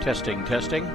Testing, testing.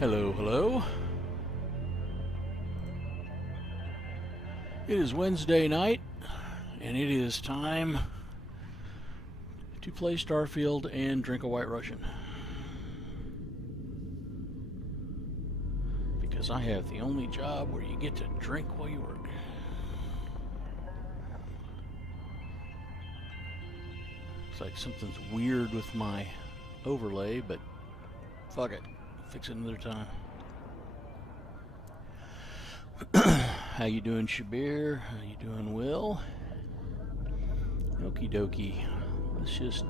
Hello, hello. It is Wednesday night, and it is time to play Starfield and drink a White Russian. Because I have the only job where you get to drink while you work. Looks like something's weird with my overlay, but fuck it. Fix it another time. How you doing, Shabir? How you doing, Will? Okie dokie. Let's just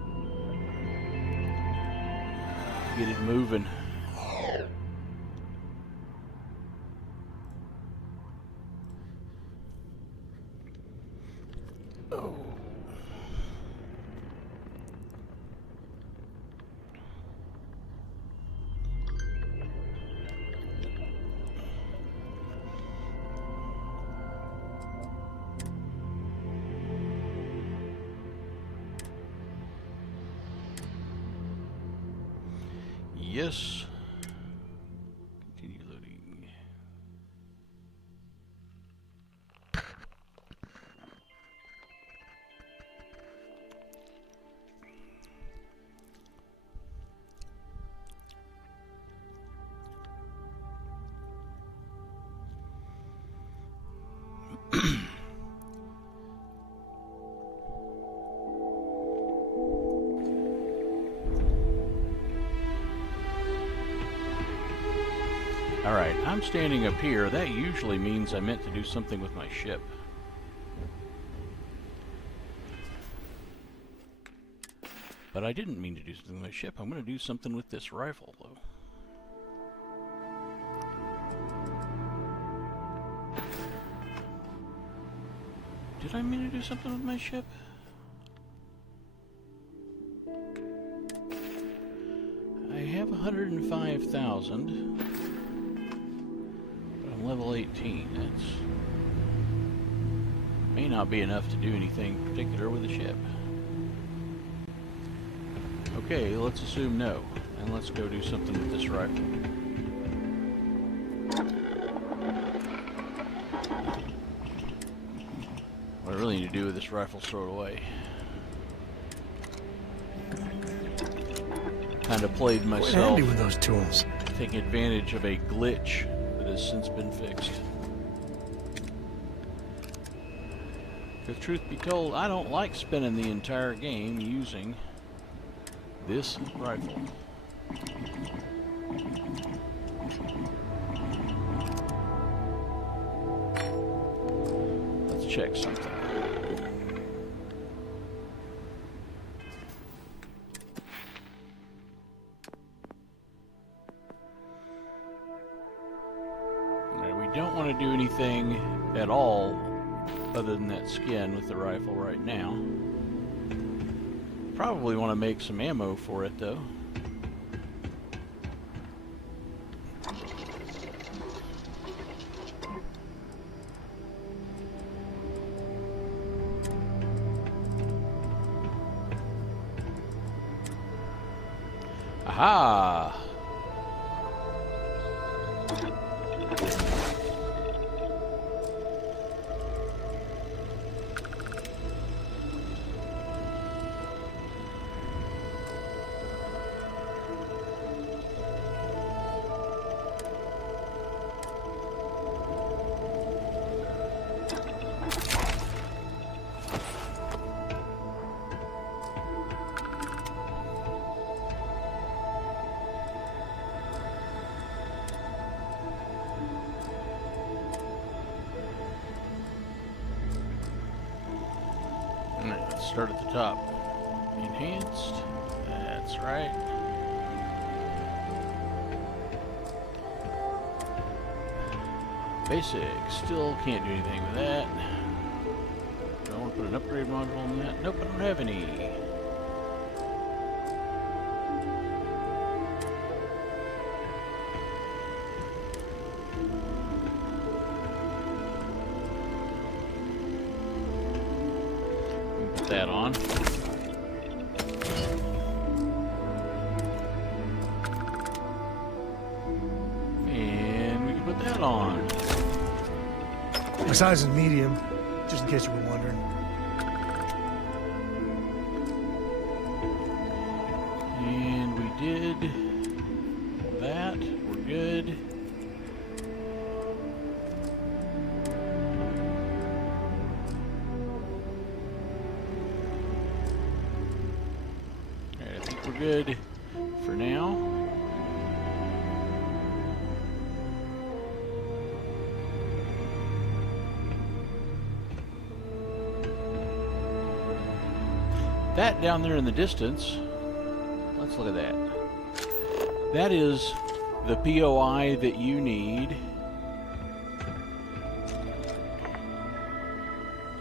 get it moving. Oh. Yes. Continue loading. Alright, I'm standing up here. That usually means I meant to do something with my ship. But I didn't mean to do something with my ship. I'm going to do something with this rifle, though. Did I mean to do something with my ship? I have 105,000. But I'm level 18. That's... may not be enough to do anything particular with the ship. Okay, let's assume no. And let's go do something with this rifle. What I really need to do with this rifle is throw it away. Kind of played myself. Quite handy with those tools. Taking advantage of a glitch that has since been fixed. If truth be told, I don't like spending the entire game using this rifle. Let's check something. Alright, we don't want to do anything at all other than that skin with the rifle right now. Probably want to make some ammo for it, though. Aha! Let's start at the top. Enhanced. That's right. Basic. Still can't do anything with that. Do I want to put an upgrade module on that? Nope, I don't have any. That on. And we can put that on. My size is medium, just in case you were wondering. And we did that. We're good. Good for now. That down there in the distance, let's look at that. That is the POI that you need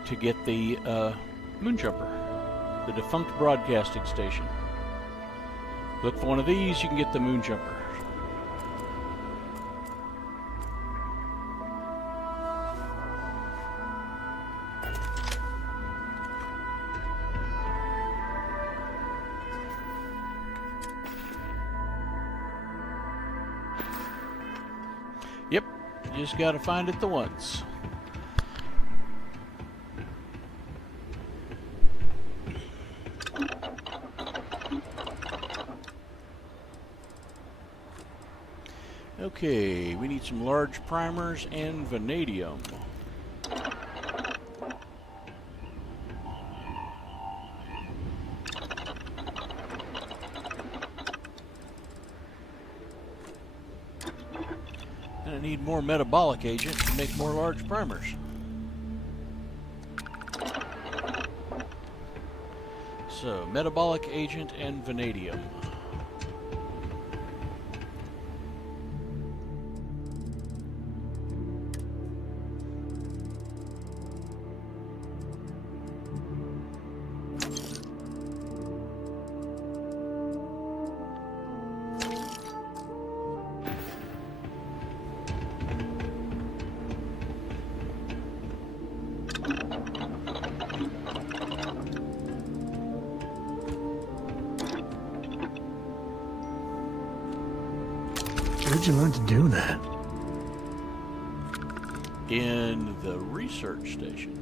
to get the Moonjumper, the defunct broadcasting station. Look for one of these, you can get the Moonjumper. just gotta find it the once. Okay, we need some large primers and vanadium. And I need more metabolic agent to make more large primers. So, metabolic agent and vanadium. Where'd you learn to do that? In the research station.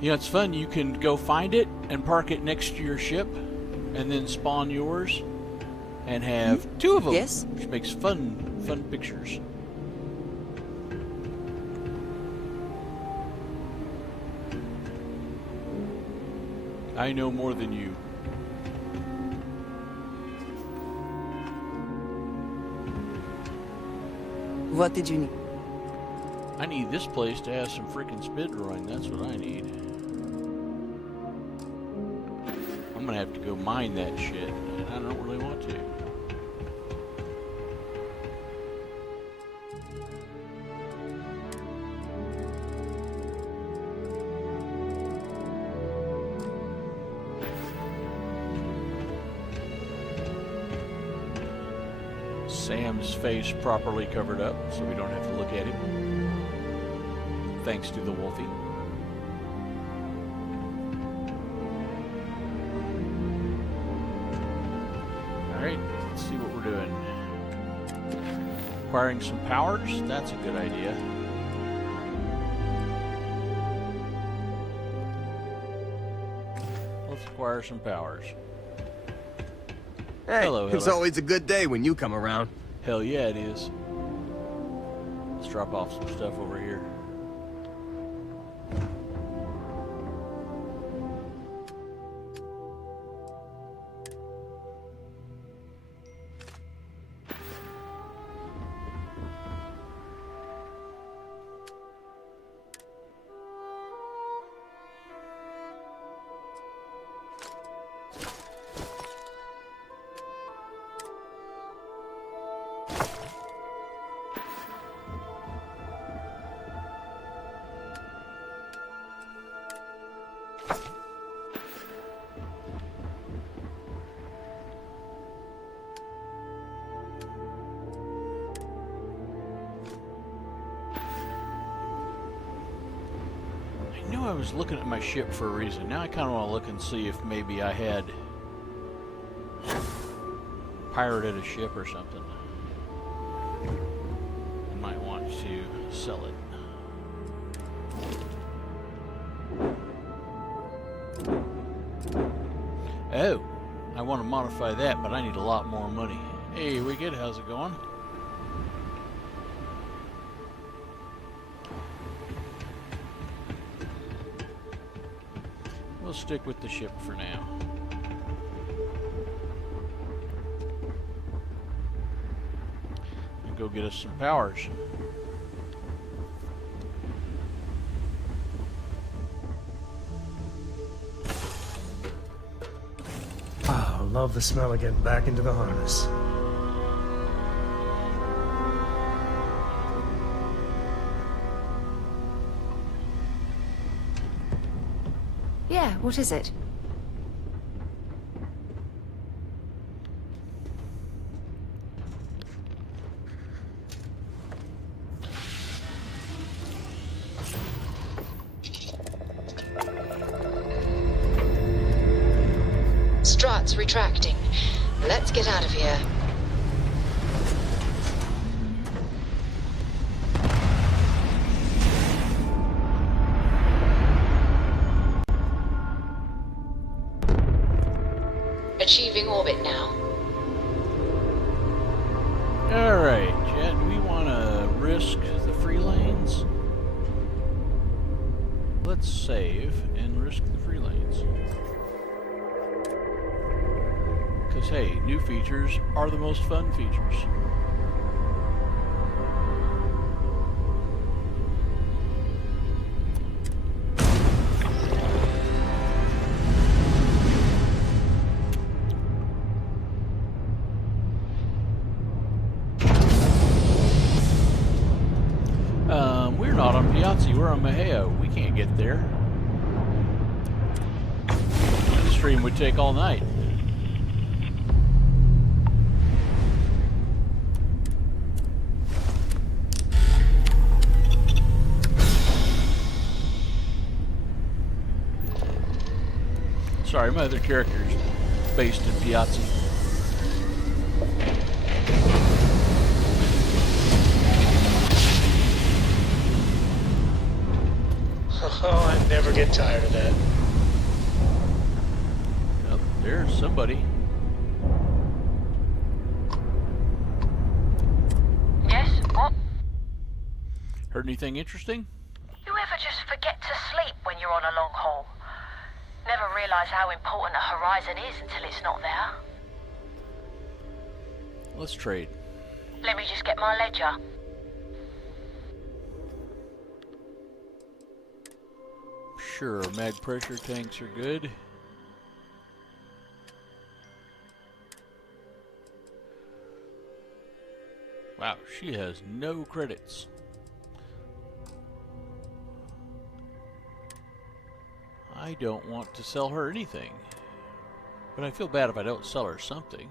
You know, it's fun. You can go find it and park it next to your ship and then spawn yours and have two of them, Yes. which makes fun pictures. I know more than you. What did you need? I need this place to have some freaking speed drawing. That's what I need. I'm gonna have to go mine that shit, and I don't really want to. Sam's face properly covered up, so we don't have to look at him. Thanks to the Wolfie. Alright, let's see what we're doing. Acquiring some powers, that's a good idea. Let's acquire some powers. Hey, Hello, it's Hiller. always a good day when you come around. Hell yeah, it is. Let's drop off some stuff over here. I knew I was looking at my ship for a reason. Now I kind of want to look and see if maybe I had pirated a ship or something. I might want to sell it. Oh, I want to modify that, but I need a lot more money. Hey, Wicked, how's it going? We'll stick with the ship for now. And go get us some powers. Oh, love the smell of getting back into the harness. Yeah, what is it? Struts retracting. Let's get out of here. Achieving orbit now. Alright, Jet, do we want to risk the free lanes? Let's save and risk the free lanes. Because, hey, new features are the most fun features. We're not on Piazzi, we're on Maheo. We can't get there. The stream would take all night. Sorry, my other character's based in Piazzi. Oh, I never get tired of that. Oh, there's somebody. Yes? What? Heard anything interesting? You ever just forget to sleep when you're on a long haul? Never realise how important a horizon is until it's not there. Let's trade. Let me just get my ledger. Sure, mag pressure tanks are good. Wow, she has no credits. I don't want to sell her anything, but I feel bad if I don't sell her something.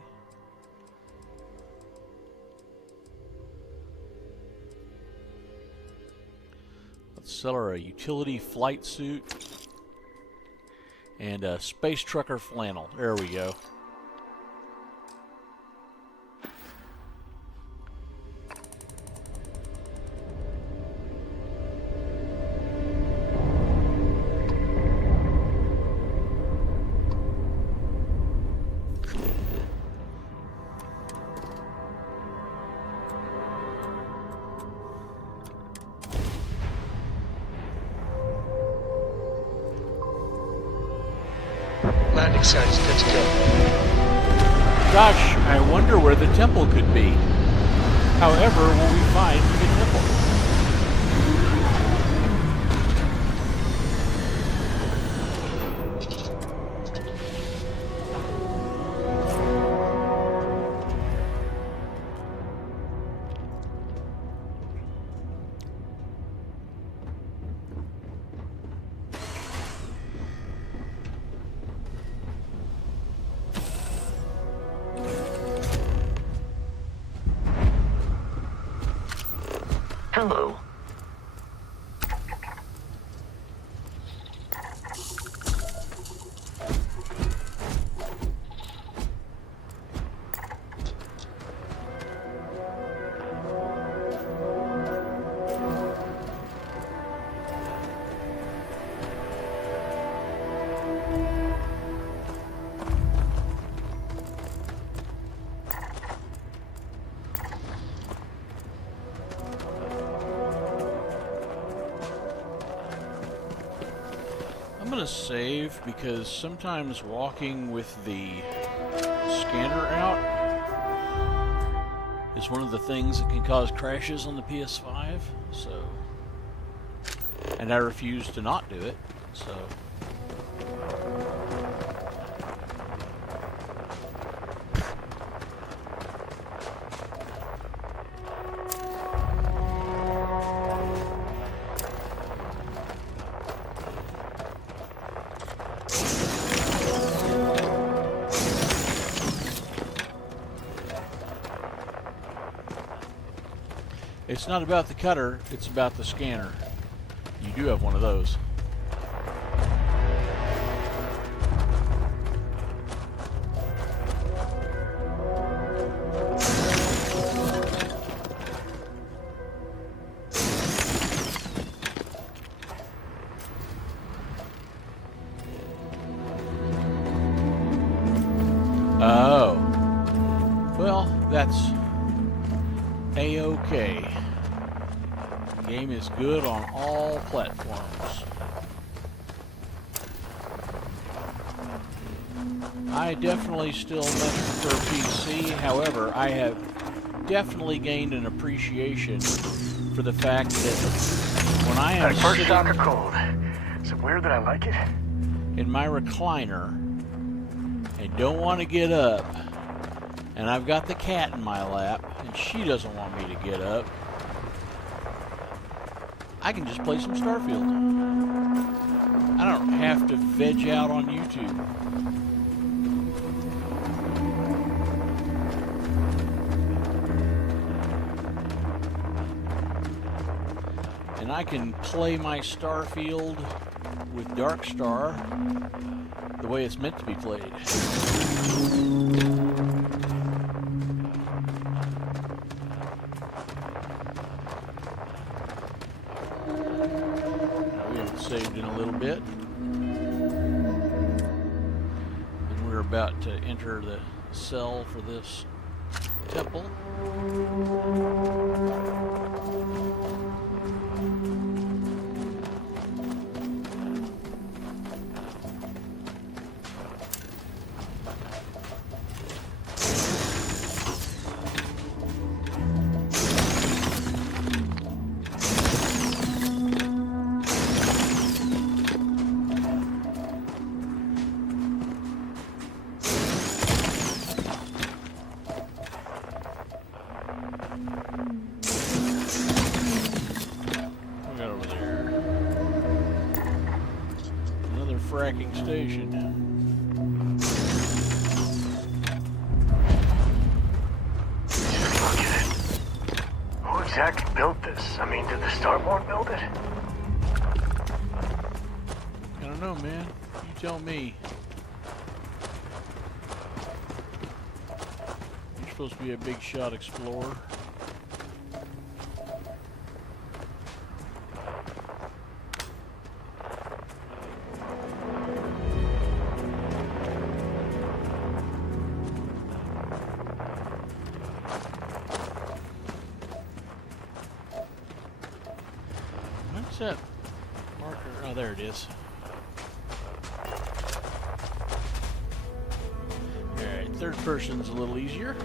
Let's sell her a utility flight suit and a space trucker flannel. There we go. Landing site is good to go. Gosh, I wonder where the temple could be. However, will we find the temple? Hello. I'm going to save because sometimes walking with the scanner out is one of the things that can cause crashes on the PS5. So, and I refuse to not do it. So. It's not about the cutter, it's about the scanner. You do have one of those. That's A-OK. The game is good on all platforms. I definitely still much prefer PC. However, I have definitely gained an appreciation for the fact that when I am First sitting shock of cold. Is it weird that I like it? in my recliner and don't want to get up, and I've got the cat in my lap and she doesn't want me to get up, I can just play some Starfield. I don't have to veg out on YouTube. And I can play my Starfield with Darkstar the way it's meant to be played. Now, we haven't saved in a little bit. And we're about to enter the cell for this temple. Fracking station. Look at it. Who exactly built this? I mean, did the Starborn build it? I don't know, man. You tell me. You're supposed to be a big shot explorer. What's that marker? Oh, there it is. Alright, third person's a little easier.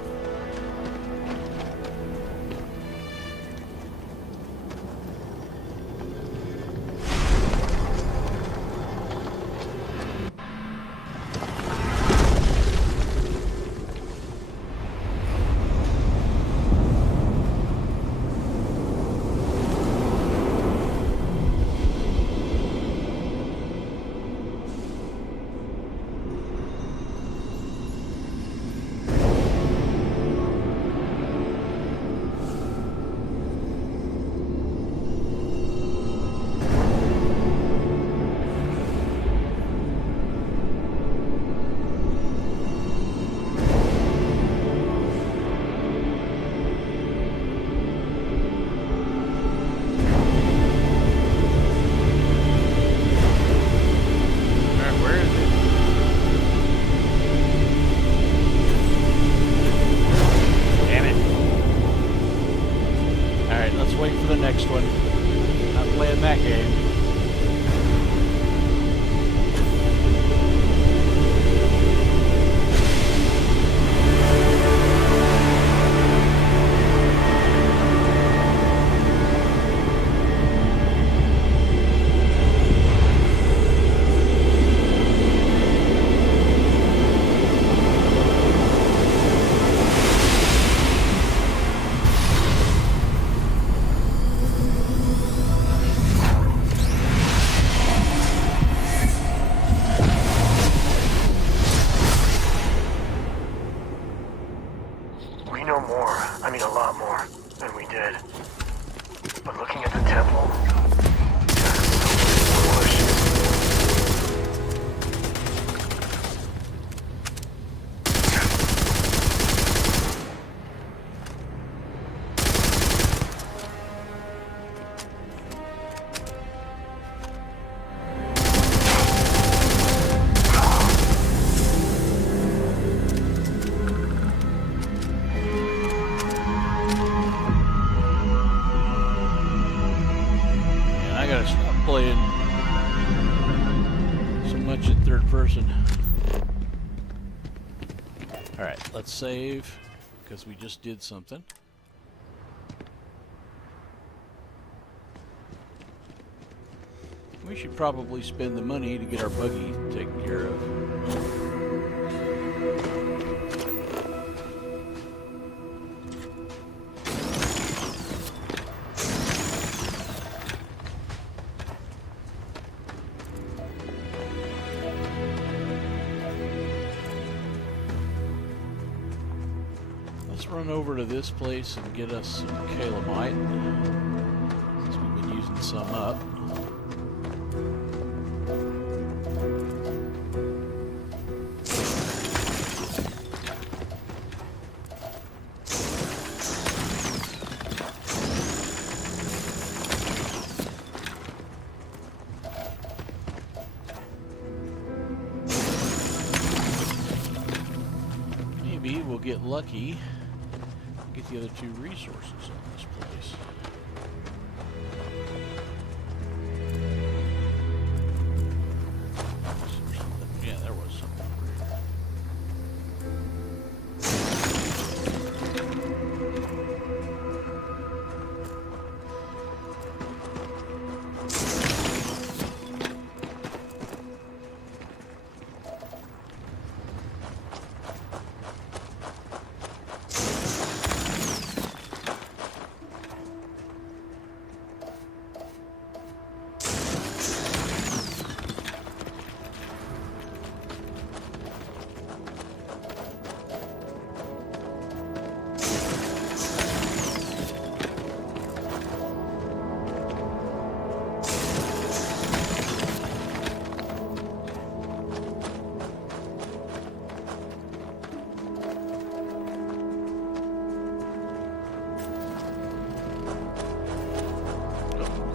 Alright, let's save, because we just did something. We should probably spend the money to get our buggy taken care of. Let's run over to this place and get us some calamite, since we've been using some up. Maybe we'll get lucky. Get the other 2 resources on this place. Yeah, there was something over here.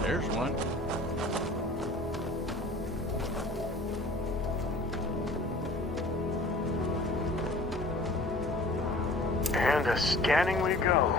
There's one. And scanning we go.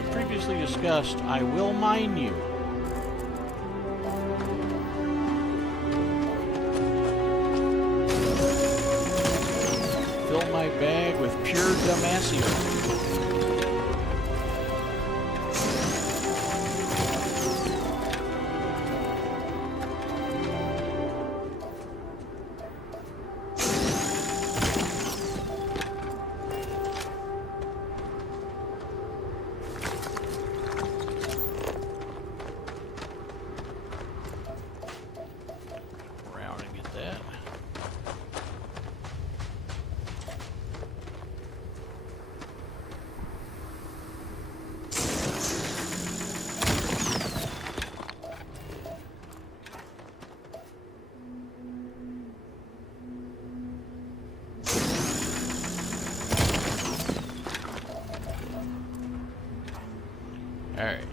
have previously discussed, I will mine you. Fill my bag with pure Damascus. Alright.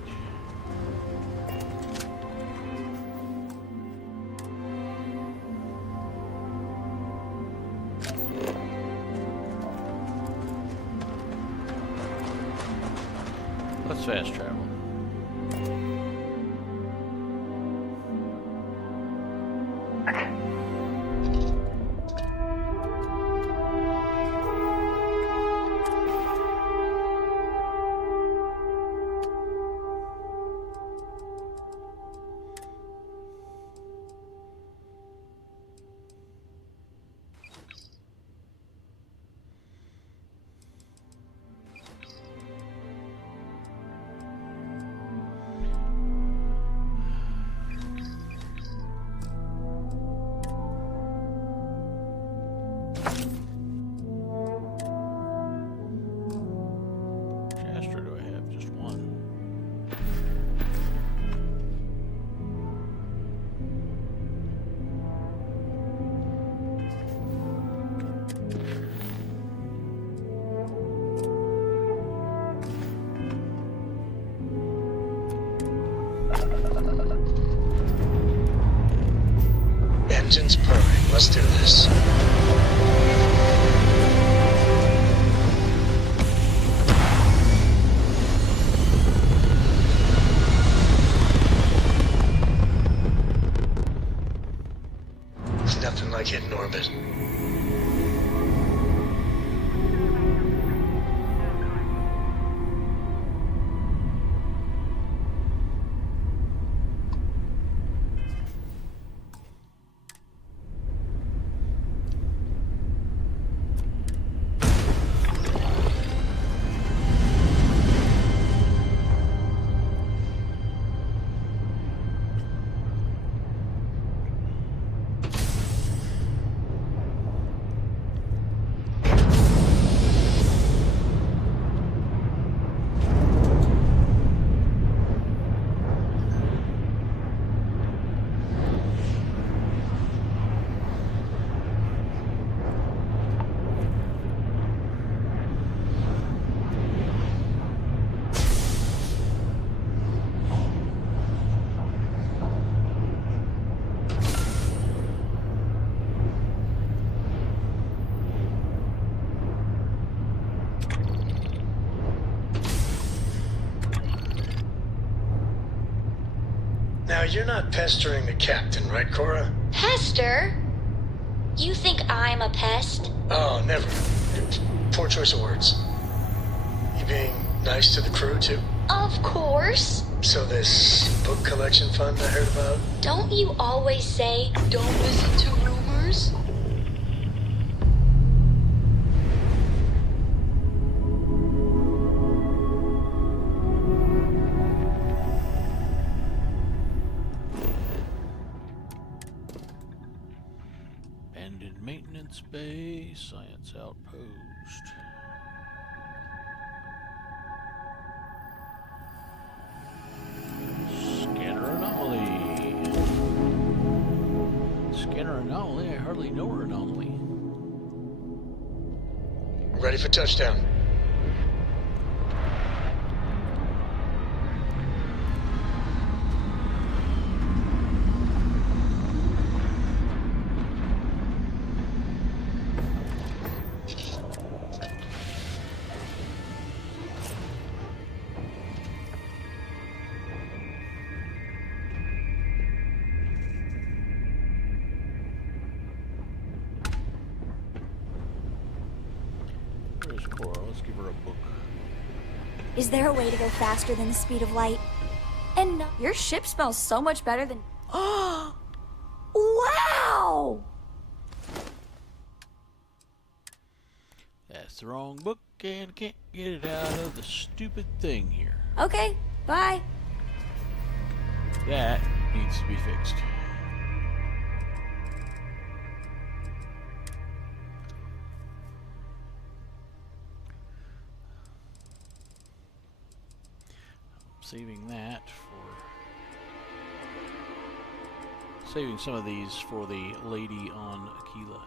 Let's fast travel. Engines purring. Let's do this. There's nothing like hitting orbit. Now, you're not pestering the captain, right, Cora? Pester? You think I'm a pest? Oh, never. Poor choice of words. You being nice to the crew, too? Of course. So this book collection fund I heard about? Don't you always say, don't listen to rumors? Abandoned maintenance bay, science outpost. Scanner anomaly. Scanner anomaly? I hardly know her anomaly. Ready for touchdown. Cora, let's give her a book. Is there a way to go faster than the speed of light? And no, your ship smells so much better than... Oh! Wow! That's the wrong book, and I can't get it out of the stupid thing here. Okay, bye. That needs to be fixed. Saving that for... Saving some of these for the lady on Aquila.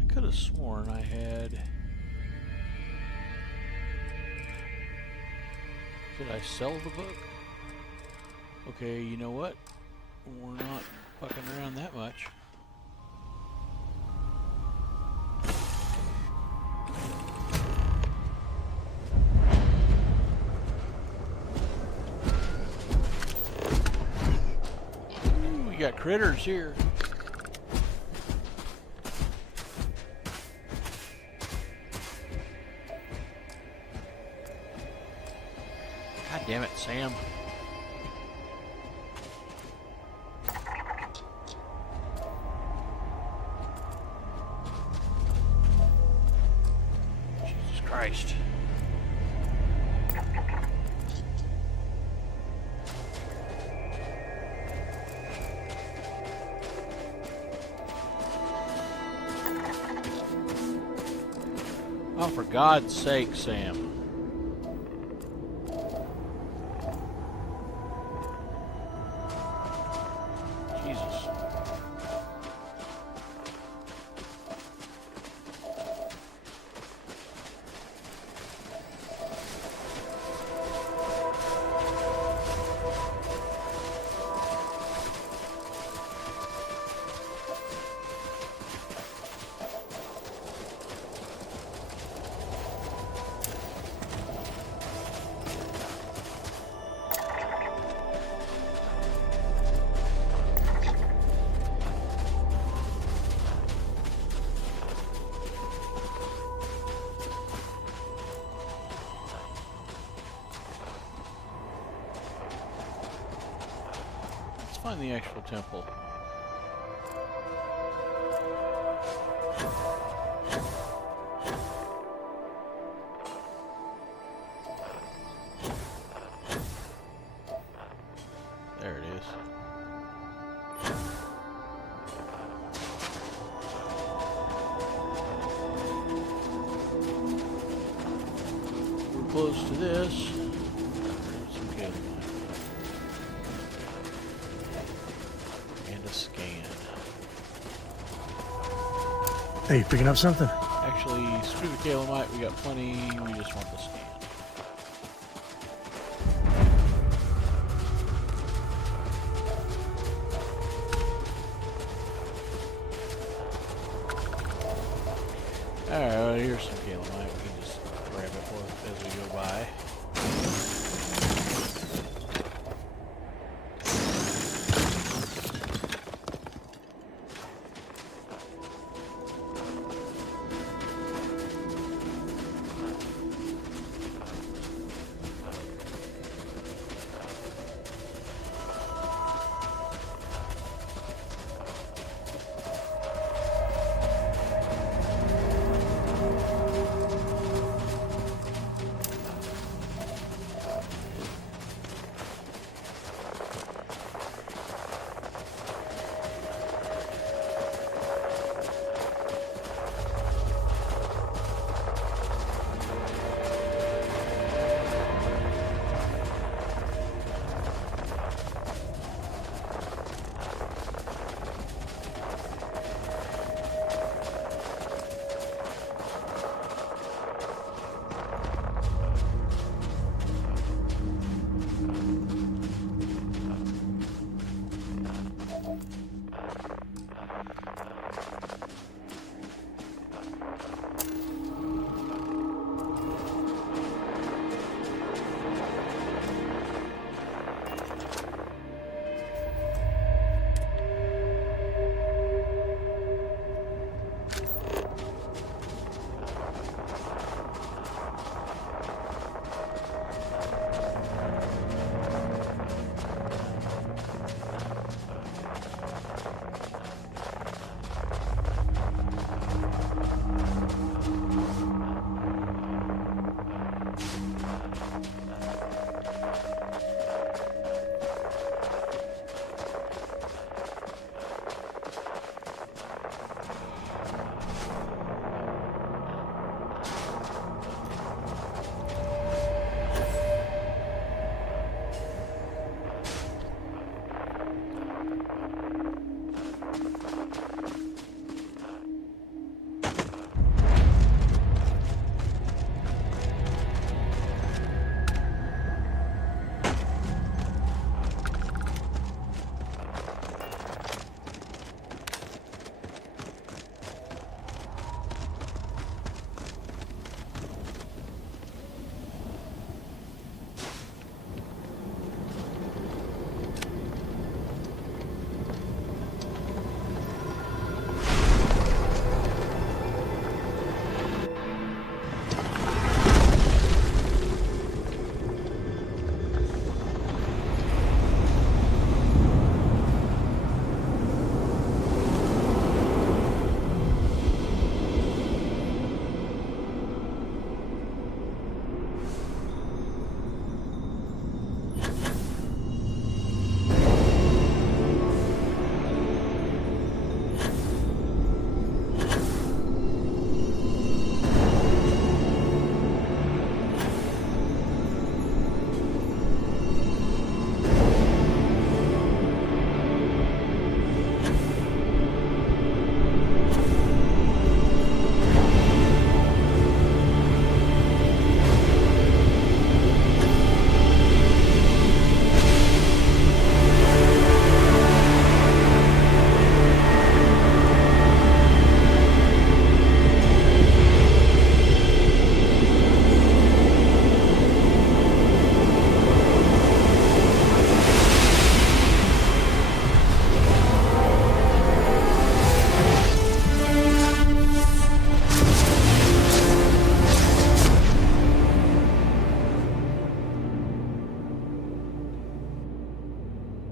I could have sworn I had... Did I sell the book? Okay, you know what? We're not fucking around that much. Ooh, we got critters here. God damn it, Sam. Jesus Christ. Oh, for God's sake, Sam. Jesus. Find the actual temple. There it is. We're close to this. Some kids. Scan. Hey, you picking up something? Actually, screw the Calamite, we got plenty, we just want the scan. Alright, well, here's some Calamite, we can just grab it as we go by.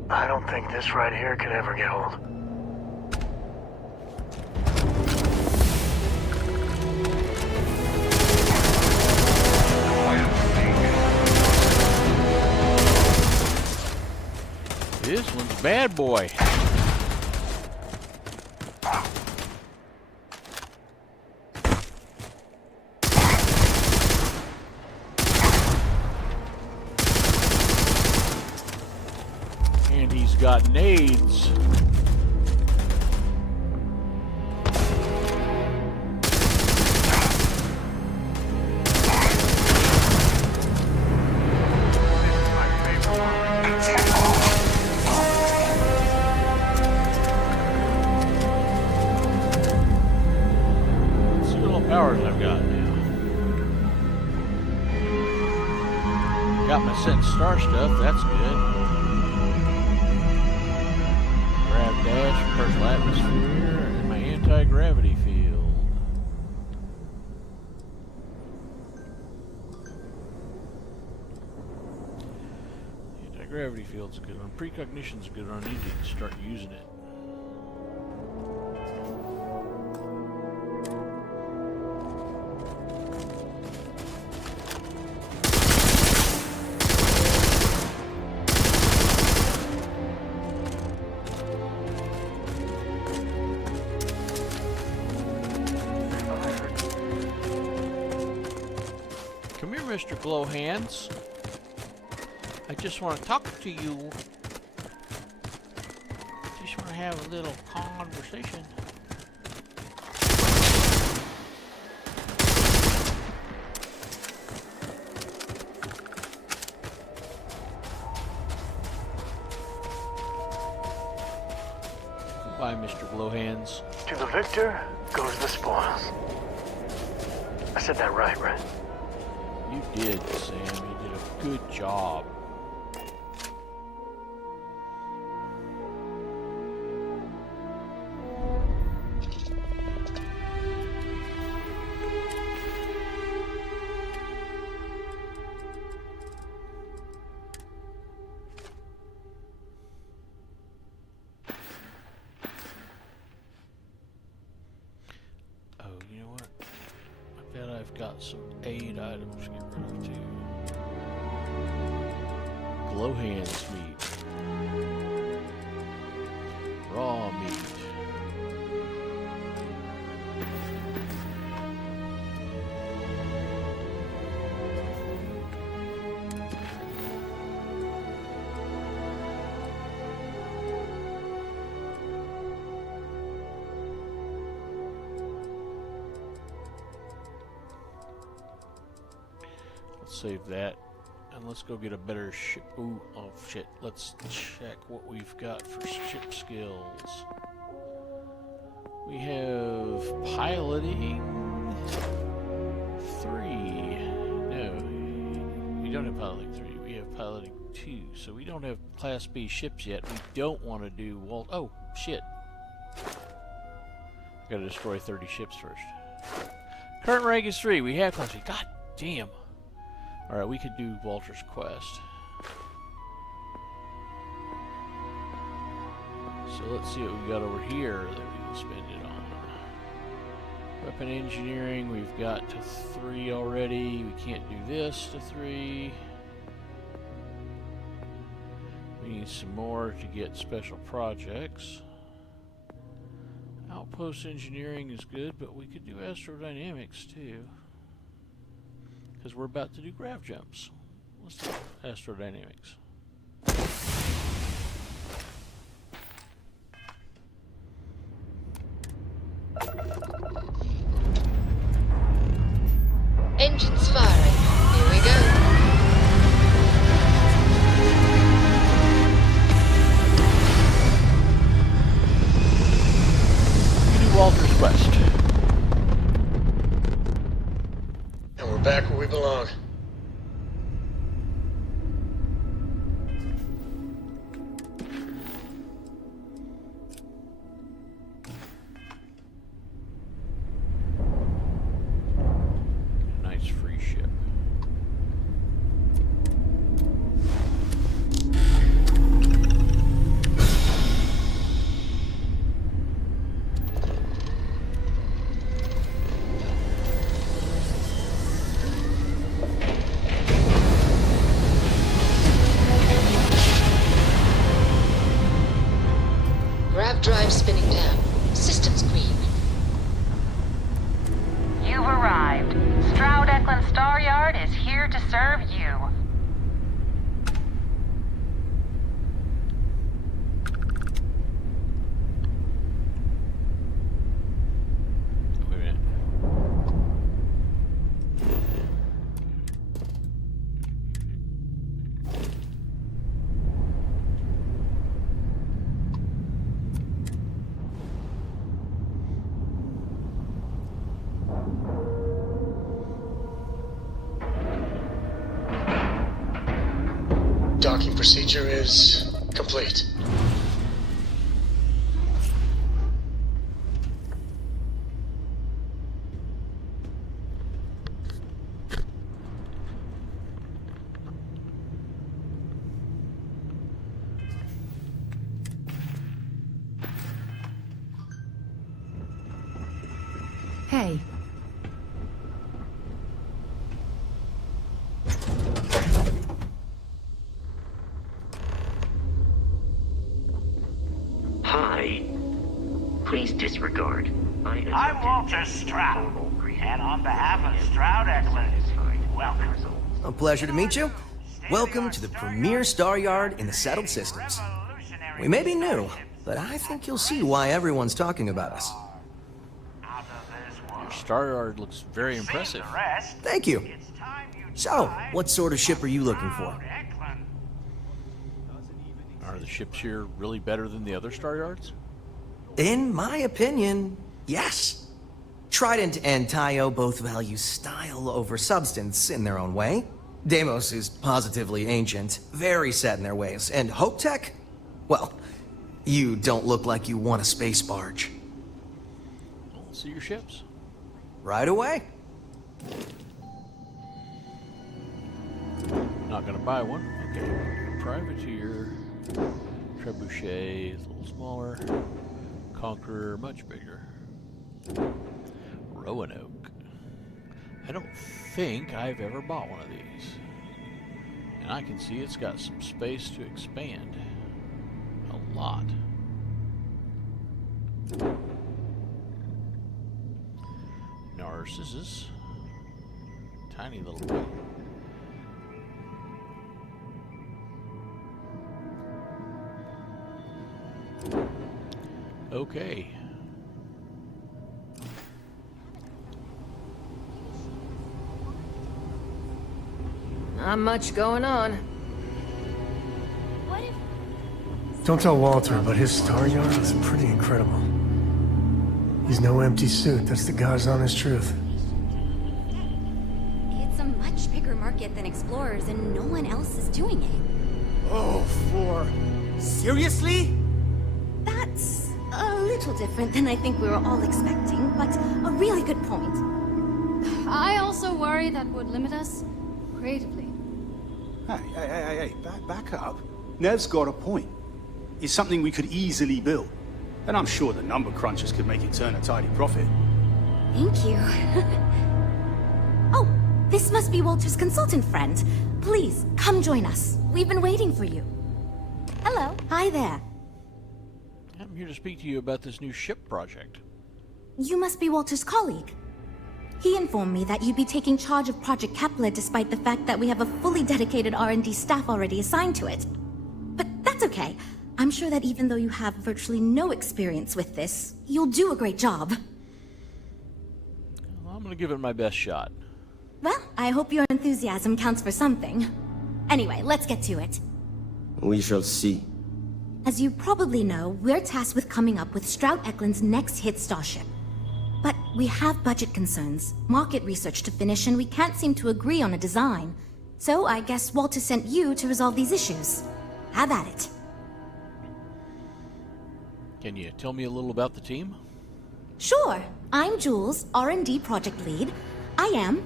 I don't think this right here can ever get old. This one's bad boy. And he's got nades. Powers I've got now. Got my Sense Star stuff, that's good. Grav dash, personal atmosphere, and my anti-gravity field. Anti-gravity field's good one. Precognition's good one. I need to start using it. Mr. Glowhands, I just want to talk to you. Just want to have a little conversation. Goodbye, Mr. Glowhands. To the victor goes the spoils. I said that right? You did, Sam. You did a good job. Oh, you know what? I bet I've got got some aid items to get rid of too. Glow hands meat. Raw meat. Save that, and let's go get a better ship. Ooh, oh shit. Let's check what we've got for ship skills. We have piloting 3. No, we don't have piloting 3. We have piloting 2. So we don't have Class B ships yet. We don't want to do Walt. Oh shit! I gotta destroy 30 ships first. Current rank is 3. We have Class B. God damn. Alright, we could do Walter's quest. So let's see what we got over here that we can spend it on. Weapon engineering, we've got to 3 already. We can't do this to 3. We need some more to get special projects. Outpost engineering is good, but we could do astrodynamics too. Because we're about to do grav jumps. Let's do astrodynamics. Engines firing. Here we go. We do Walter's quest. And we're back where we belong. Nice free ship. Grav drive spinning down. Systems green. You've arrived. Stroud Eklund Star Yard is here to serve you. Wait a minute. Docking procedure is complete. Hey. Hi. Please disregard. I'm Walter Stroud, and on behalf of Stroud Eklund, welcome. A pleasure to meet you. Welcome to the premier star yard in the settled systems. We may be new, but I think you'll see why everyone's talking about us. Your star yard looks very impressive. Thank you. So, what sort of ship are you looking for? Are the ships here really better than the other star yards? In my opinion, yes. Trident and Tayo both value style over substance in their own way. Deimos is positively ancient, very set in their ways, and Hope Tech? Well, you don't look like you want a space barge. Well, see your ships. Right away. Not gonna buy one. Okay, privateer, trebuchet is a little smaller, conqueror much bigger, Roanoke. I don't think I've ever bought one of these. And I can see it's got some space to expand. A lot. Narcissus. Tiny little thing. Okay. Not much going on. What if... Don't tell Walter, but his star yard is pretty incredible. He's no empty suit. That's the God's honest truth. It's a much bigger market than Explorers, and no one else is doing it. Oh, seriously? That's a little different than I think we were all expecting, but a really good point. I also worry that would limit us creatively. Hey, back up. Nev's got a point. It's something we could easily build. And I'm sure the number crunchers could make it turn a tidy profit. Thank you. Oh, this must be Walter's consultant friend. Please, come join us. We've been waiting for you. Hello. Hi there. I'm here to speak to you about this new ship project. You must be Walter's colleague. He informed me that you'd be taking charge of Project Kepler despite the fact that we have a fully dedicated R&D staff already assigned to it. But that's okay. I'm sure that even though you have virtually no experience with this, you'll do a great job. Well, I'm going to give it my best shot. Well, I hope your enthusiasm counts for something. Anyway, let's get to it. We shall see. As you probably know, we're tasked with coming up with Stroud Eklund's next hit starship. But we have budget concerns, market research to finish, and we can't seem to agree on a design. So I guess Walter sent you to resolve these issues. Have at it. Can you tell me a little about the team? Sure. I'm Jules, R&D project lead. I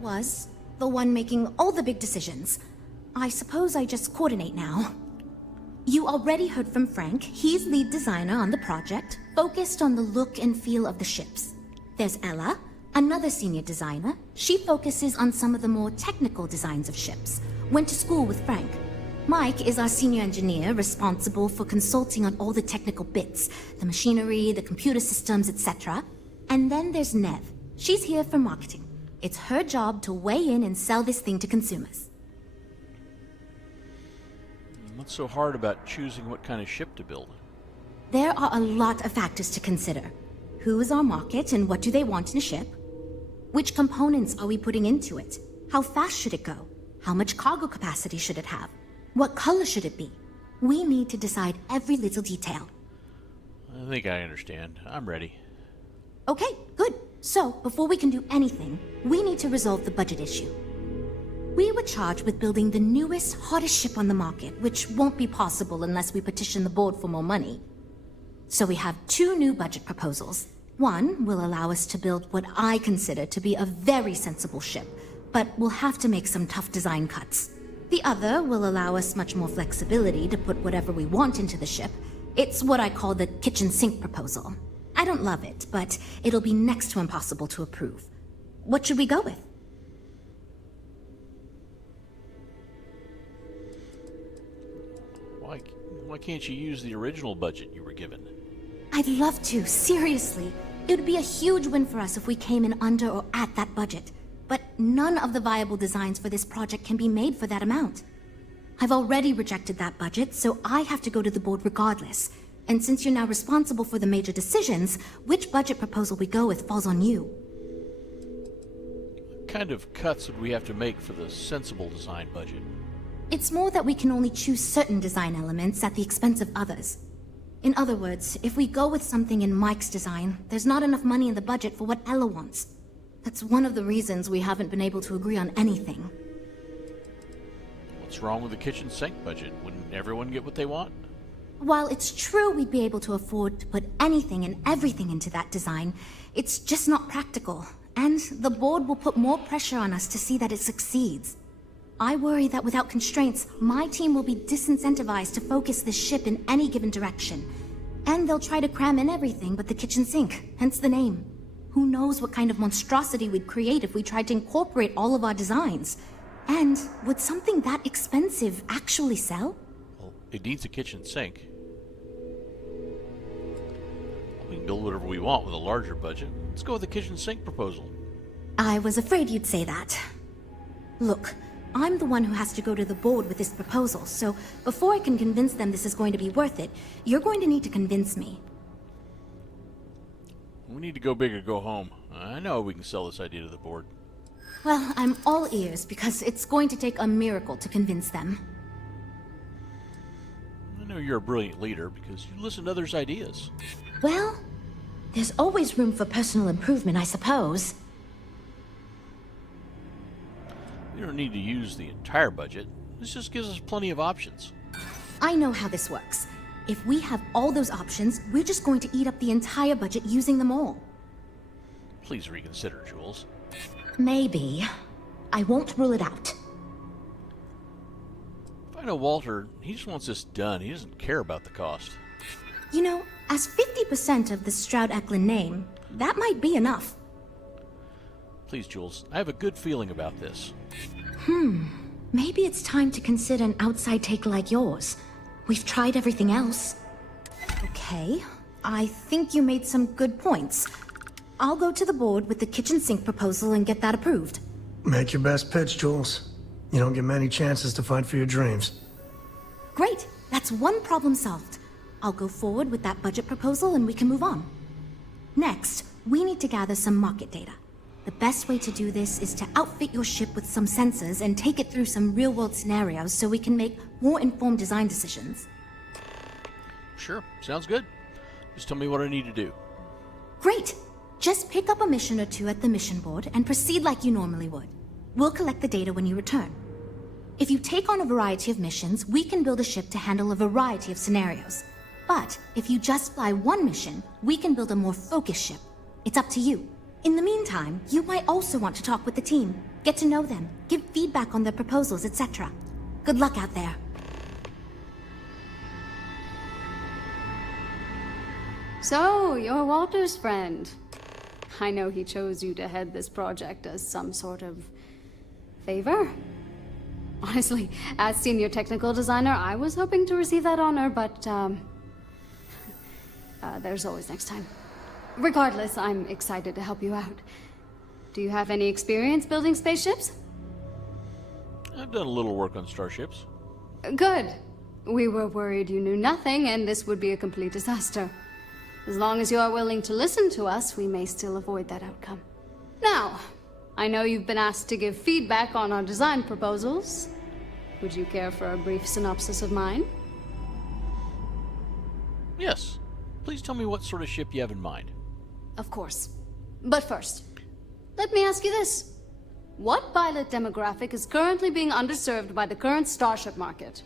was, the one making all the big decisions. I suppose I just coordinate now. You already heard from Frank. He's lead designer on the project, focused on the look and feel of the ships. There's Ella, another senior designer. She focuses on some of the more technical designs of ships. Went to school with Frank. Mike is our senior engineer, responsible for consulting on all the technical bits, the machinery, the computer systems, etc. And then there's Nev. She's here for marketing. It's her job to weigh in and sell this thing to consumers. What's so hard about choosing what kind of ship to build? There are a lot of factors to consider. Who is our market and what do they want in a ship? Which components are we putting into it? How fast should it go? How much cargo capacity should it have? What color should it be? We need to decide every little detail. I think I understand. I'm ready. Okay, good. So, before we can do anything, we need to resolve the budget issue. We were charged with building the newest, hottest ship on the market, which won't be possible unless we petition the board for more money. So we have two new budget proposals. One will allow us to build what I consider to be a very sensible ship, but we'll have to make some tough design cuts. The other will allow us much more flexibility to put whatever we want into the ship. It's what I call the kitchen sink proposal. I don't love it, but it'll be next to impossible to approve. What should we go with? Why can't you use the original budget you were given? I'd love to, seriously. It would be a huge win for us if we came in under or at that budget. But none of the viable designs for this project can be made for that amount. I've already rejected that budget, so I have to go to the board regardless. And since you're now responsible for the major decisions, which budget proposal we go with falls on you. What kind of cuts would we have to make for the sensible design budget? It's more that we can only choose certain design elements at the expense of others. In other words, if we go with something in Mike's design, there's not enough money in the budget for what Ella wants. That's one of the reasons we haven't been able to agree on anything. What's wrong with the kitchen sink budget? Wouldn't everyone get what they want? While it's true we'd be able to afford to put anything and everything into that design, it's just not practical, and the board will put more pressure on us to see that it succeeds. I worry that without constraints, my team will be disincentivized to focus this ship in any given direction, and they'll try to cram in everything but the kitchen sink, hence the name. Who knows what kind of monstrosity we'd create if we tried to incorporate all of our designs? And would something that expensive actually sell? Well, it needs a kitchen sink. We can build whatever we want with a larger budget. Let's go with the kitchen sink proposal. I was afraid you'd say that. Look, I'm the one who has to go to the board with this proposal, so before I can convince them this is going to be worth it, you're going to need to convince me. We need to go big or go home. I know we can sell this idea to the board. Well, I'm all ears because it's going to take a miracle to convince them. I know you're a brilliant leader because you listen to others' ideas. Well, there's always room for personal improvement, I suppose. We don't need to use the entire budget. This just gives us plenty of options. I know how this works. If we have all those options, we're just going to eat up the entire budget using them all. Please reconsider, Jules. Maybe. I won't rule it out. If I know Walter, he just wants this done. He doesn't care about the cost. You know, as 50% of the Stroud-Eklund name, that might be enough. Please, Jules, I have a good feeling about this. Maybe it's time to consider an outside take like yours. We've tried everything else. Okay, I think you made some good points. I'll go to the board with the kitchen sink proposal and get that approved. Make your best pitch, Jules. You don't get many chances to fight for your dreams. Great, that's one problem solved. I'll go forward with that budget proposal and we can move on. Next, we need to gather some market data. The best way to do this is to outfit your ship with some sensors and take it through some real-world scenarios so we can make more informed design decisions. Sure, sounds good. Just tell me what I need to do. Great! Just pick up a mission or two at the mission board and proceed like you normally would. We'll collect the data when you return. If you take on a variety of missions, we can build a ship to handle a variety of scenarios. But if you just fly one mission, we can build a more focused ship. It's up to you. In the meantime, you might also want to talk with the team, get to know them, give feedback on their proposals, etc. Good luck out there. So, you're Walter's friend. I know he chose you to head this project as some sort of favor. Honestly, as senior technical designer, I was hoping to receive that honor, but there's always next time. Regardless, I'm excited to help you out. Do you have any experience building spaceships? I've done a little work on starships. Good. We were worried you knew nothing and this would be a complete disaster. As long as you are willing to listen to us, we may still avoid that outcome. Now, I know you've been asked to give feedback on our design proposals. Would you care for a brief synopsis of mine? Yes. Please tell me what sort of ship you have in mind. Of course. But first, let me ask you this. What pilot demographic is currently being underserved by the current starship market?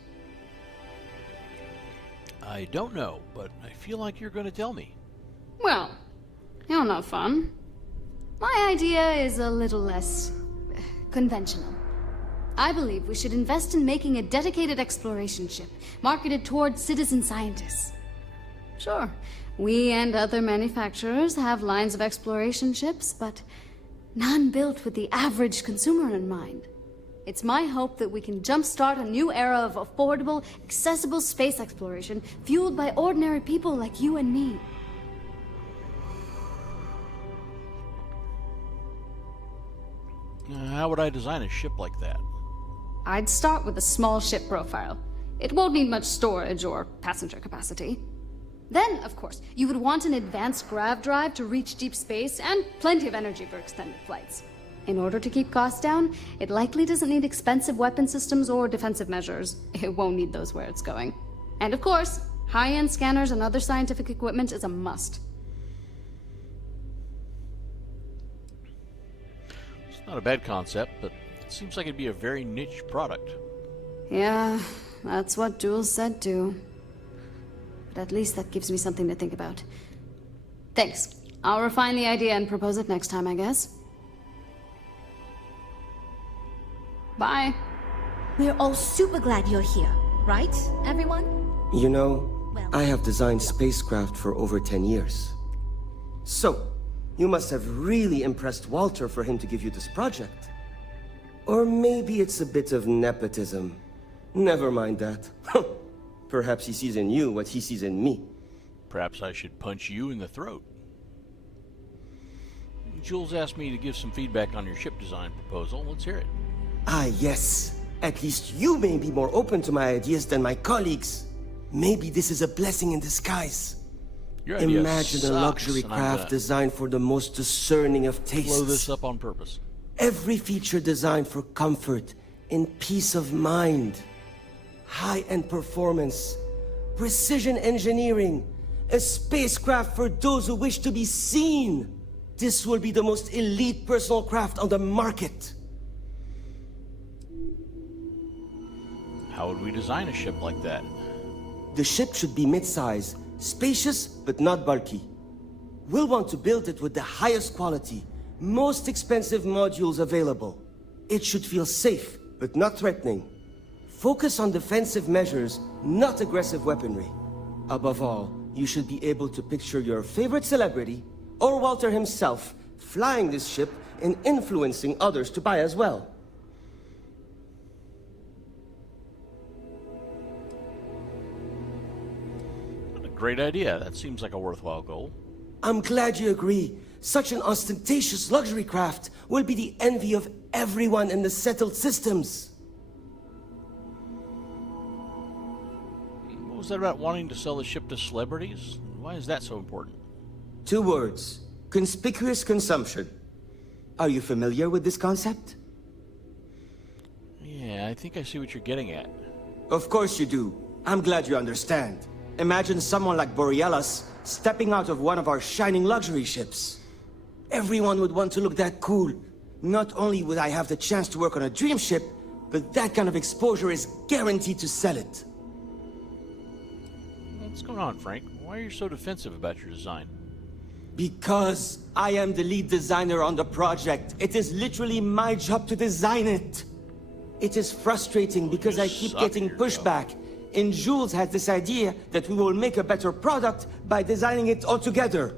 I don't know, but I feel like you're going to tell me. Well, you're not fun. My idea is a little less conventional. I believe we should invest in making a dedicated exploration ship, marketed towards citizen scientists. Sure, we and other manufacturers have lines of exploration ships, but none built with the average consumer in mind. It's my hope that we can jumpstart a new era of affordable, accessible space exploration, fueled by ordinary people like you and me. How would I design a ship like that? I'd start with a small ship profile. It won't need much storage or passenger capacity. Then, of course, you would want an advanced grav drive to reach deep space and plenty of energy for extended flights. In order to keep costs down, it likely doesn't need expensive weapon systems or defensive measures. It won't need those where it's going. And of course, high-end scanners and other scientific equipment is a must. It's not a bad concept, but it seems like it'd be a very niche product. Yeah, that's what Jules said too. But at least that gives me something to think about. Thanks. I'll refine the idea and propose it next time, I guess. Bye. We're all super glad you're here, right, everyone? You know, I have designed spacecraft for over 10 years. So, You must have really impressed Walter for him to give you this project. Or maybe it's a bit of nepotism. Never mind that. Perhaps he sees in you what he sees in me. Perhaps I should punch you in the throat. Jules asked me to give some feedback on your ship design proposal. Let's hear it. Ah, yes. At least you may be more open to my ideas than my colleagues. Maybe this is a blessing in disguise. Your idea Imagine sucks, a luxury and I'm craft gonna designed for the most discerning of tastes. blow this up on purpose. Every feature designed for comfort and peace of mind. High-end performance, precision engineering, a spacecraft for those who wish to be seen. This will be the most elite personal craft on the market. How would we design a ship like that? The ship should be mid-size, spacious but not bulky. We'll want to build it with the highest quality, most expensive modules available. It should feel safe but not threatening. Focus on defensive measures, not aggressive weaponry. Above all, you should be able to picture your favorite celebrity, or Walter himself, flying this ship and influencing others to buy as well. Great idea. That seems like a worthwhile goal. I'm glad you agree. Such an ostentatious luxury craft will be the envy of everyone in the settled systems. What was that about wanting to sell the ship to celebrities? Why is that so important? 2 words. Conspicuous consumption. Are you familiar with this concept? Yeah, I think I see what you're getting at. Of course you do. I'm glad you understand. Imagine someone like Borealis stepping out of one of our shining luxury ships. Everyone would want to look that cool. Not only would I have the chance to work on a dream ship, but that kind of exposure is guaranteed to sell it. What's going on, Frank? Why are you so defensive about your design? Because I am the lead designer on the project. It is literally my job to design it. It is frustrating because I keep getting pushback. And Jules has this idea that we will make a better product by designing it all together.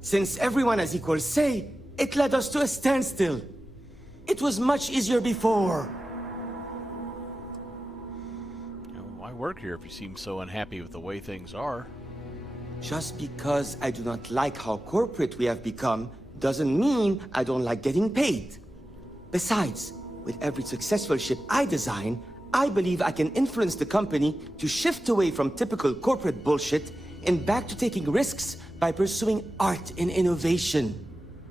Since everyone has equal say, it led us to a standstill. It was much easier before. Why work here if you seem so unhappy with the way things are? Just because I do not like how corporate we have become doesn't mean I don't like getting paid. Besides, with every successful ship I design, I believe I can influence the company to shift away from typical corporate bullshit and back to taking risks by pursuing art and innovation.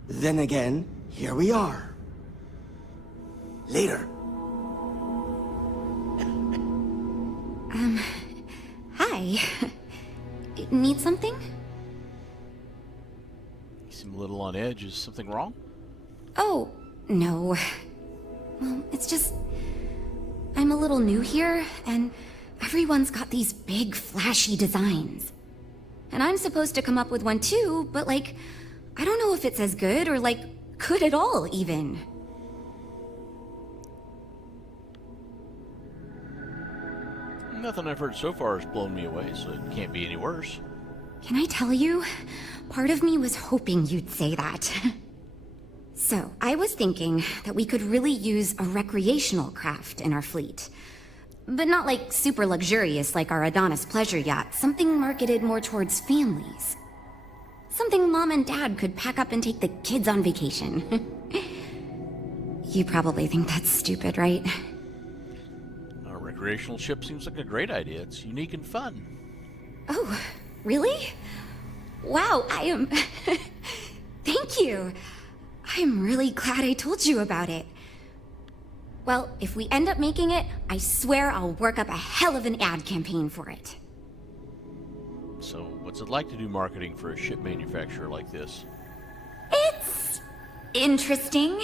Then again, here we are. Later. Hi. Need something? You seem a little on edge. Is something wrong? Oh, no. Well, it's just... I'm a little new here, and everyone's got these big, flashy designs. And I'm supposed to come up with one too, but like, I don't know if it's as good or like, good at all, even. Nothing I've heard so far has blown me away, so it can't be any worse. Can I tell you? Part of me was hoping you'd say that. So, I was thinking that we could really use a recreational craft in our fleet. But not like super luxurious like our Adonis pleasure yacht, something marketed more towards families. Something Mom and Dad could pack up and take the kids on vacation. You probably think that's stupid, right? A recreational ship seems like a great idea. It's unique and fun. Oh, really? Wow, I am... Thank you! I'm really glad I told you about it. Well, if we end up making it, I swear I'll work up a hell of an ad campaign for it. So, what's it like to do marketing for a ship manufacturer like this? It's... interesting.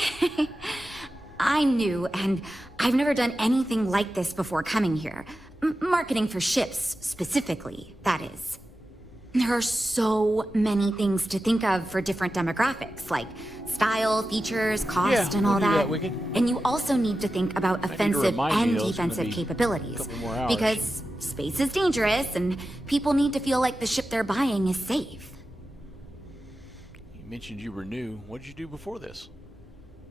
I'm new, and I've never done anything like this before coming here. Marketing for ships, specifically, that is. There are so many things to think of for different demographics, like style, features, cost, and all that. And you also need to think about offensive and defensive capabilities. Because space is dangerous, and people need to feel like the ship they're buying is safe. You mentioned you were new. What did you do before this?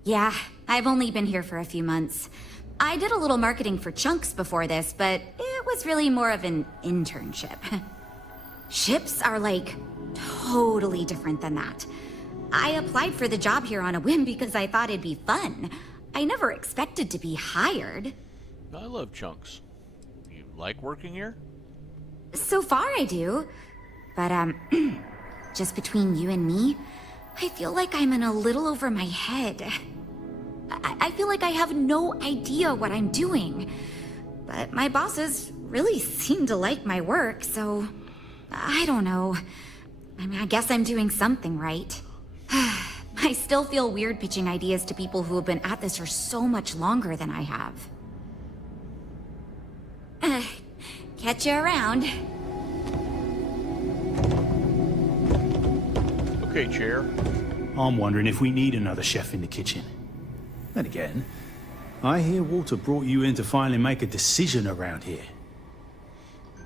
Yeah, I've only been here for a few months. I did a little marketing for Chunks before this, but it was really more of an internship. Ships are like totally different than that. I applied for the job here on a whim because I thought it'd be fun. I never expected to be hired. I love Chunks. You like working here? So far I do. But, just between you and me, I feel like I'm in a little over my head. I feel like I have no idea what I'm doing. But my bosses really seem to like my work, so I don't know. I mean, I guess I'm doing something right. I still feel weird pitching ideas to people who have been at this for so much longer than I have. Catch you around. Okay, Chair. I'm wondering if we need another chef in the kitchen. Then again, I hear Walter brought you in to finally make a decision around here.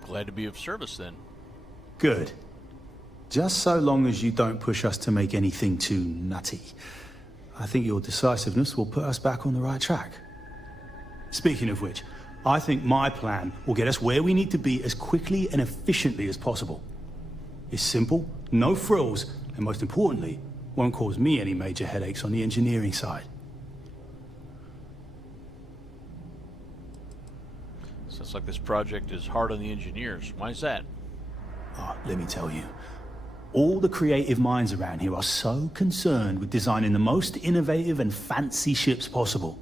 Glad to be of service then. Good. Just so long as you don't push us to make anything too nutty. I think your decisiveness will put us back on the right track. Speaking of which, I think my plan will get us where we need to be as quickly and efficiently as possible. It's simple, no frills, and most importantly, won't cause me any major headaches on the engineering side. Sounds like this project is hard on the engineers. Why is that? Oh, let me tell you. All the creative minds around here are so concerned with designing the most innovative and fancy ships possible.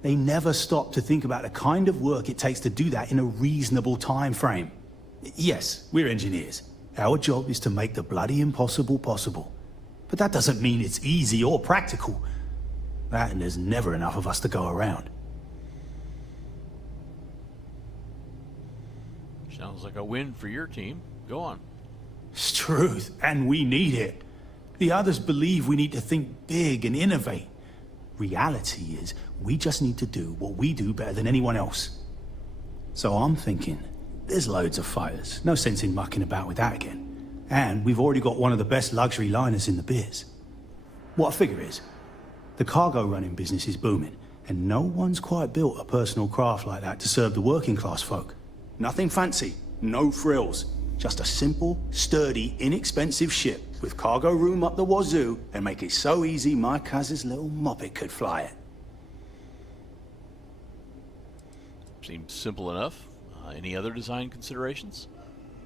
They never stop to think about the kind of work it takes to do that in a reasonable time frame. Yes, we're engineers. Our job is to make the bloody impossible possible. But that doesn't mean it's easy or practical. That and there's never enough of us to go around. Sounds like a win for your team. Go on. It's truth, and we need it. The others believe we need to think big and innovate. Reality is, we just need to do what we do better than anyone else. So I'm thinking, there's loads of fighters. No sense in mucking about with that again. And we've already got one of the best luxury liners in the biz. What I figure is, the cargo running business is booming, and no one's quite built a personal craft like that to serve the working class folk. Nothing fancy, no frills. Just a simple, sturdy, inexpensive ship with cargo room up the wazoo and make it so easy my cousin's little moppet could fly it. Seems simple enough. Any other design considerations?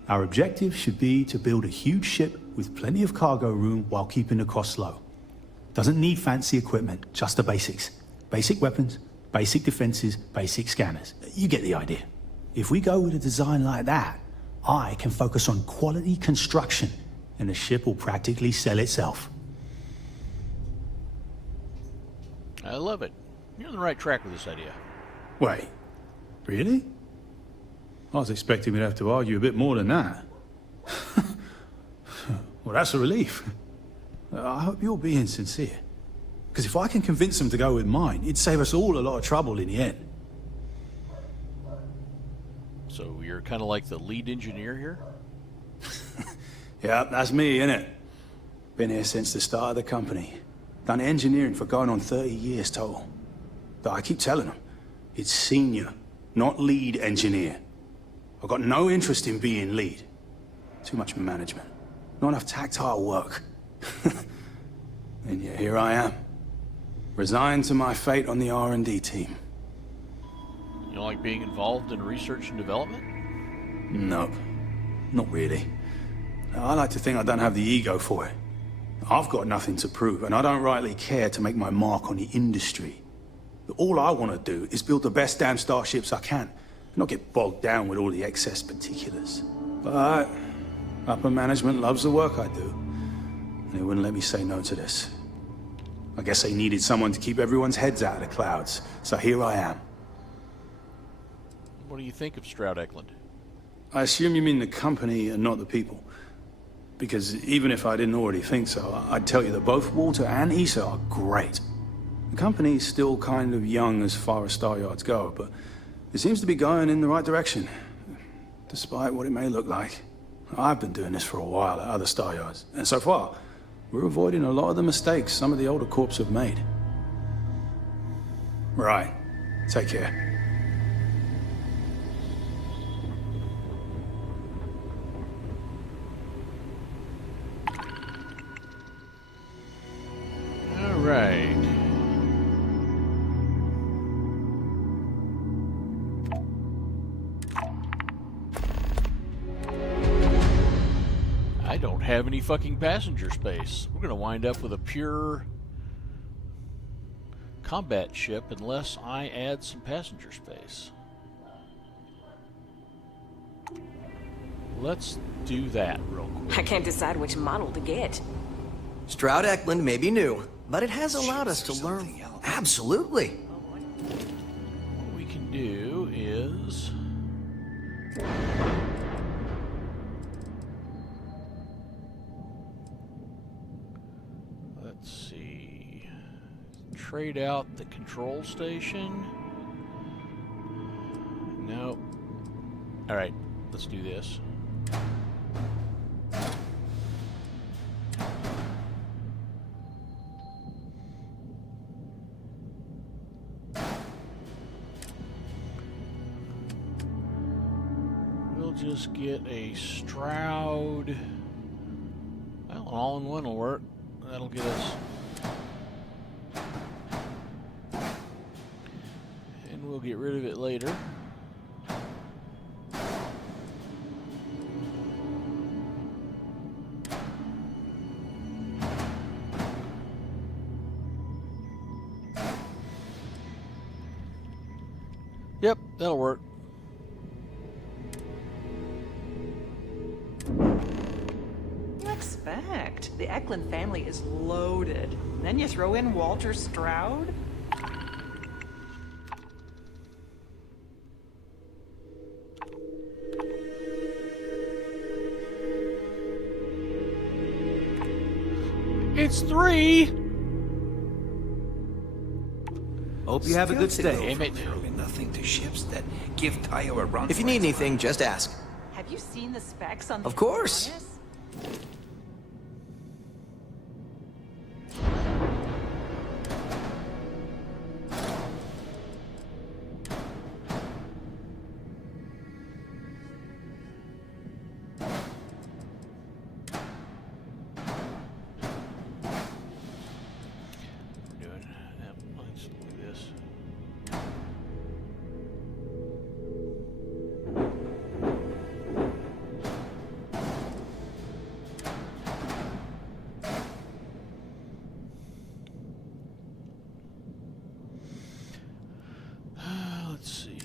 Our objective should be to build a huge ship with plenty of cargo room while keeping the costs low. Doesn't need fancy equipment, just the basics. Basic weapons, basic defenses, basic scanners. You get the idea. If we go with a design like that, I can focus on quality construction, and the ship will practically sell itself. I love it. You're on the right track with this idea. Wait, really? I was expecting we'd have to argue a bit more than that. Well, that's a relief. I hope you're being sincere. Because if I can convince them to go with mine, it'd save us all a lot of trouble in the end. So you're kind of like the lead engineer here? Yeah, that's me, innit? Been here since the start of the company. Done engineering for going on 30 years total. But I keep telling them, it's senior, not lead engineer. I've got no interest in being lead. Too much management. Not enough tactile work. And yet here I am. Resigned to my fate on the R&D team. You don't like being involved in research and development? Nope. Not really. I like to think I don't have the ego for it. I've got nothing to prove, and I don't rightly care to make my mark on the industry. All I want to do is build the best damn starships I can, not get bogged down with all the excess particulars. But upper management loves the work I do, and they wouldn't let me say no to this. I guess they needed someone to keep everyone's heads out of the clouds, so here I am. What do you think of Stroud Eklund? I assume you mean the company and not the people. Because even if I didn't already think so, I'd tell you that both Walter and Issa are great. The company's still kind of young as far as Star Yards go, but it seems to be going in the right direction, despite what it may look like. I've been doing this for a while at other Star Yards, and so far, We're avoiding a lot of the mistakes some of the older corps have made. Right. Take care. All right. I don't have any fucking passenger space. We're gonna wind up with a pure combat ship unless I add some passenger space. Let's do that real quick. I can't decide which model to get. Stroud Eklund may be new, but it has allowed us to learn. Absolutely. What we can do is... let's see... trade out the control station. Nope. Alright, let's do this. We'll just get a Stroud. Well, an all-in-one will work. That'll get us. And we'll get rid of it later. Yep, that'll work. You expect? The Eklund family is loaded. Then you throw in Walter Stroud? It's 3! Hope you have a good stay. Damn it. Nothing to ships that give Tayo a run. If you need anything, just ask. Have you seen the specs on the Of course. Adventures? Let's see.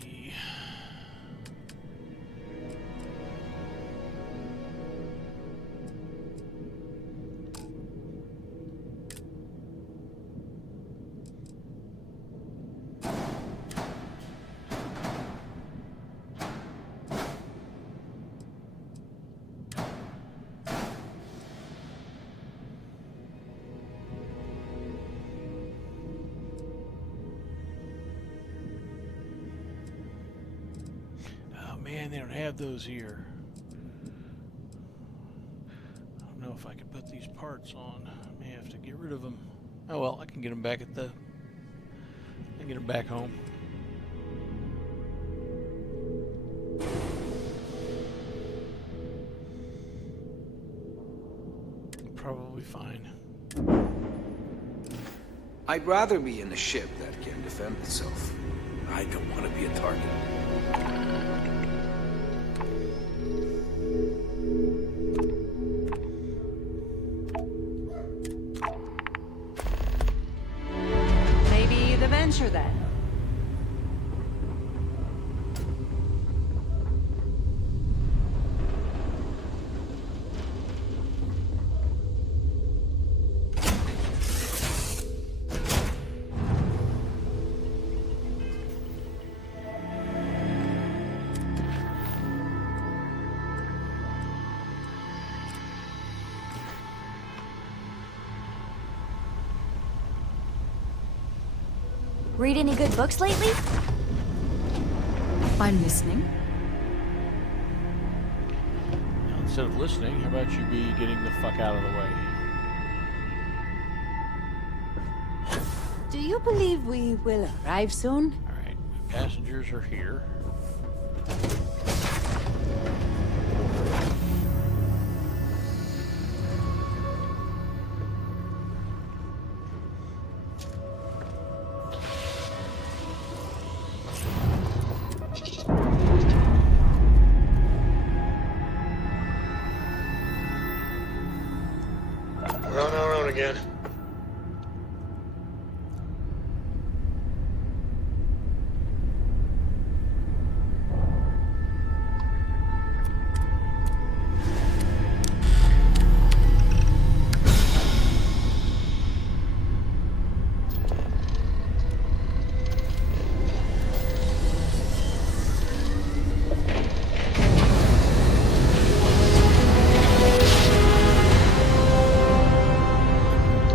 Man, they don't have those here. I don't know if I can put these parts on. I may have to get rid of them. Oh well, I can get them back at the... I can get them back home. Probably fine. I'd rather be in a ship that can defend itself. I don't want to be a target. Maybe the Venture then. Read any good books lately? I'm listening. Now, instead of listening, how about you be getting the fuck out of the way? Do you believe we will arrive soon? Alright, passengers are here. We're on our own again.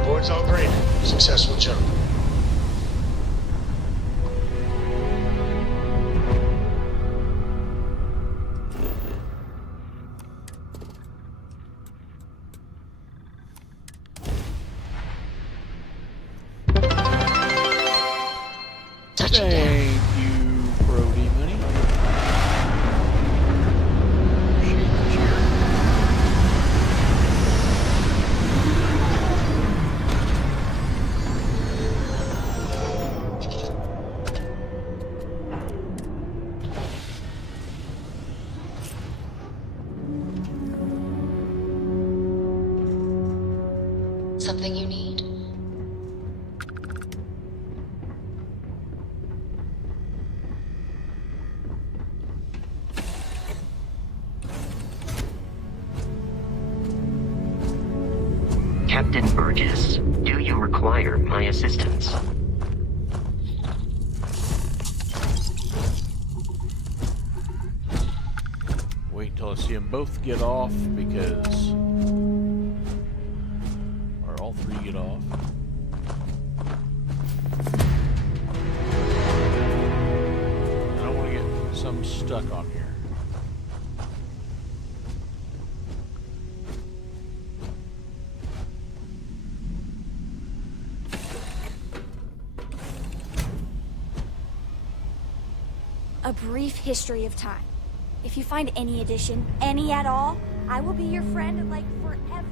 Board's all green. Successful jump. Touching down. Thank you, Brody Money. Appreciate the cheer. Something you need? Captain Burgess, do you require my assistance? Wait till I see them both get off because... or all three get off. I don't want to get some stuck on here. A brief history of time. If you find any addition, any at all, I will be your friend like forever.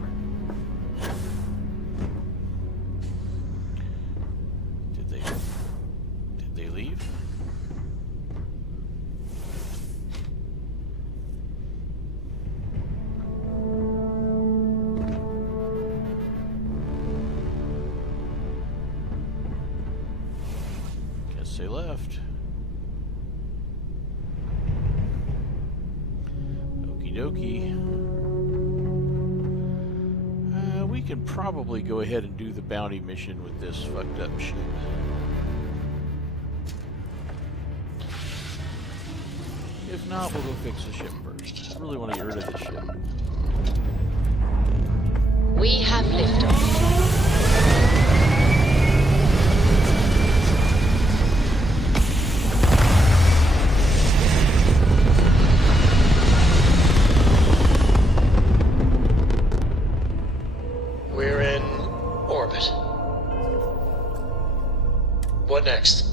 Did they leave? Guess they left. Okie dokie. We can probably go ahead and do the bounty mission with this fucked up ship. If not, we'll go fix the ship first. I really want to get rid of this ship. We have liftoff. We're in orbit. What next?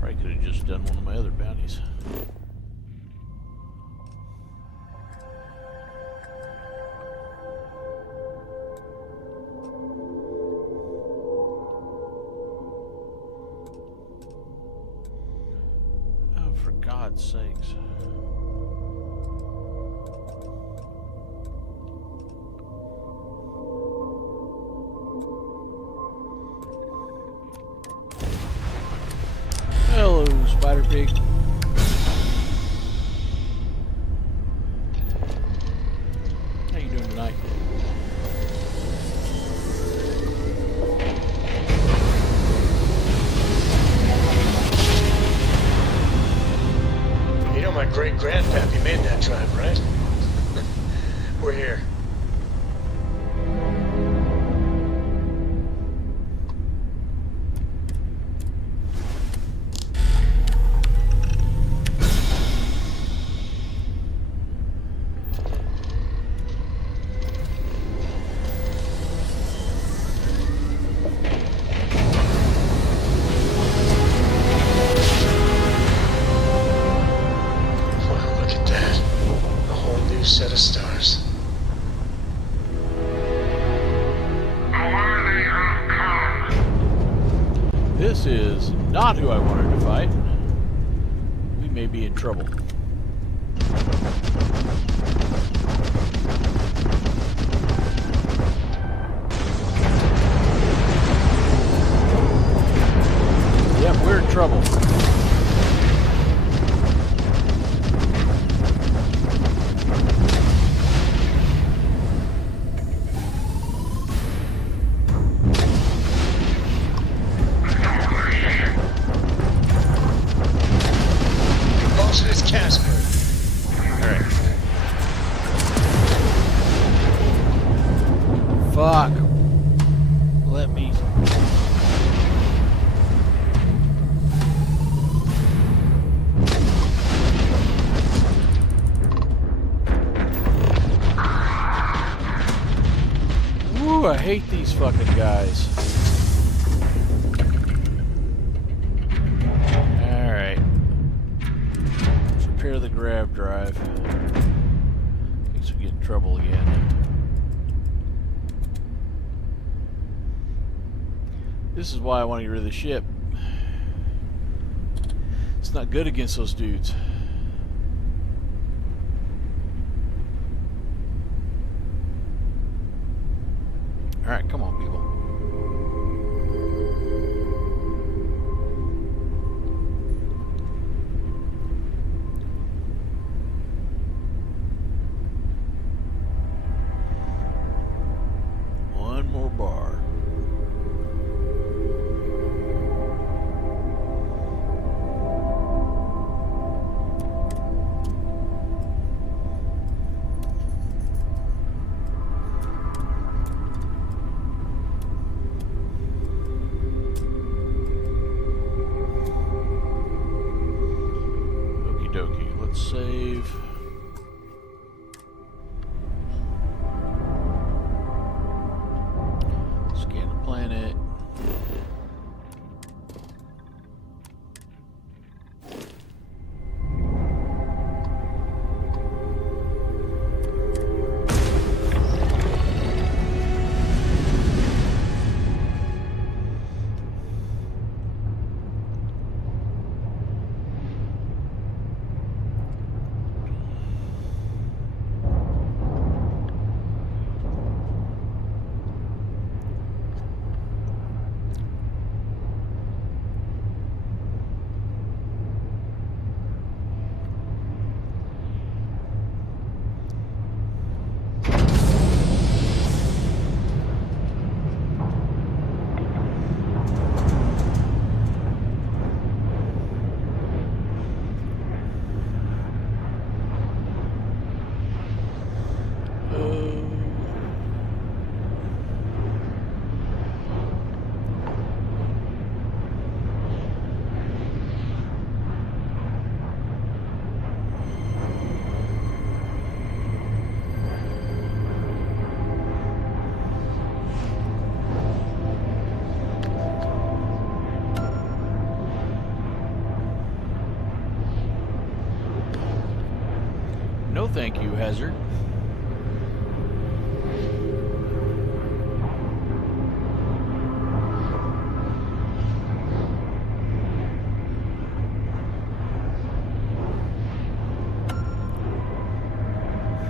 Probably could have just done one of my other bounties. Oh, for God's sakes. Hello, Spider Pig. How you doing tonight? You know my great-grandpappy made that drive, right? We're here. set of stars. This is not who I wanted to fight. We may be in trouble. Yep, we're in trouble. Fuck. Let me... Woo, I hate these fucking guys. Alright. Let's repair the grav drive. In case we get in trouble again. This is why I want to get rid of the ship. It's not good against those dudes. Alright, come on, people. One more bar. Save. Scan the planet. No, thank you, Hazard.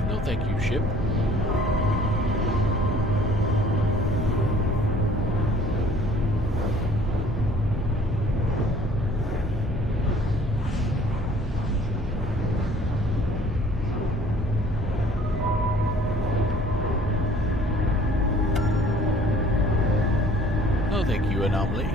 No, thank you, ship. No, thank you, Anomaly.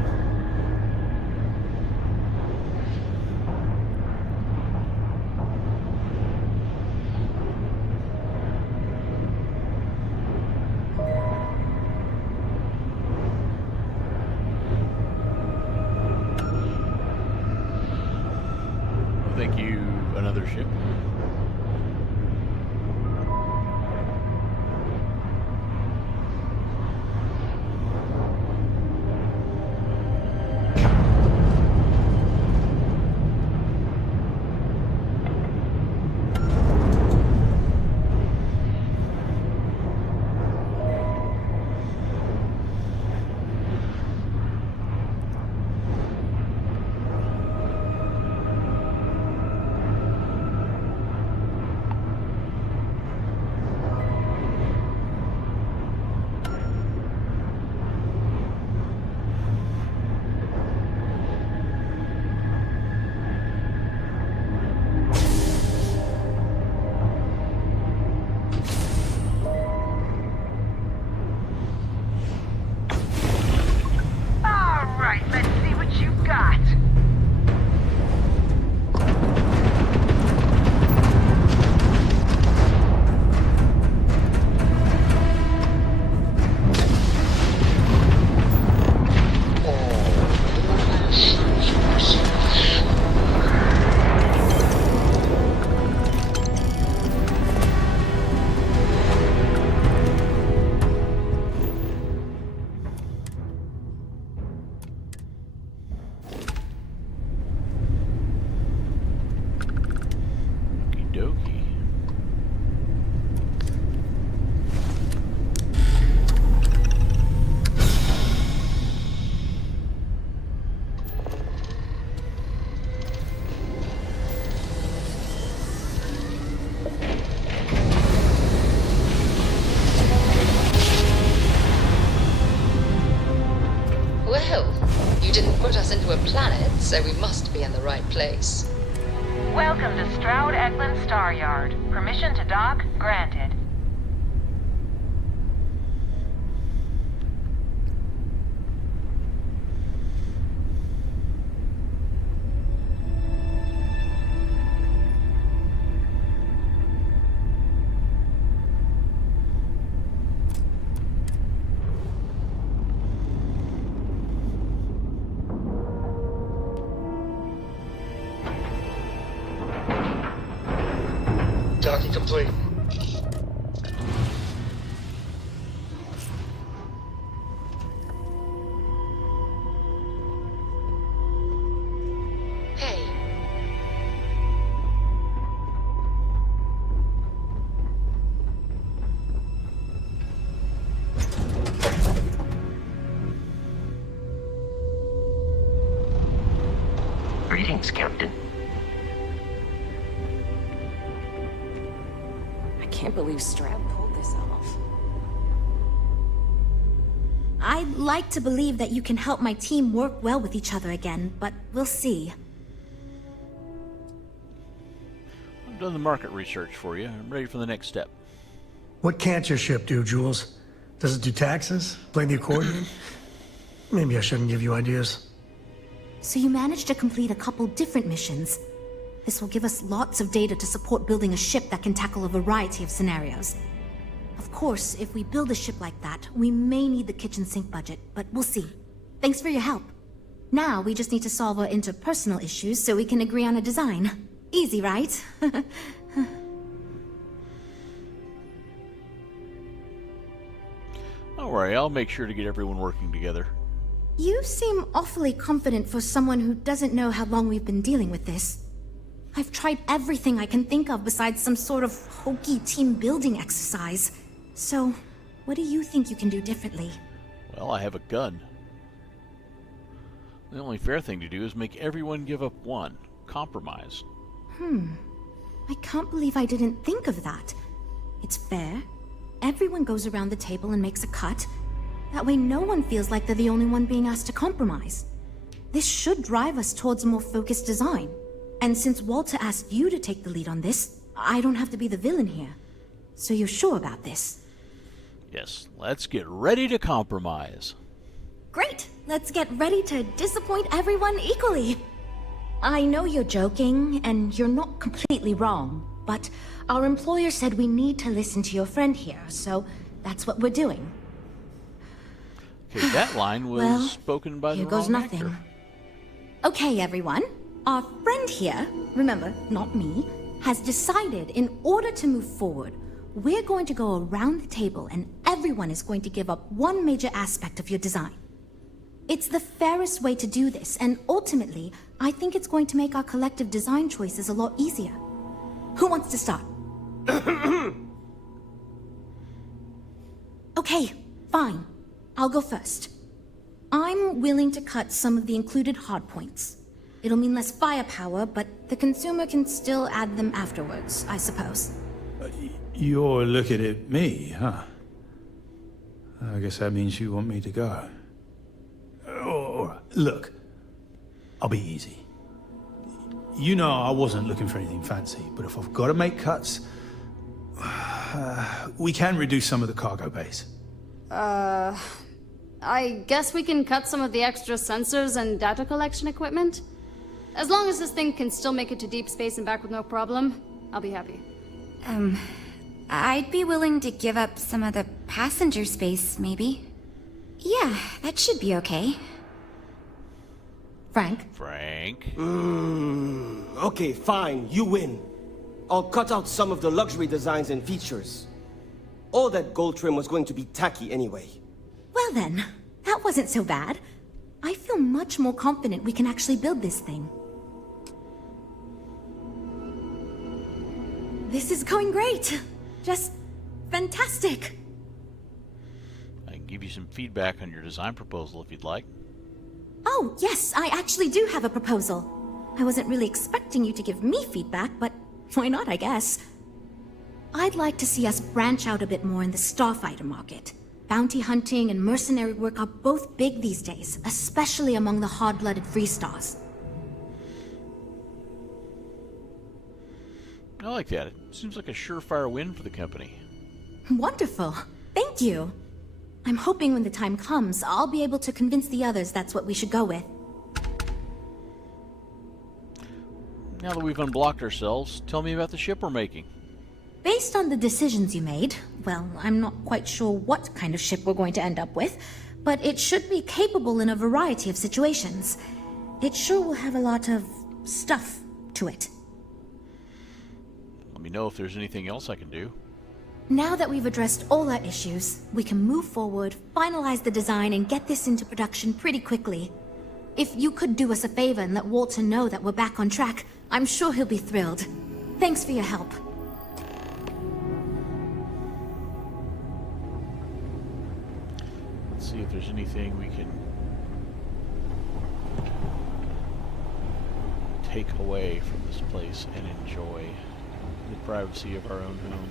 Thank you, another ship. dokie. Well, you didn't put us into a planet, so we must be in the right place. Welcome to Stroud Eklund Star Yard. Permission to dock granted. Docking complete. Hey. Greetings, Captain. I can't believe Stroud pulled this off. I'd like to believe that you can help my team work well with each other again, but we'll see. I've done the market research for you. I'm ready for the next step. What can't your ship do, Jules? Does it do taxes? Play the accordion? Maybe I shouldn't give you ideas. So you managed to complete a couple different missions. This will give us lots of data to support building a ship that can tackle a variety of scenarios. Of course, if we build a ship like that, we may need the kitchen sink budget, but we'll see. Thanks for your help. Now we just need to solve our interpersonal issues so we can agree on a design. Easy, right? Don't worry, I'll make sure to get everyone working together. You seem awfully confident for someone who doesn't know how long we've been dealing with this. I've tried everything I can think of besides some sort of hokey team building exercise. So, what do you think you can do differently? Well, I have a gun. The only fair thing to do is make everyone give up one. Compromise. I can't believe I didn't think of that. It's fair. Everyone goes around the table and makes a cut. That way no one feels like they're the only one being asked to compromise. This should drive us towards a more focused design. And since Walter asked you to take the lead on this, I don't have to be the villain here. So you're sure about this? Yes, let's get ready to compromise. Great! Let's get ready to disappoint everyone equally. I know you're joking, and you're not completely wrong, but our employer said we need to listen to your friend here, so that's what we're doing. Okay, that line was Well, spoken by the here goes wrong nothing. actor. Okay, everyone. Our friend here, remember, not me, has decided in order to move forward, we're going to go around the table and everyone is going to give up one major aspect of your design. It's the fairest way to do this, and ultimately, I think it's going to make our collective design choices a lot easier. Who wants to start? Okay, fine. I'll go first. I'm willing to cut some of the included hardpoints. It'll mean less firepower, but the consumer can still add them afterwards, I suppose. You're looking at me, huh? I guess that means you want me to go. All right, look, I'll be easy. You know I wasn't looking for anything fancy, but if I've got to make cuts, we can reduce some of the cargo bays. I guess we can cut some of the extra sensors and data collection equipment? As long as this thing can still make it to deep space and back with no problem, I'll be happy. I'd be willing to give up some of the passenger space, maybe. Yeah, that should be okay. Frank? Okay, fine, you win. I'll cut out some of the luxury designs and features. All that gold trim was going to be tacky anyway. Well then, that wasn't so bad. I feel much more confident we can actually build this thing. This is going great. Just fantastic. I can give you some feedback on your design proposal if you'd like. Oh, yes, I actually do have a proposal. I wasn't really expecting you to give me feedback, but why not, I guess. I'd like to see us branch out a bit more in the starfighter market. Bounty hunting and mercenary work are both big these days, especially among the hard-blooded Freestars. I like that. It seems like a surefire win for the company. Wonderful. Thank you. I'm hoping when the time comes, I'll be able to convince the others that's what we should go with. Now that we've unblocked ourselves, tell me about the ship we're making. Based on the decisions you made, well, I'm not quite sure what kind of ship we're going to end up with, but it should be capable in a variety of situations. It sure will have a lot of stuff to it. Let me know if there's anything else I can do. Now that we've addressed all our issues, we can move forward, finalize the design, and get this into production pretty quickly. If you could do us a favor and let Walter know that we're back on track, I'm sure he'll be thrilled. Thanks for your help. Let's see if there's anything we can take away from this place and enjoy the privacy of our own home.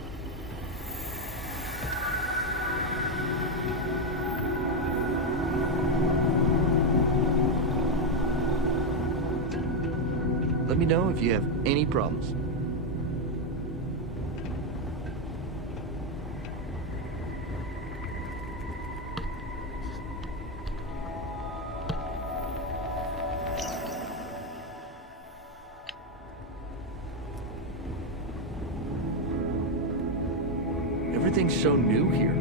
Let me know if you have any problems. Everything's so new here.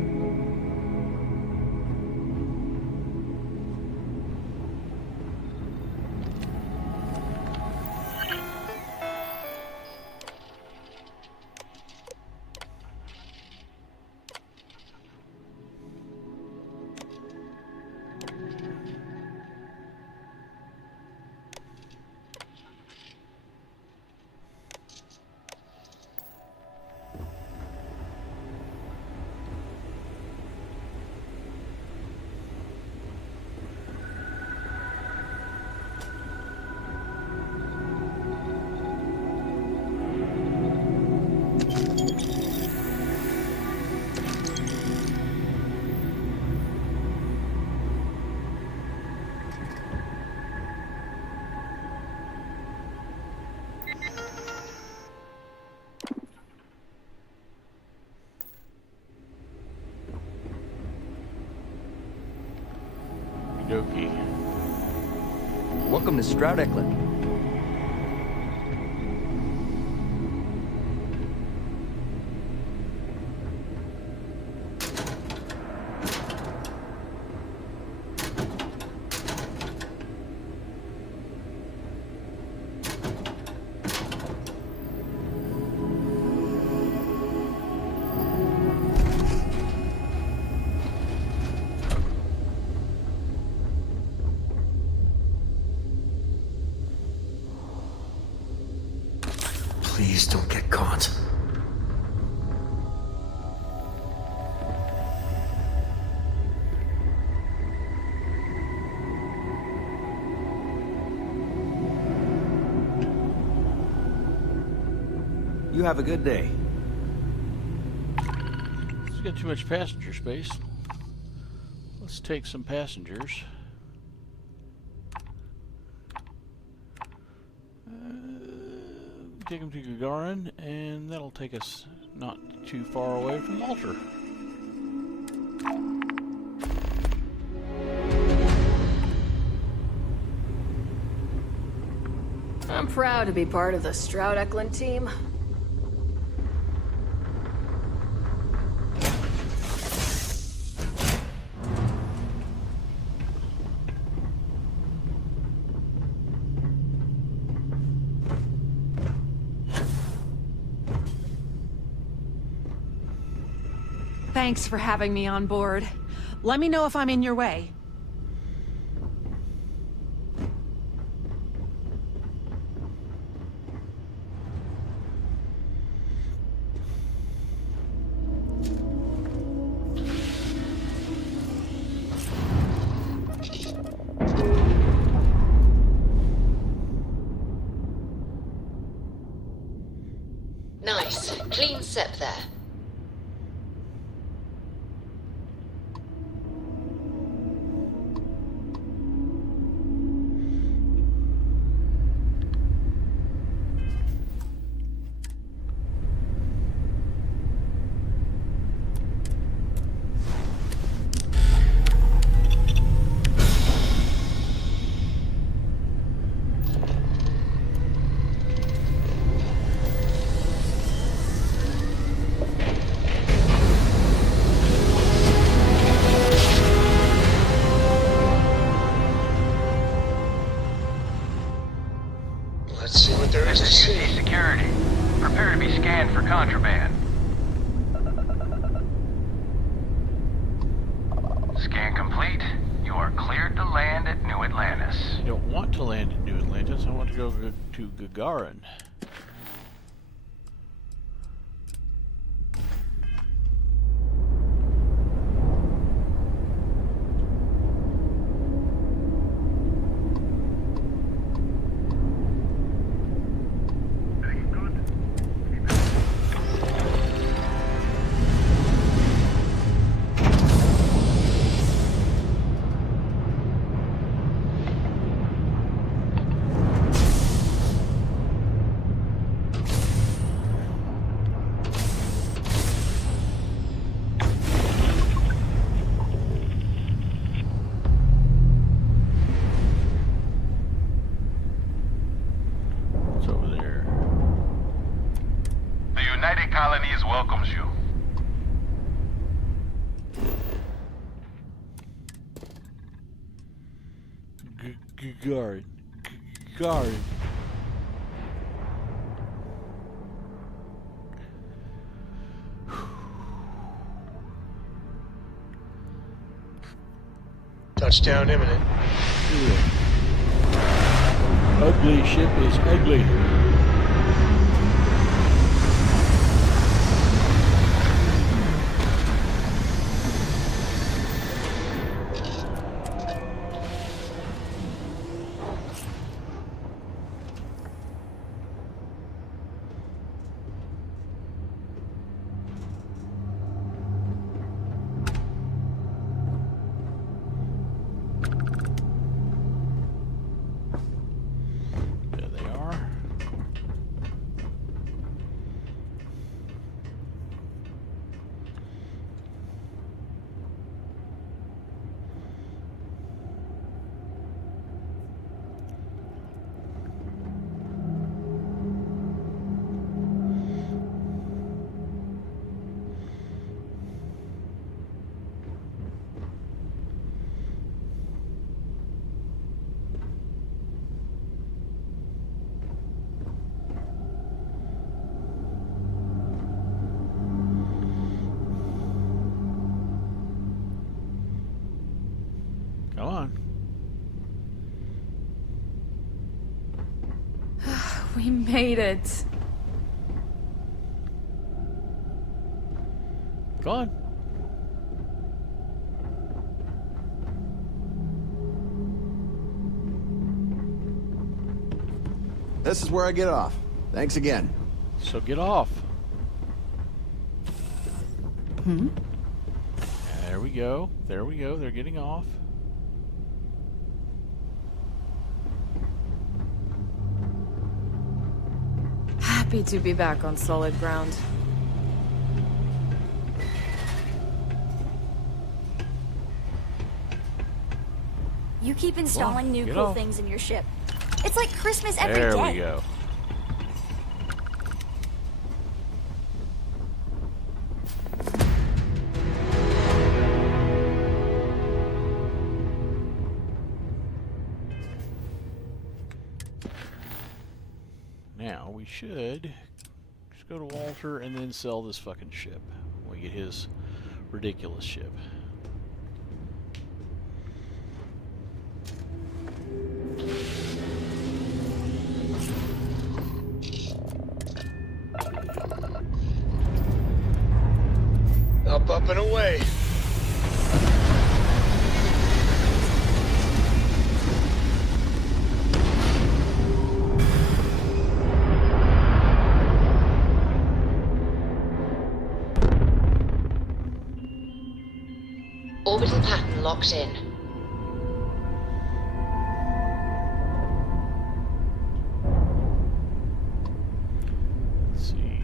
Okey-dokey. Welcome to Stroud Eklund. Please don't get caught. You have a good day. Let's get too much passenger space. Let's take some passengers. Take them to Gagarin, and that'll take us not too far away from Walter. I'm proud to be part of the Stroud Eklund team. Thanks for having me on board. Let me know if I'm in your way. Nice. Clean sep there. Let's see what there is to see. Security. Prepare to be scanned for contraband. Scan complete. You are cleared to land at New Atlantis. I don't want to land at New Atlantis. I want to go to Gagarin. United Colonies welcomes you. Gagarin. Gagarin. Touchdown imminent. Ugly ship is ugly. Come on. We made it. Go on. This is where I get off. Thanks again. So get off. There we go. There we go. They're getting off. Happy to be back on solid ground. You keep installing new Get cool off. things in your ship. It's like Christmas every day. There we go. Now we should just go to Walter and then sell this fucking ship. We get his ridiculous ship. Up and away. locked in. Let's see.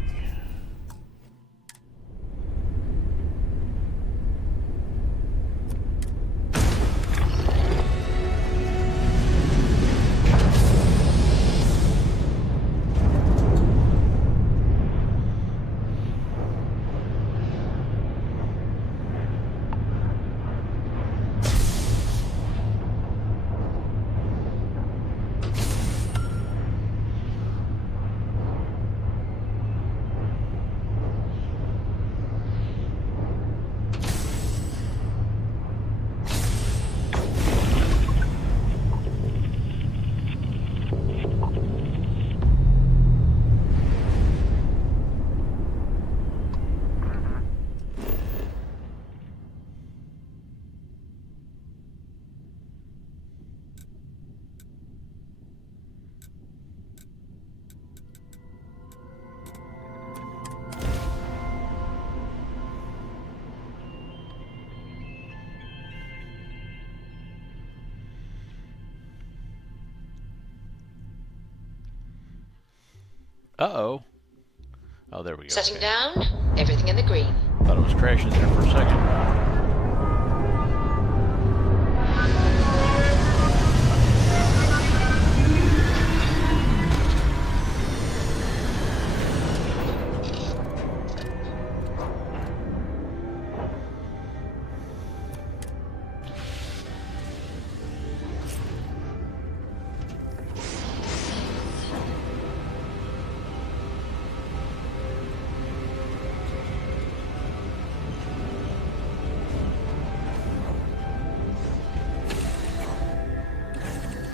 Uh-oh. Oh, there we go. Setting Okay. down, everything in the green. Thought it was crashing there for a second.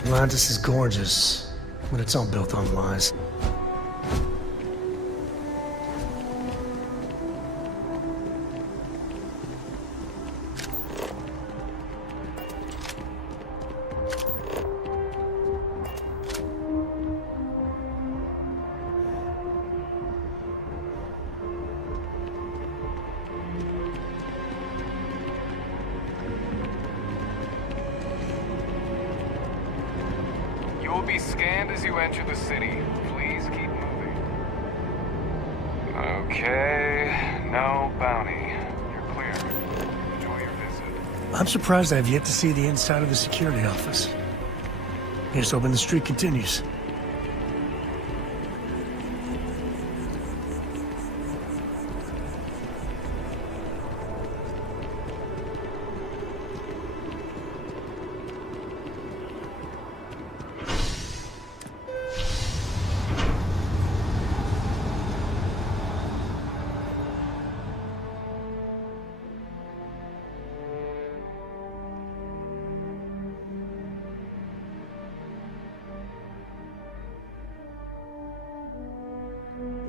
Atlantis is gorgeous, but it's all built on lies. You will be scanned as you enter the city. Please keep moving. Okay, no bounty. You're clear. Enjoy your visit. I'm surprised I've yet to see the inside of the security office. Here's hoping the streak continues.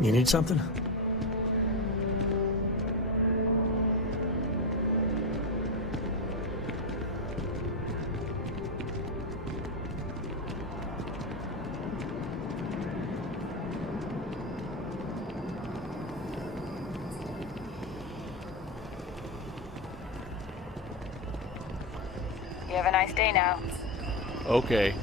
You need something? You have a nice day now. Okay.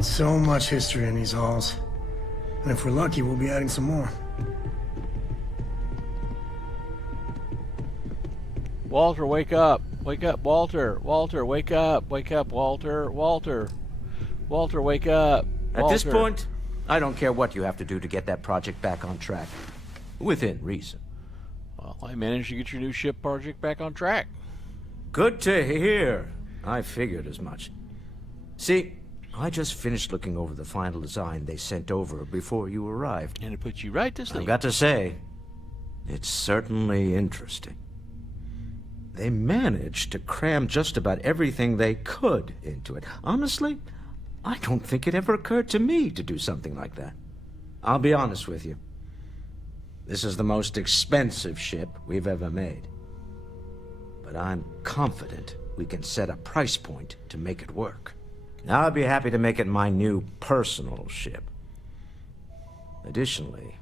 So much history in these halls. And if we're lucky, we'll be adding some more. Walter, wake up. Wake up, Walter. Walter, wake up. Wake up, Walter. Walter. Walter, wake up. At this Walter. point, I don't care what you have to do to get that project back on track. Within reason. Well, I managed to get your new ship project back on track. Good to hear. I figured as much. See, I just finished looking over the final design they sent over before you arrived. And it puts you right to sleep. I've got to say, it's certainly interesting. They managed to cram just about everything they could into it. Honestly, I don't think it ever occurred to me to do something like that. I'll be honest with you. This is the most expensive ship we've ever made. But I'm confident we can set a price point to make it work. Now I'd be happy to make it my new personal ship. Additionally,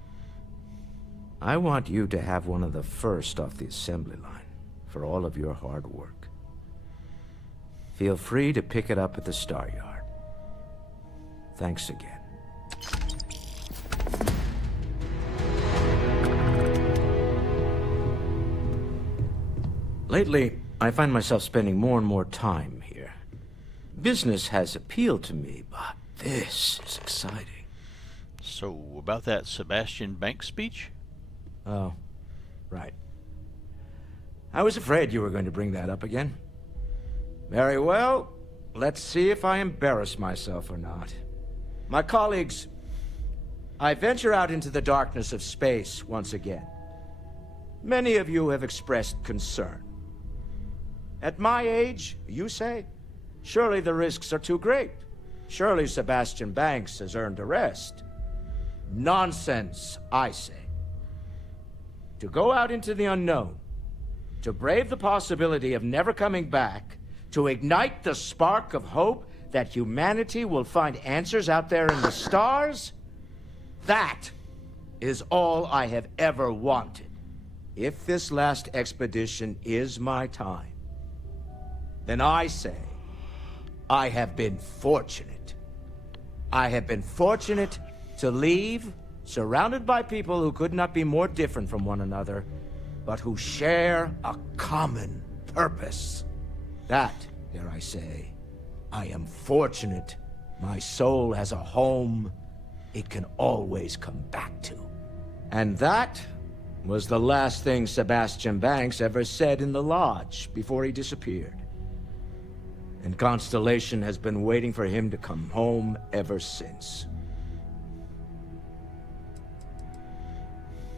I want you to have one of the first off the assembly line for all of your hard work. Feel free to pick it up at the Star Yard. Thanks again. Lately, I find myself spending more and more time here. Business has appealed to me, but this is exciting. So, about that Sebastian Banks speech? Oh, right. I was afraid you were going to bring that up again. Very well. Let's see if I embarrass myself or not. My colleagues, I venture out into the darkness of space once again. Many of you have expressed concern. At my age, you say, surely the risks are too great. Surely Sebastian Banks has earned a rest. Nonsense, I say. To go out into the unknown, to brave the possibility of never coming back, to ignite the spark of hope that humanity will find answers out there in the stars, that is all I have ever wanted. If this last expedition is my time, then I say, I have been fortunate. I have been fortunate to leave, surrounded by people who could not be more different from one another, but who share a common purpose. That, dare I say, I am fortunate. My soul has a home it can always come back to. And that was the last thing Sebastian Banks ever said in the lodge before he disappeared. And Constellation has been waiting for him to come home ever since.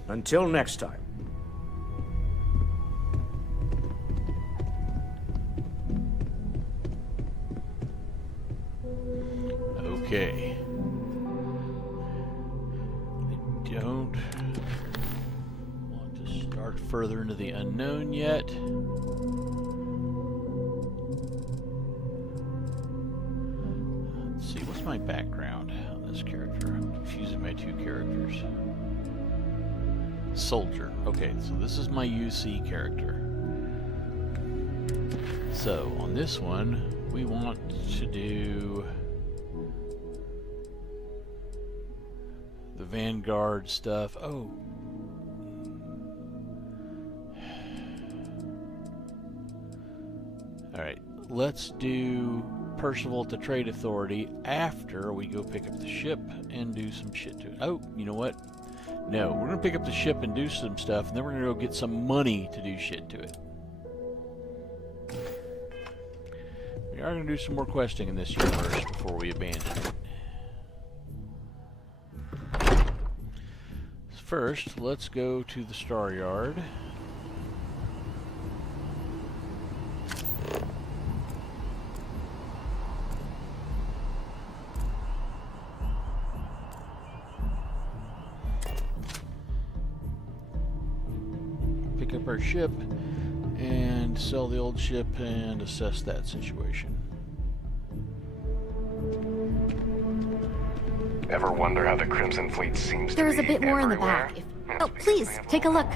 Until next time. Okay. I don't want to start further into the unknown yet. Let's see, what's my background on this character? I'm confusing my two characters. Soldier. Okay, so this is my UC character. So, on this one, we want to do the Vanguard stuff. Oh. Alright, let's do Percival at the Trade Authority after we go pick up the ship and do some shit to it. Oh, you know what? No, we're going to pick up the ship and do some stuff, and then we're going to go get some money to do shit to it. We are going to do some more questing in this universe before we abandon it. First, let's go to the Star Yard. Pick up our ship and sell the old ship and assess that situation. Ever wonder how the Crimson Fleet seems There's to a be bit more in the everywhere? back. Oh, please, take a look.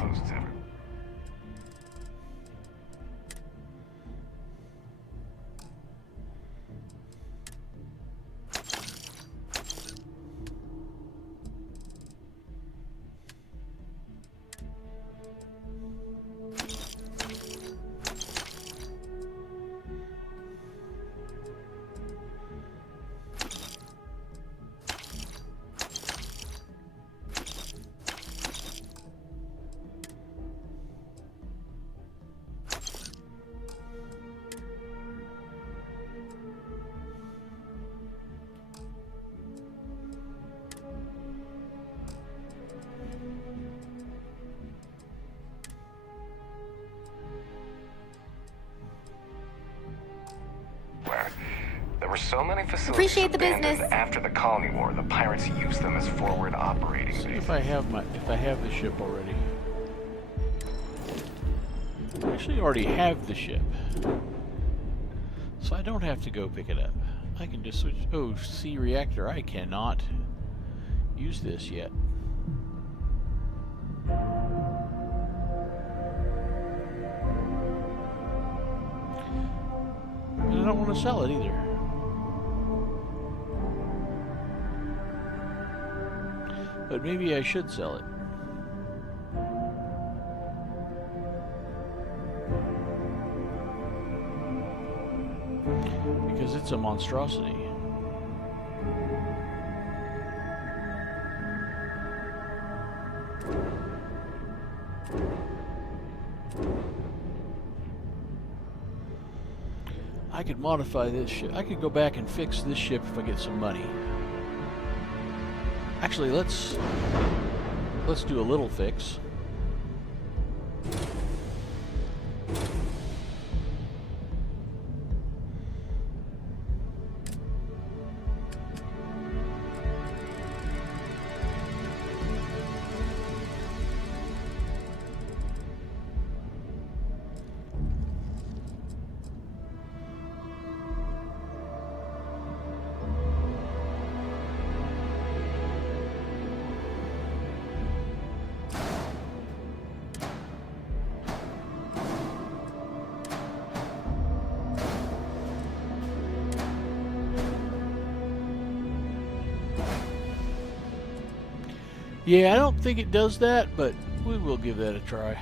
so many facilities Appreciate the abandoned business. after the colony war, the pirates used them as forward operating See bases. if I have the ship already. I actually already have the ship. So I don't have to go pick it up. I can just switch. Oh, C reactor. I cannot use this yet. And I don't want to sell it either. But maybe I should sell it. Because it's a monstrosity. I could modify this ship. I could go back and fix this ship if I get some money. Actually, let's do a little fix. Yeah, I don't think it does that, but we will give that a try.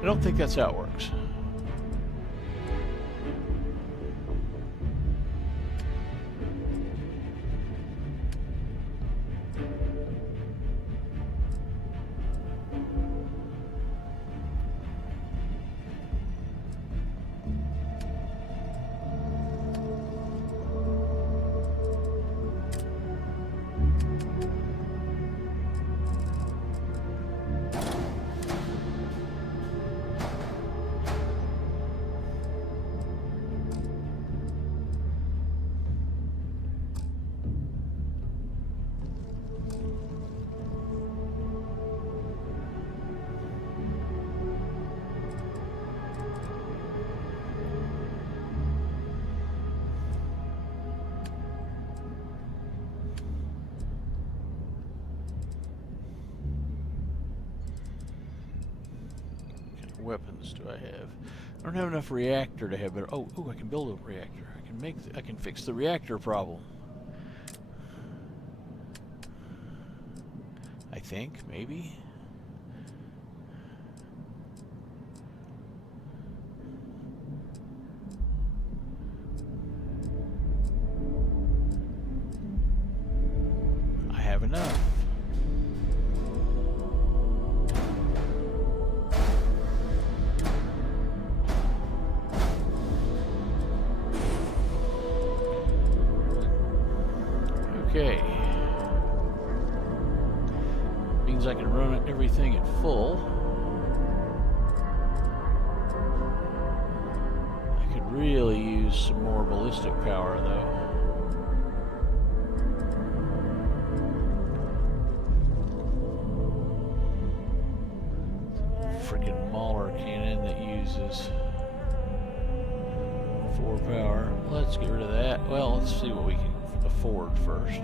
I don't think that's how it works. Weapons do I have? I don't have enough reactor to have, but oh, I can build a reactor. I can fix the reactor problem. I think maybe. I have enough. Okay. Means I can run everything at full. I could really use some more ballistic power though. Freaking Mauler cannon that uses 4 power. Let's get rid of that. Well, let's see what we can afford first.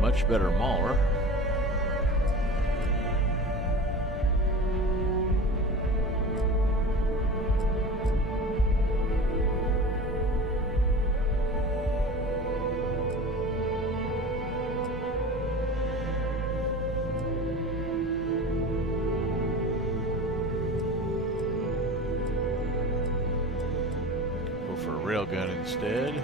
Much better Mauler. for a railgun instead.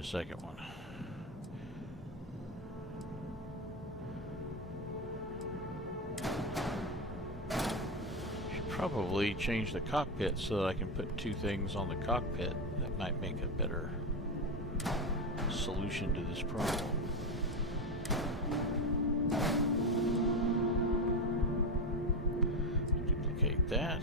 Second one. Should probably change the cockpit so that I can put two things on the cockpit. That might make a better solution to this problem. Duplicate that.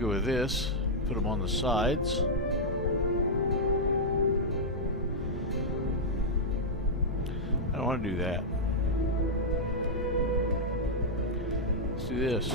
Go with this, put them on the sides. I don't want to do that. Let's do this.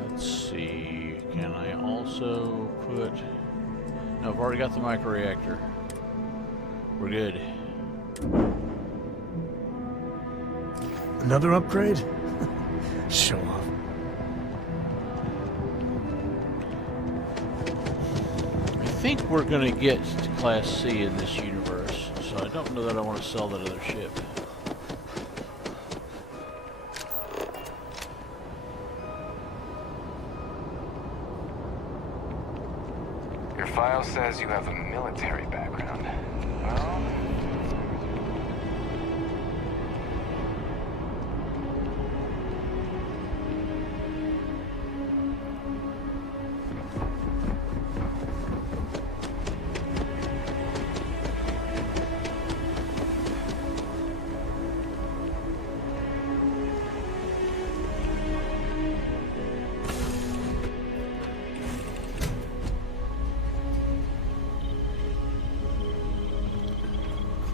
Let's see, can I also put... No, I've already got the microreactor. We're good. Another upgrade? Show off. I think we're going to get to Class C in this universe, so I don't know that I want to sell that other ship. Your file says you have a military background. Well...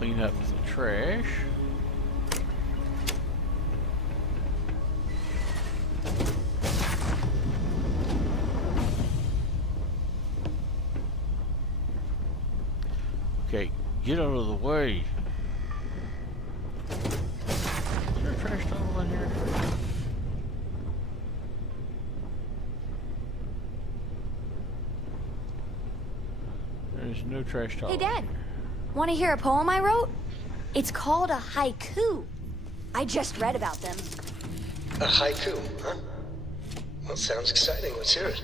clean up the trash. Okay, get out of the way. Is there a trash tunnel in here? There's no trash tunnel. Hey, Dad. Want to hear a poem I wrote? It's called a haiku. I just read about them. A haiku, huh? Well, sounds exciting. Let's hear it.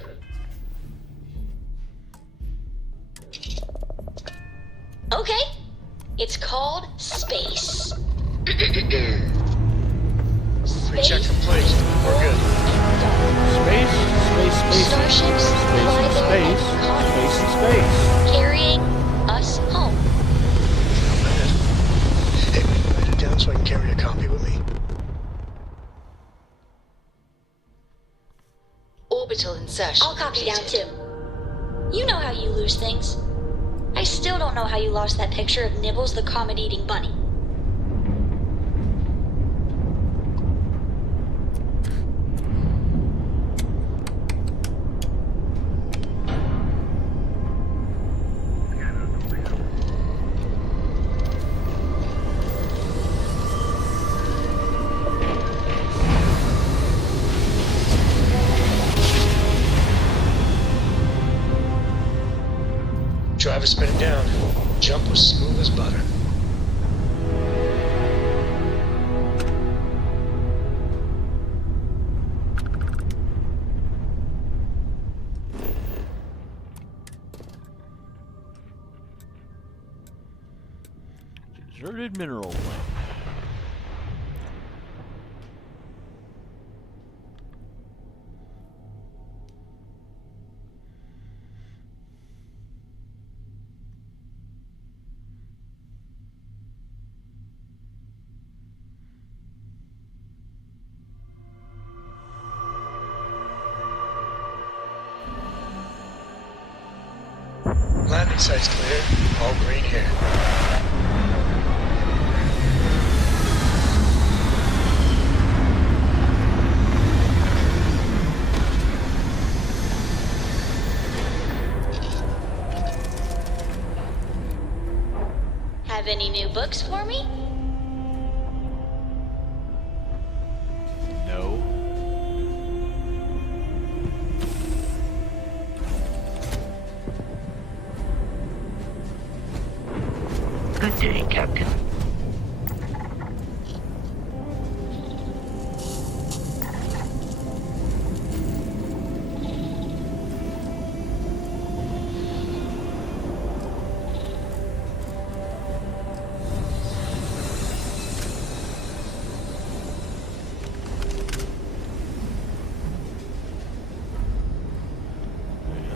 Okay. It's called Space. Recheck complete. We're good. Space, Starships fly there space, carrying us home. Hey, will you write it down so I can carry a copy with me? Orbital insertion. I'll copy down too. You know how you lose things. I still don't know how you lost that picture of Nibbles the comet-eating bunny. Driver spin it down. Jump was smooth as butter. Deserted mineral plant. Landing site's clear. All green here. Have any new books for me? No. Good day, Captain.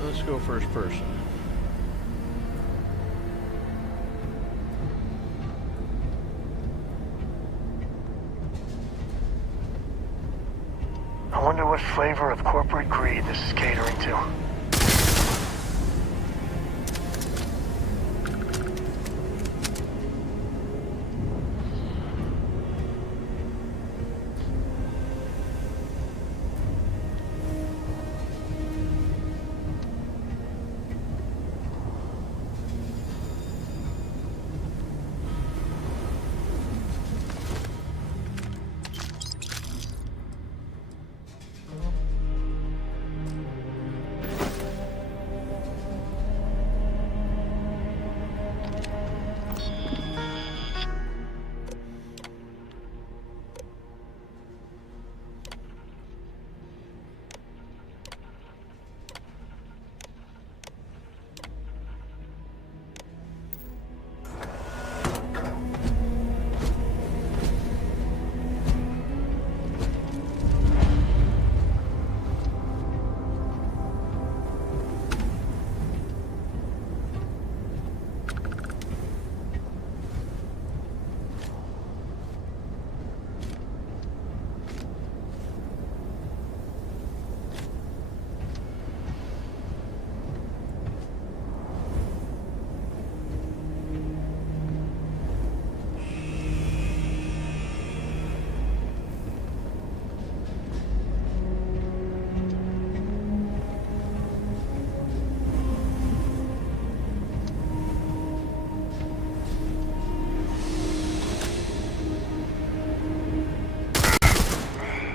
Let's go first person. I wonder what flavor of corporate greed this is catering to.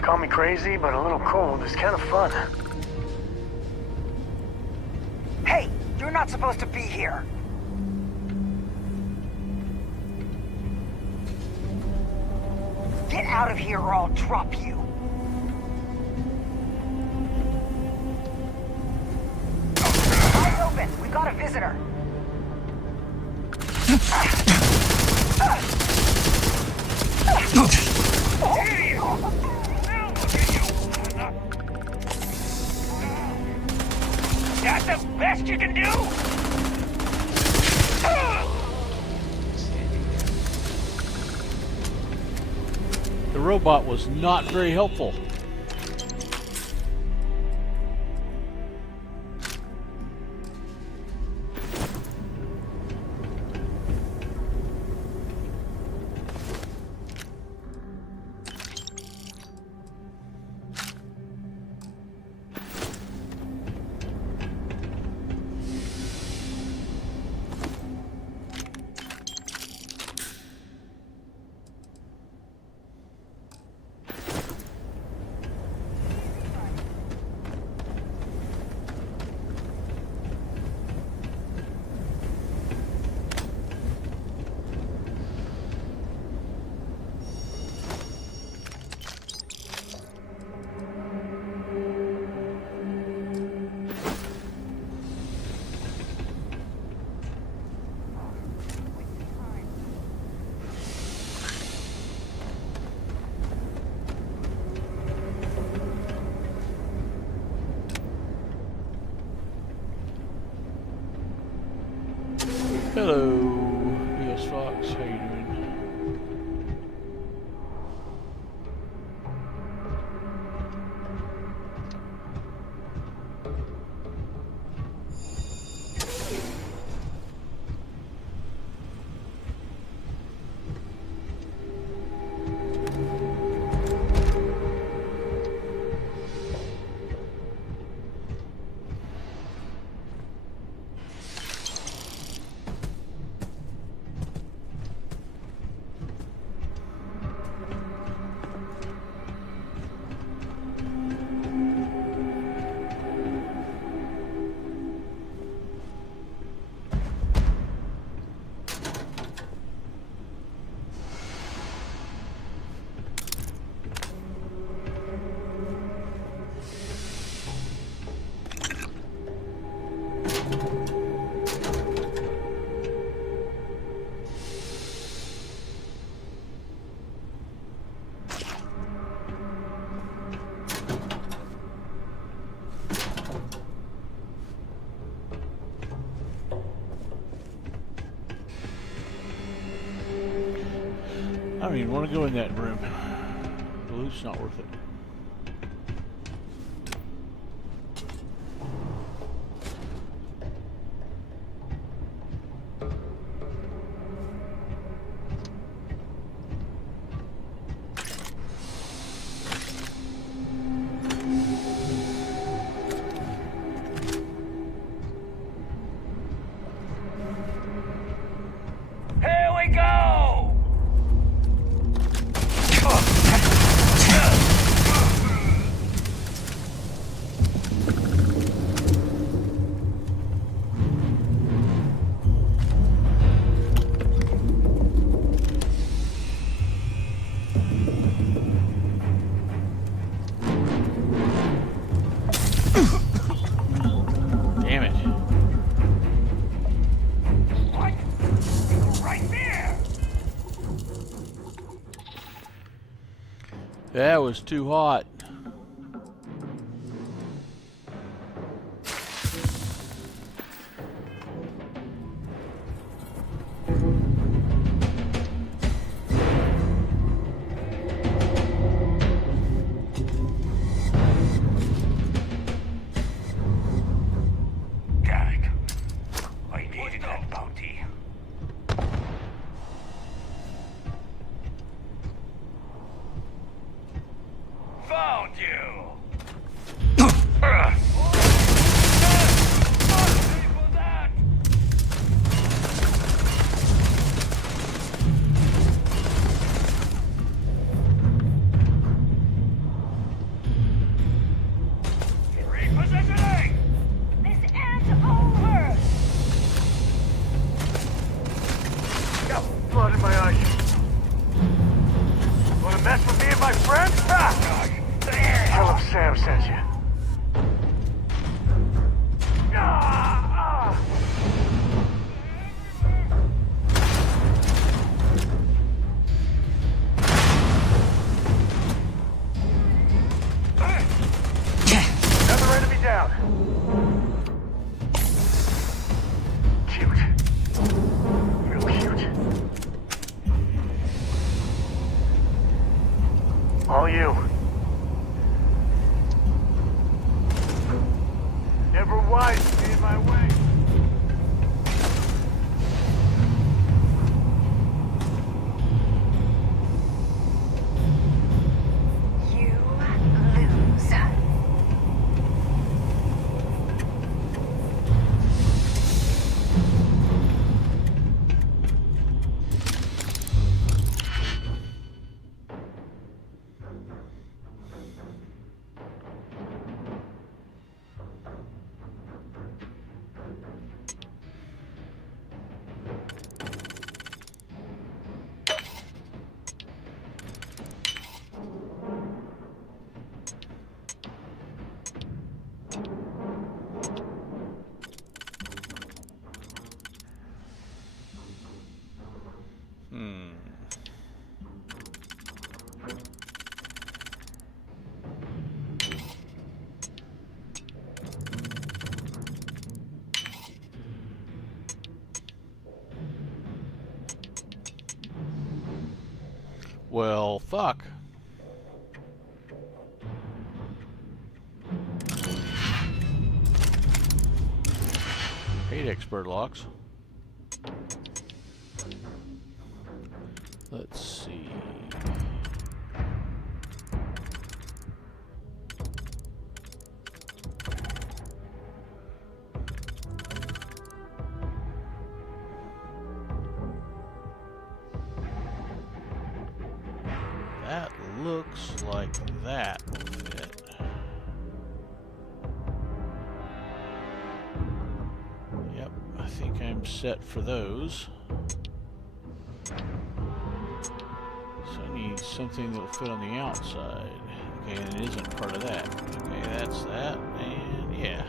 Call me crazy, but a little cold is kind of fun. Hey, you're not supposed to be here. Get out of here or I'll drop you. Eyes open. We've got a visitor. That's the best you can do? The robot was not very helpful. Hello, yes, Fox. How you doing? I don't even want to go in that room. The loot's not worth it. Here we go! Damn it. What? Right there! That was too hot. Damn it. I needed that bounty. Foe! Well, fuck. Hate expert locks. Let's see. That looks like that will fit. Yep, I think I'm set for those. So I need something that'll fit on the outside. Okay, and it isn't part of that. Okay, that's that, and yeah.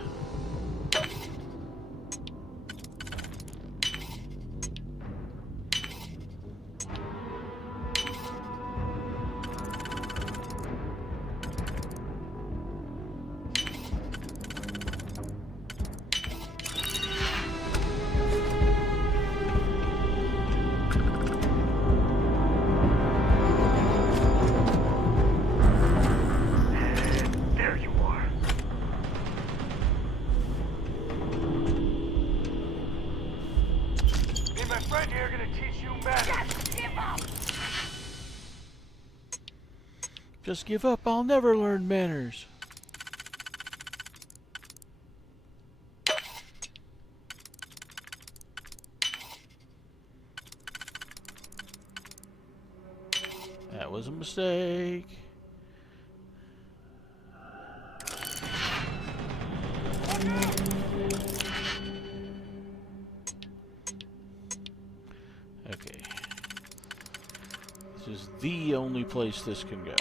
Just give up, I'll never learn manners. That was a mistake. Okay. This is the only place this can go.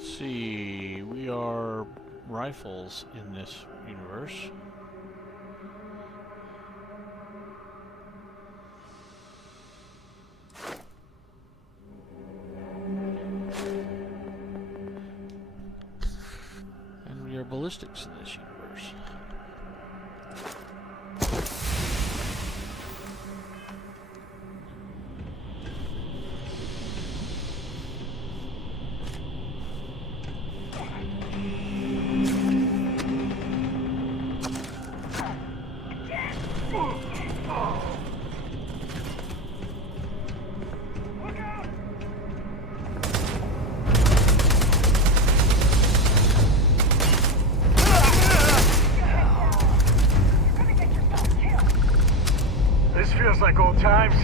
See, we are rifles in this universe. And we are ballistics in this universe. This feels like old times.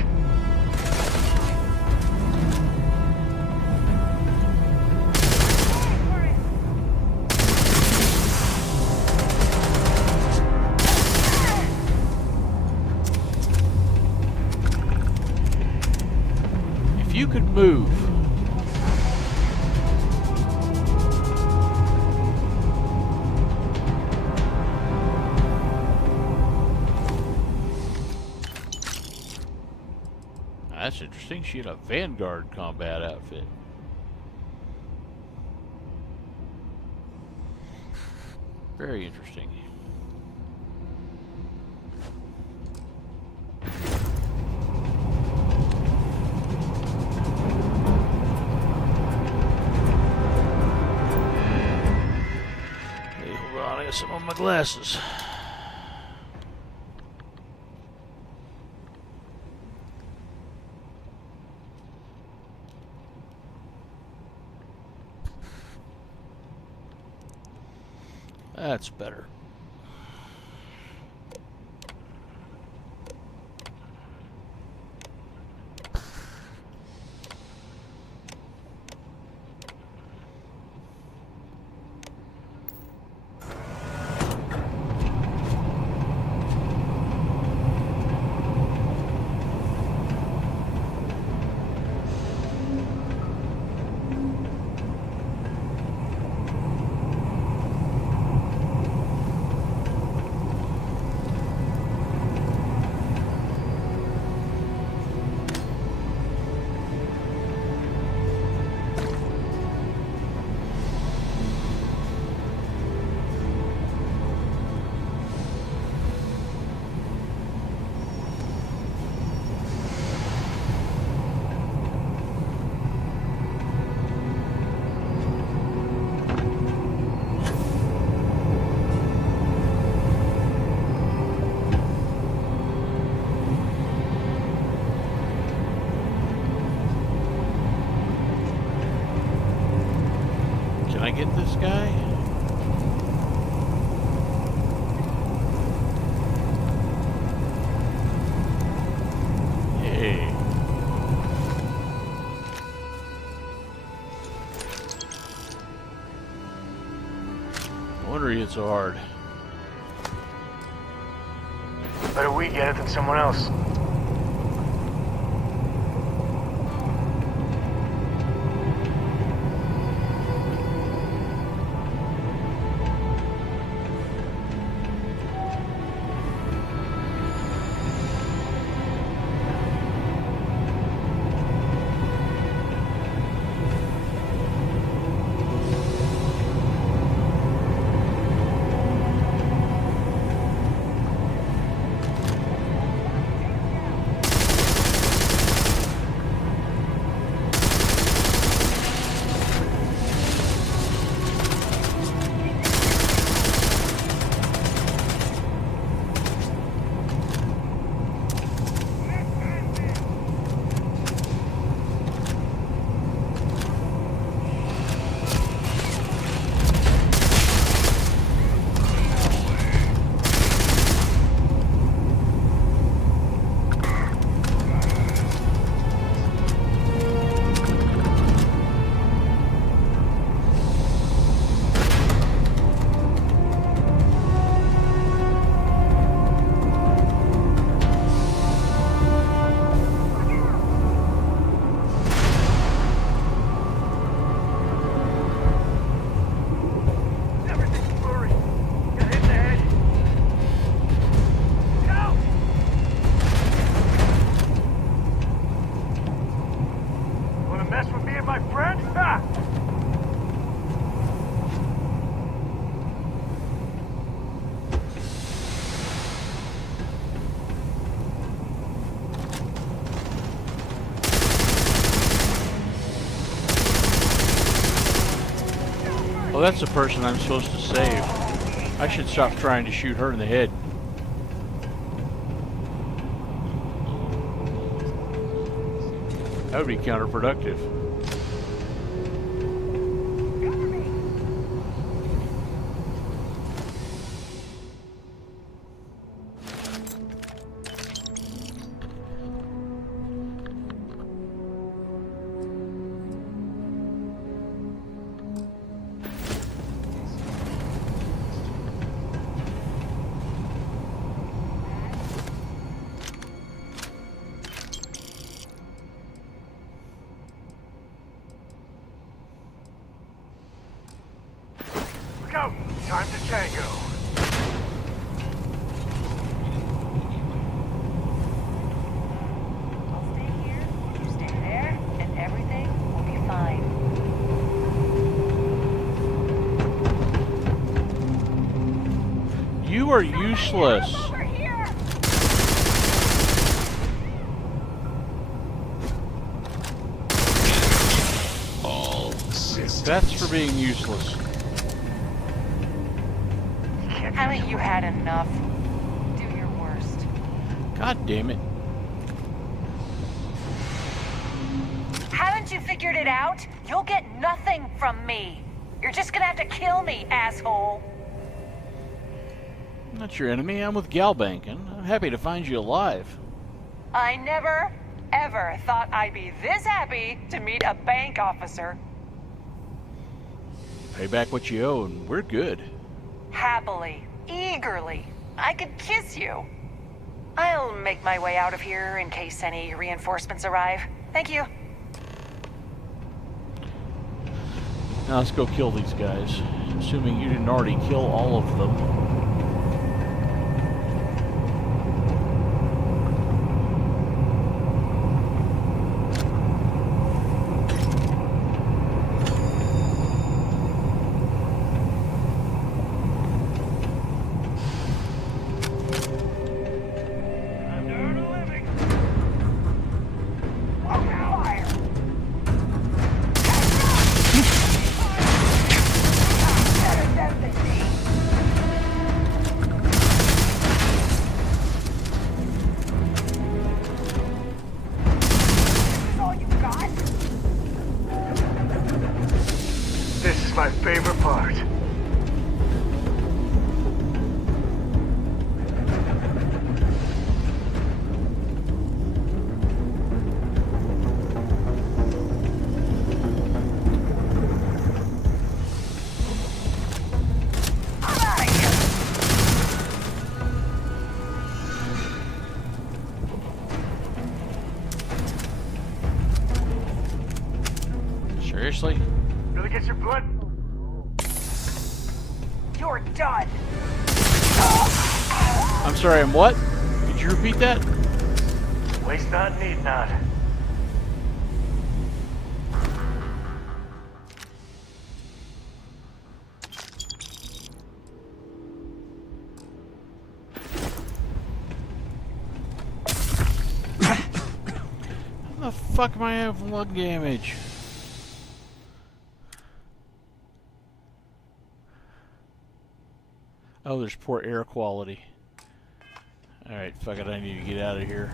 If you could move. That's interesting. She had a Vanguard combat outfit. Very interesting. Hey, hold on. I got some on my glasses. That's better. it so hard? Better we get it than someone else. Oh, that's the person I'm supposed to save. I should stop trying to shoot her in the head. That would be counterproductive. Go! Time to tango. I'll stay here, you stay there, and everything will be fine. You are useless. That's for being useless. Haven't you had enough? Do your worst. God damn it. Haven't you figured it out? You'll get nothing from me. You're just gonna have to kill me, asshole. I'm not your enemy. I'm with Galbank, and I'm happy to find you alive. I never, ever thought I'd be this happy to meet a bank officer. Pay back what you owe, and we're good. Happily, eagerly, I could kiss you. I'll make my way out of here in case any reinforcements arrive. Thank you. Now let's go kill these guys. Assuming you didn't already kill all of them. This is my favorite part. Seriously? Really get your blood? You're done. I'm sorry, I'm what? Could you repeat that? Waste not, need not. How the fuck am I having lung damage? Oh, there's poor air quality. Alright, fuck it, I need to get out of here.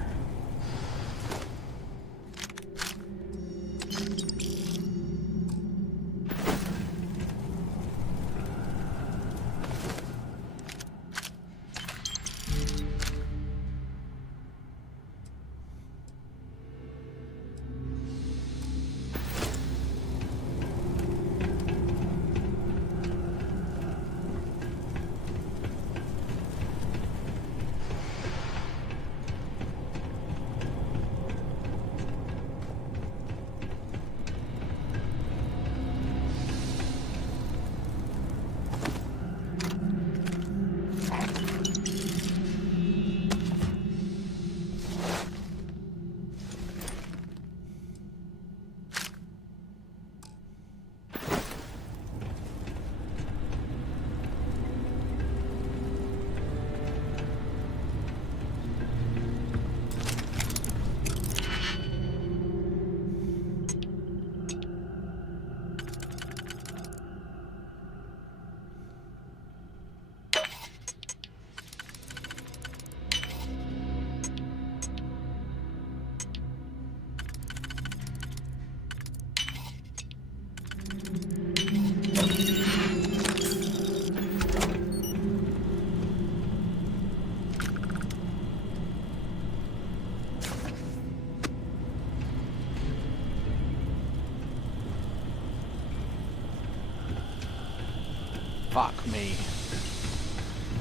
Fuck me.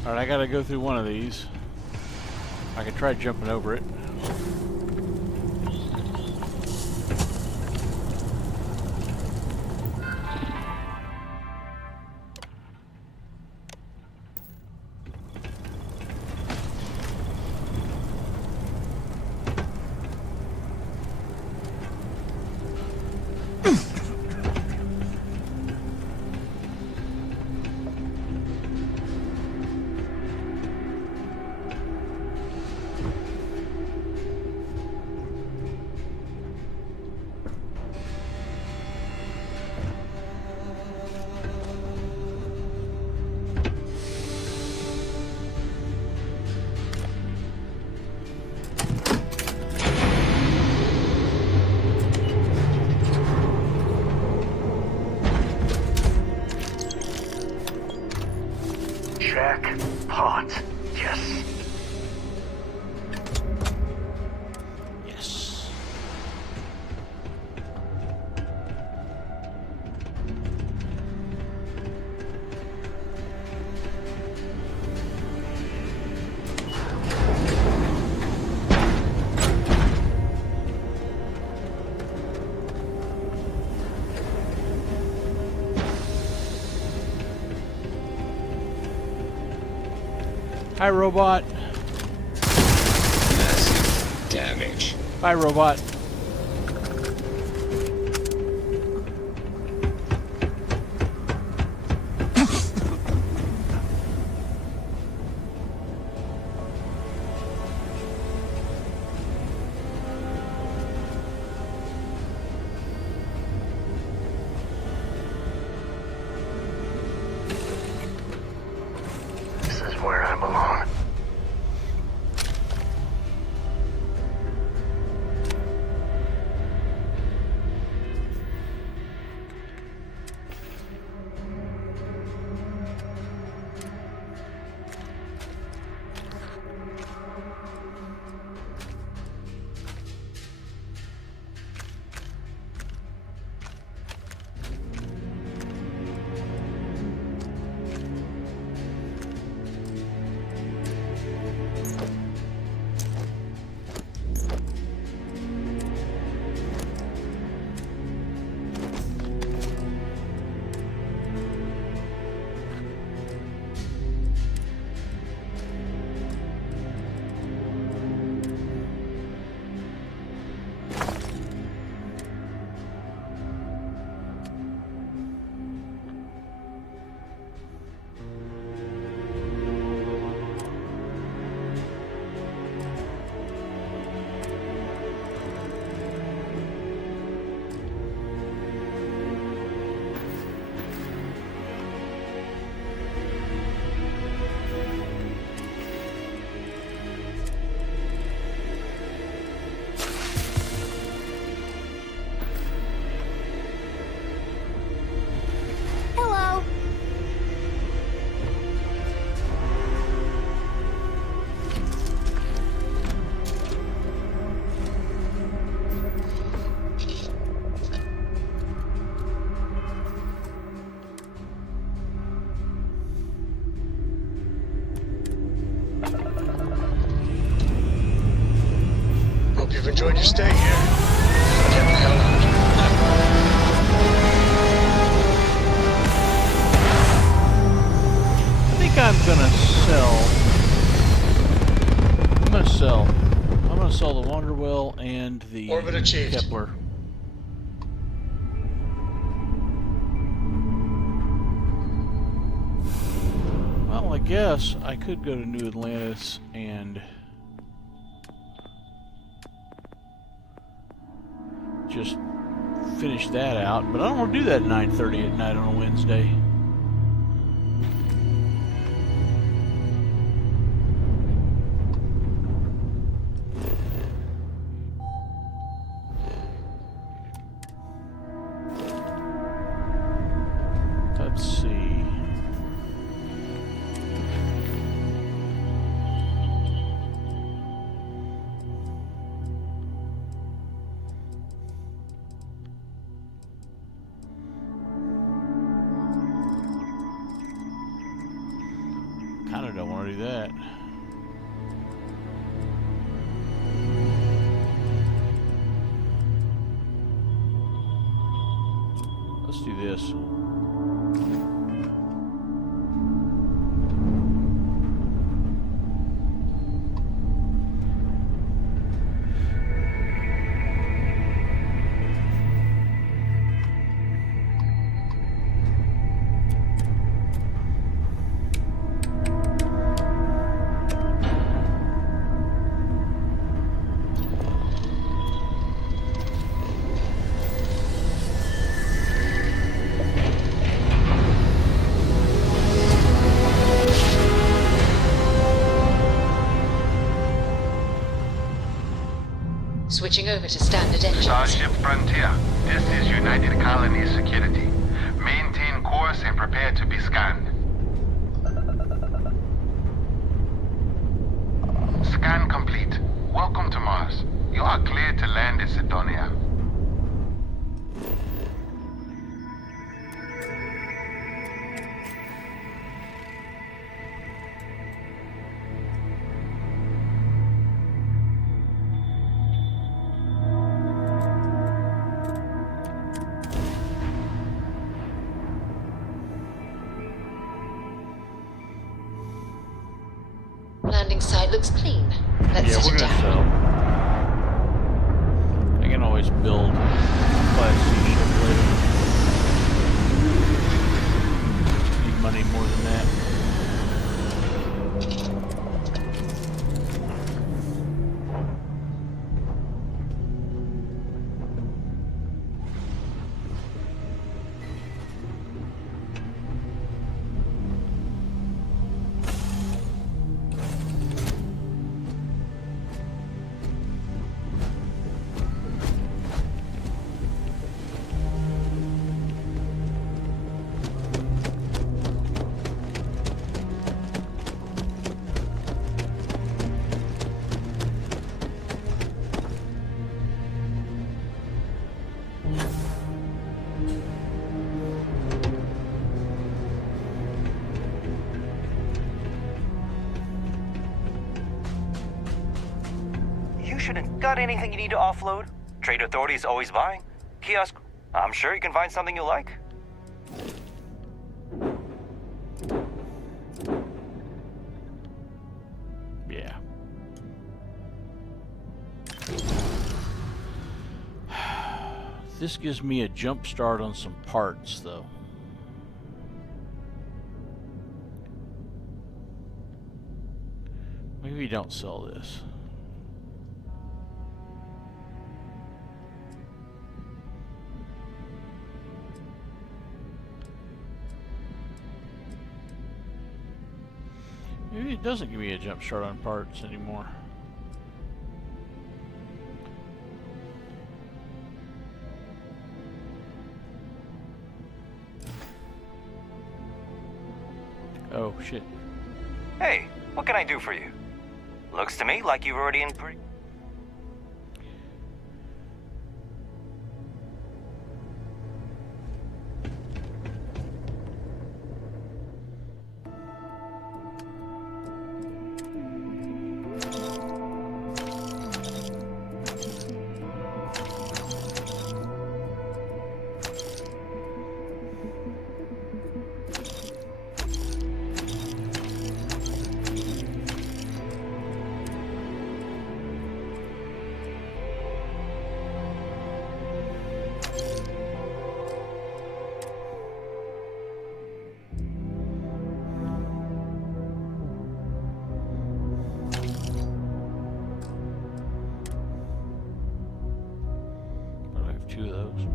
Alright, I gotta go through one of these. I can try jumping over it. Jackpot. Yes. Yes. Hi, robot. Massive damage. Bye, robot. This is where I belong. Hope you've enjoyed your stay here. Get the hell out. I think I'm gonna sell. I'm gonna sell the Wonderwell and the Orbit achieved. Kepler. Well, I guess I could go to New Atlantis and just finish that out, but I don't want to do that at 9:30 at night on a Wednesday. Let's see. Kinda don't want to do that. Let's do this. Switching over to standard engines. Starship Frontier, this is United Colonies Security. Maintain course and prepare to be scanned. Scan complete. Welcome to Mars. You are cleared to land in Sidonia. Landing side looks clean. Let's Yeah, set we're it gonna down. sell. I can always build Class C ship later. Need money more than that. Got anything you need to offload? Trade Authority's always buying. Kiosk, I'm sure you can find something you like. Yeah. This gives me a jump start on some parts, though. Maybe don't sell this. Maybe it doesn't give me a jump start on parts anymore. Oh, shit. Hey, what can I do for you? Looks to me like you've already in pretty... few of those.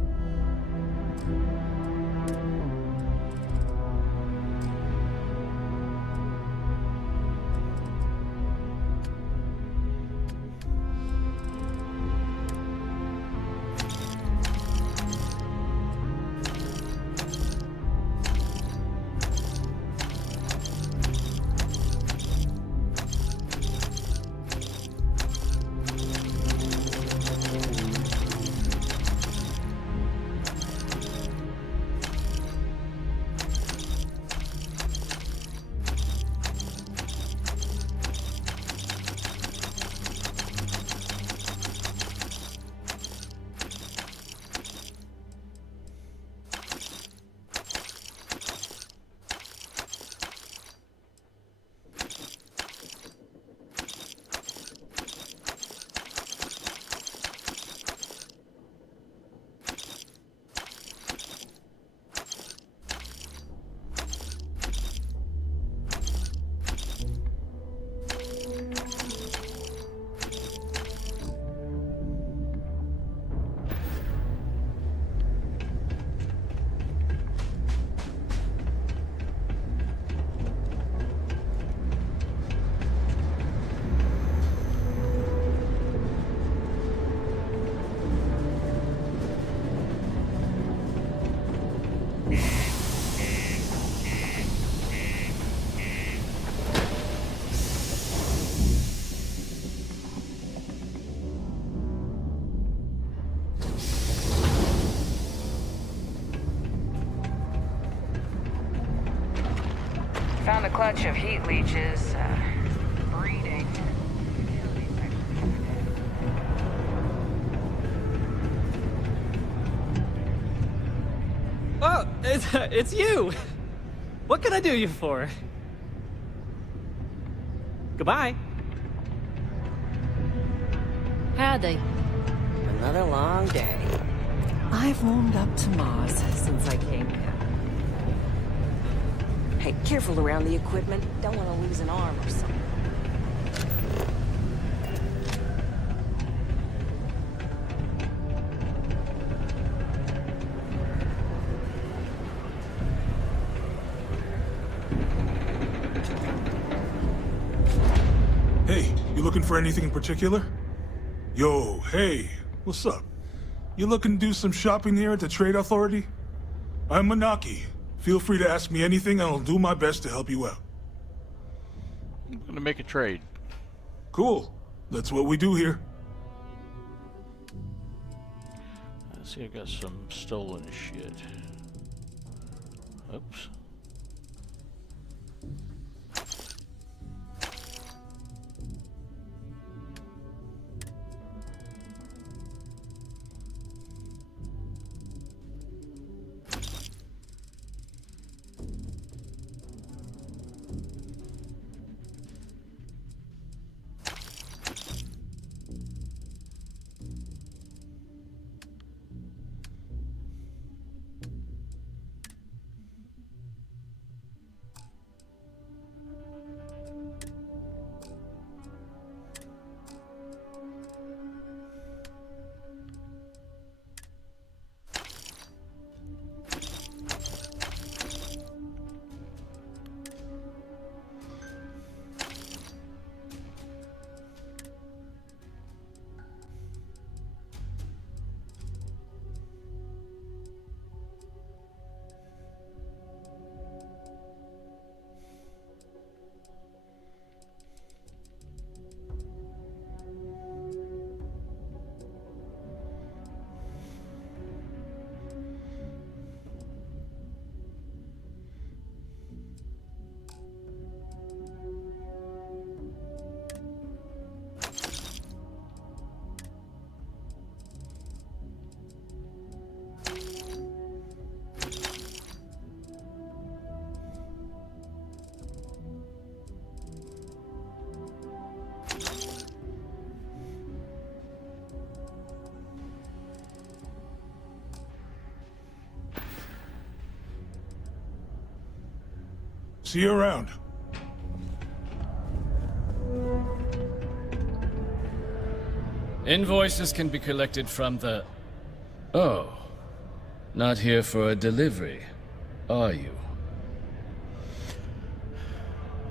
Found a clutch of heat leeches, breeding. Oh, it's you! What can I do you for? Goodbye. Howdy. Another long day. I've warmed up to Mars since I came here. Hey, careful around the equipment. Don't want to lose an arm or something. Hey, you looking for anything in particular? Yo, hey, what's up? You looking to do some shopping here at the Trade Authority? I'm Manaki. Feel free to ask me anything and I'll do my best to help you out. I'm gonna make a trade. Cool. That's what we do here. I see I got some stolen shit. Oops. See you around. Invoices can be collected from the... Oh. Not here for a delivery, are you?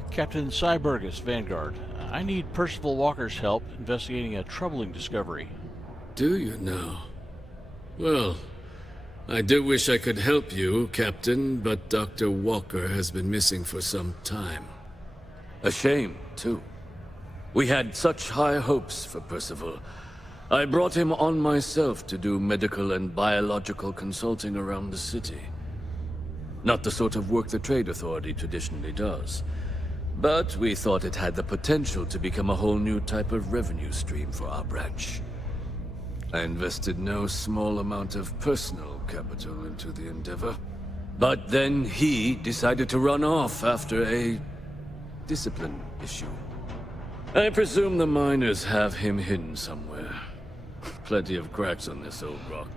Captain Sy Burgess, Vanguard. I need Percival Walker's help investigating a troubling discovery. Do you now? Well, I do wish I could help you, Captain, but Dr. Walker has been missing for some time. A shame, too. We had such high hopes for Percival. I brought him on myself to do medical and biological consulting around the city. Not the sort of work the Trade Authority traditionally does. But we thought it had the potential to become a whole new type of revenue stream for our branch. I invested no small amount of personal capital into the endeavor. But then he decided to run off after a discipline issue. I presume the miners have him hidden somewhere. Plenty of cracks on this old rock.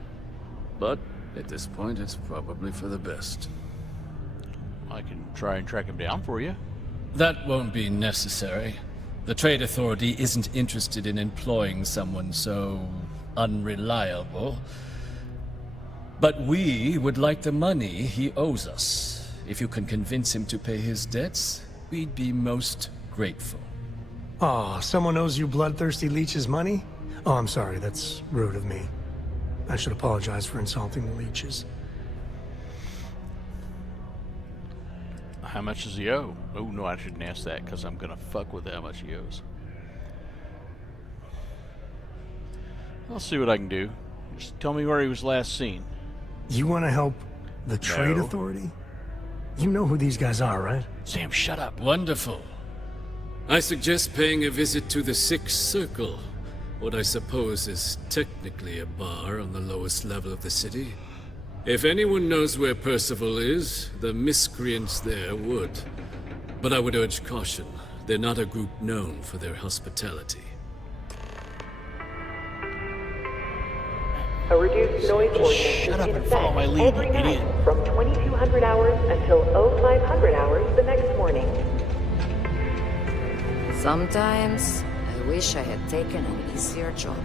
But at this point, it's probably for the best. I can try and track him down for you. That won't be necessary. The Trade Authority isn't interested in employing someone so unreliable. But we would like the money he owes us. If you can convince him to pay his debts, we'd be most grateful. Aw, someone owes you bloodthirsty leeches money? Oh, I'm sorry, that's rude of me. I should apologize for insulting the leeches. How much does he owe? Oh, no, I shouldn't ask that, because I'm gonna fuck with how much he owes. I'll see what I can do. Just tell me where he was last seen. You want to help the Trade No. Authority? You know who these guys are, right? Sam, shut up. Wonderful. I suggest paying a visit to the Sixth Circle, what I suppose is technically a bar on the lowest level of the city. If anyone knows where Percival is, the miscreants there would. But I would urge caution. They're not a group known for their hospitality. A reduced noise ordinance shut up is in and follow effect my lead, every you night idiot. from 2200 hours until 0500 hours the next morning. Sometimes, I wish I had taken an easier job.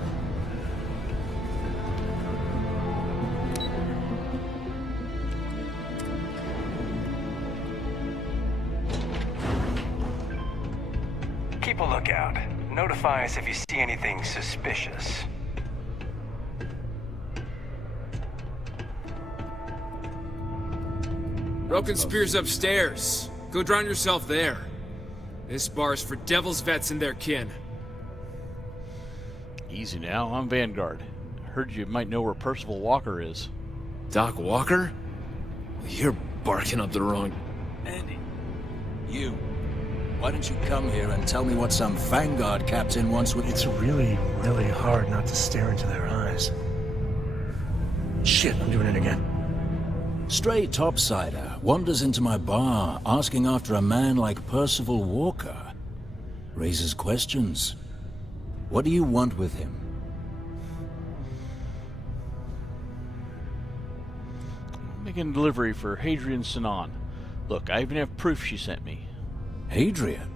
Keep a lookout. Notify us if you see anything suspicious. Broken Spear's upstairs. Go drown yourself there. This bar's for Devil's vets and their kin. Easy now, I'm Vanguard. Heard you might know where Percival Walker is. Doc Walker? You're barking up the wrong... Andy, you. Why don't you come here and tell me what some Vanguard captain wants with... It's really, really hard not to stare into their eyes. Shit, I'm doing it again. Stray topsider wanders into my bar asking after a man like Percival Walker. Raises questions. What do you want with him? Making a delivery for Hadrian Sinan. Look, I even have proof she sent me. Hadrian?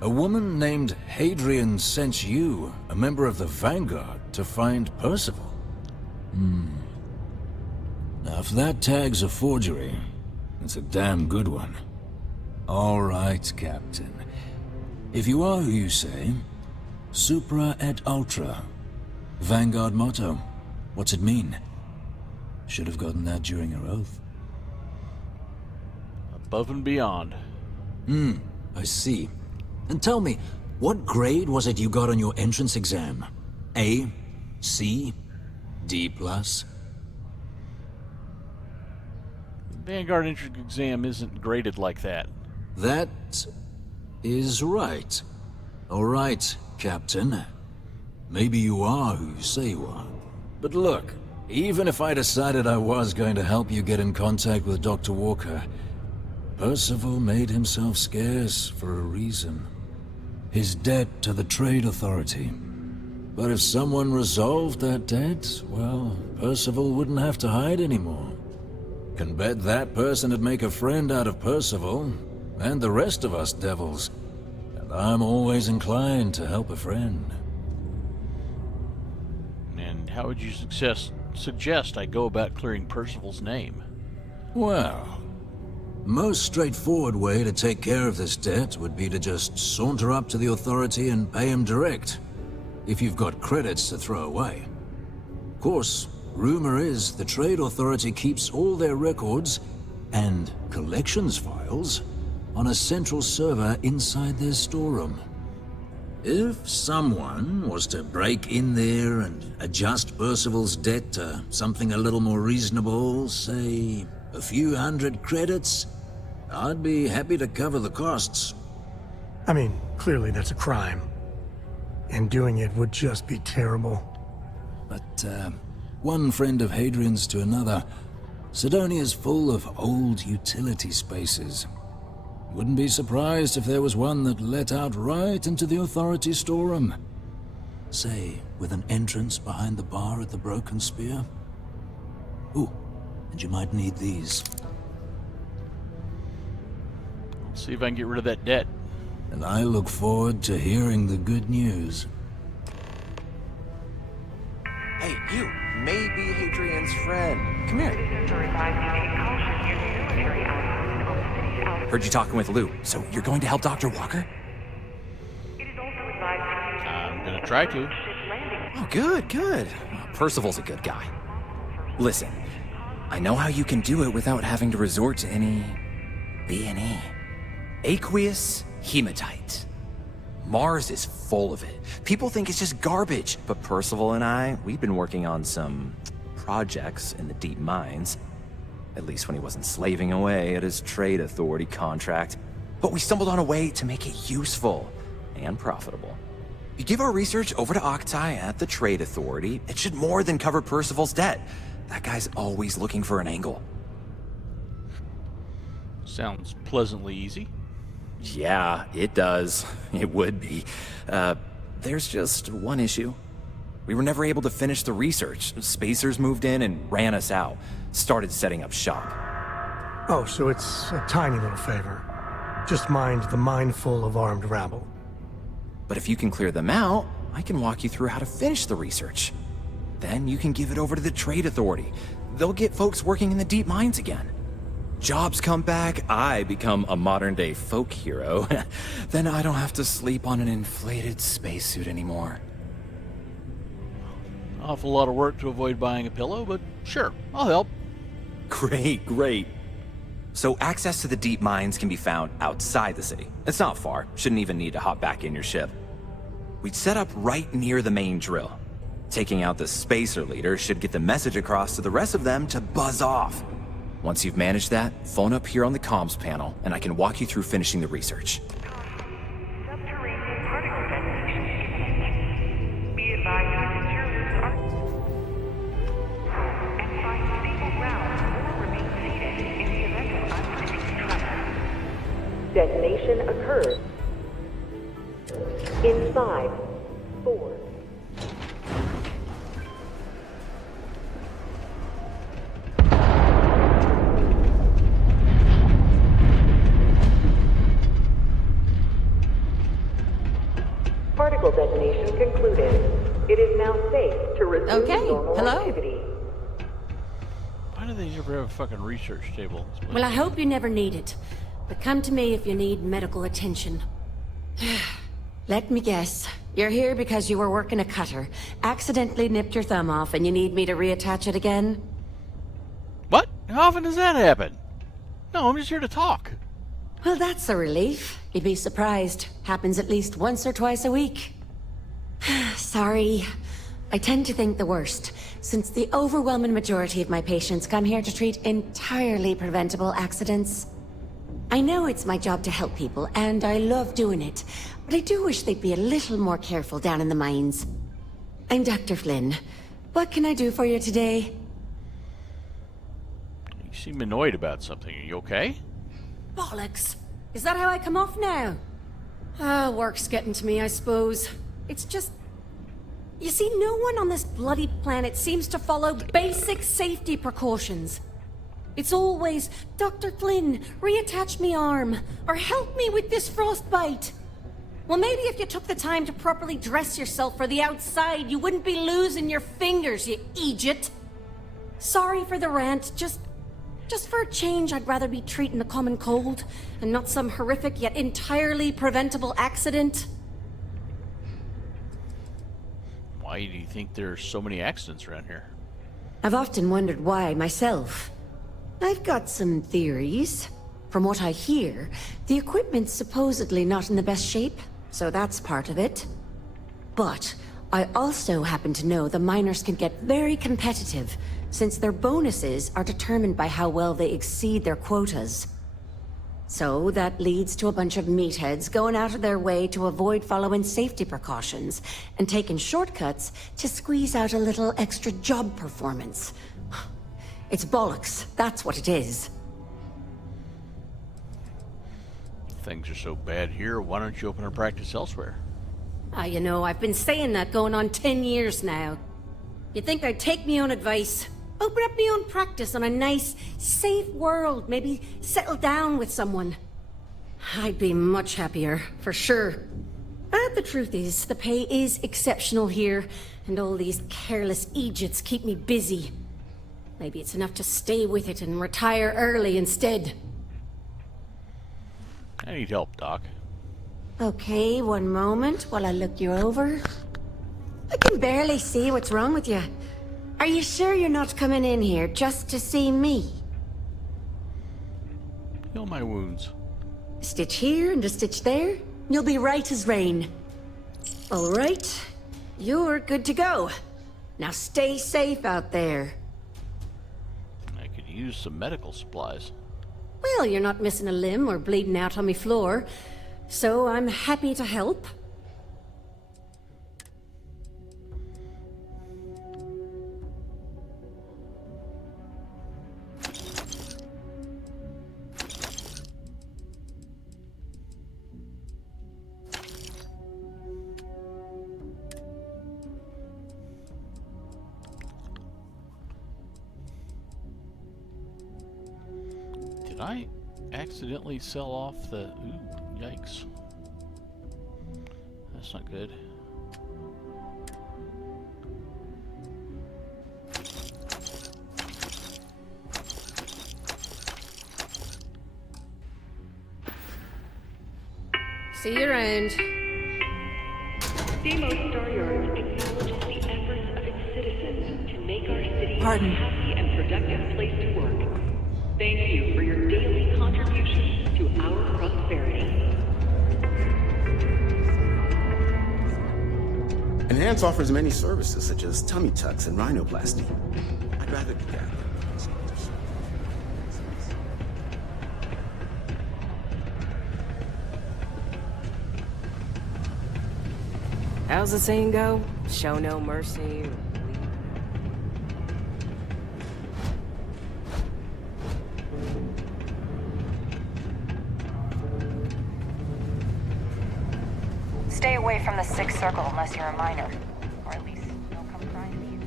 A woman named Hadrian sent you, a member of the Vanguard, to find Percival? Now, if that tag's a forgery, it's a damn good one. All right, Captain. If you are who you say, Supra et Ultra. Vanguard motto. What's it mean? Should have gotten that during your oath. Above and beyond. I see. And tell me, what grade was it you got on your entrance exam? A? C? D+? Vanguard entrance exam isn't graded like that. That is right. All right, Captain. Maybe you are who you say you are. But look, even if I decided I was going to help you get in contact with Dr. Walker, Percival made himself scarce for a reason. His debt to the Trade Authority. But if someone resolved that debt, well, Percival wouldn't have to hide anymore. Can bet that person would make a friend out of Percival, and the rest of us devils. And I'm always inclined to help a friend. And how would you suggest I go about clearing Percival's name? Well, most straightforward way to take care of this debt would be to just saunter up to the authority and pay him direct, if you've got credits to throw away. Of course, rumor is the Trade Authority keeps all their records and collections files on a central server inside their storeroom. If someone was to break in there and adjust Percival's debt to something a little more reasonable, say a few hundred credits, I'd be happy to cover the costs. I mean, clearly that's a crime. And doing it would just be terrible. But, one friend of Hadrian's to another, Sidonia's full of old utility spaces. Wouldn't be surprised if there was one that let out right into the authority storeroom. Say, with an entrance behind the bar at the Broken Spear. Ooh, and you might need these. Let's see if I can get rid of that debt. And I look forward to hearing the good news. Hey, you may be Hadrian's friend. Come here. Heard you talking with Lou, so you're going to help Dr. Walker? I'm gonna try to. Oh, good, good. Percival's a good guy. Listen, I know how you can do it without having to resort to any B&E. Aqueous hematite. Mars is full of it. People think it's just garbage, but Percival and I, we've been working on some projects in the deep mines. At least when he wasn't slaving away at his Trade Authority contract. But we stumbled on a way to make it useful and profitable. You give our research over to Octai at the Trade Authority, it should more than cover Percival's debt. That guy's always looking for an angle. Sounds pleasantly easy. Yeah, it does. It would be. There's just one issue. We were never able to finish the research. Spacers moved in and ran us out. Started setting up shop. Oh, so it's a tiny little favor. Just mind the mine full of armed rabble. But if you can clear them out, I can walk you through how to finish the research. Then you can give it over to the Trade Authority. They'll get folks working in the deep mines again. Jobs come back, I become a modern-day folk hero. Then I don't have to sleep on an inflated spacesuit anymore. Awful lot of work to avoid buying a pillow, but sure, I'll help. Great, great. So access to the deep mines can be found outside the city. It's not far, shouldn't even need to hop back in your ship. We'd set up right near the main drill. Taking out the spacer leader should get the message across to the rest of them to buzz off. Once you've managed that, phone up here on the comms panel, and I can walk you through finishing the research. Subterranean particle detonation imminent. Be advised that observers are... and find stable ground or remain seated in the event of unforeseen tremor. Detonation occurs in 5, 4... Particle detonation concluded. It is now safe to resume normal activity. Why do they ever have a fucking research table? Well, I hope you never need it. But come to me if you need medical attention. Let me guess. You're here because you were working a cutter, accidentally nipped your thumb off, and you need me to reattach it again? What? How often does that happen? No, I'm just here to talk. Well, that's a relief. You'd be surprised. Happens at least once or twice a week. Sorry. I tend to think the worst, since the overwhelming majority of my patients come here to treat entirely preventable accidents. I know it's my job to help people, and I love doing it, but I do wish they'd be a little more careful down in the mines. I'm Dr. Flynn. What can I do for you today? You seem annoyed about something. Are you okay? Bollocks! Is that how I come off now? Work's getting to me, I suppose. It's just... You see, no one on this bloody planet seems to follow basic safety precautions. It's always, Dr. Flynn, reattach me arm, or help me with this frostbite. Well, maybe if you took the time to properly dress yourself for the outside, you wouldn't be losing your fingers, you idiot. Sorry for the rant, just for a change, I'd rather be treating a common cold and not some horrific yet entirely preventable accident. Why do you think there's so many accidents around here? I've often wondered why myself. I've got some theories. From what I hear, the equipment's supposedly not in the best shape, so that's part of it. But I also happen to know the miners can get very competitive, since their bonuses are determined by how well they exceed their quotas. So that leads to a bunch of meatheads going out of their way to avoid following safety precautions and taking shortcuts to squeeze out a little extra job performance. It's bollocks, that's what it is. Things are so bad here, why don't you open a practice elsewhere? You know, I've been saying that going on 10 years now. You'd think I'd take me own advice, open up my own practice on a nice, safe world, maybe settle down with someone. I'd be much happier, for sure. But the truth is, the pay is exceptional here, and all these careless Egypts keep me busy. Maybe it's enough to stay with it and retire early instead. I need help, Doc. Okay, one moment while I look you over. I can barely see what's wrong with you. Are you sure you're not coming in here just to see me? Heal my wounds. A stitch here and a stitch there. You'll be right as rain. All right, you're good to go. Now stay safe out there. I could use some medical supplies. Well, you're not missing a limb or bleeding out on me floor, so I'm happy to help. Did I accidentally sell off the... Ooh, yikes. That's not good. See you around. Demos Staryard acknowledges the efforts of its citizens to make our city Pardon. a happy and productive place to work. Thank you for your daily contribution to our prosperity. Enhance offers many services such as tummy tucks and rhinoplasty. I'd rather do that. How's the saying go? Show no mercy. Stay away from the Sixth Circle unless you're a minor. Or at least don't come crying to you.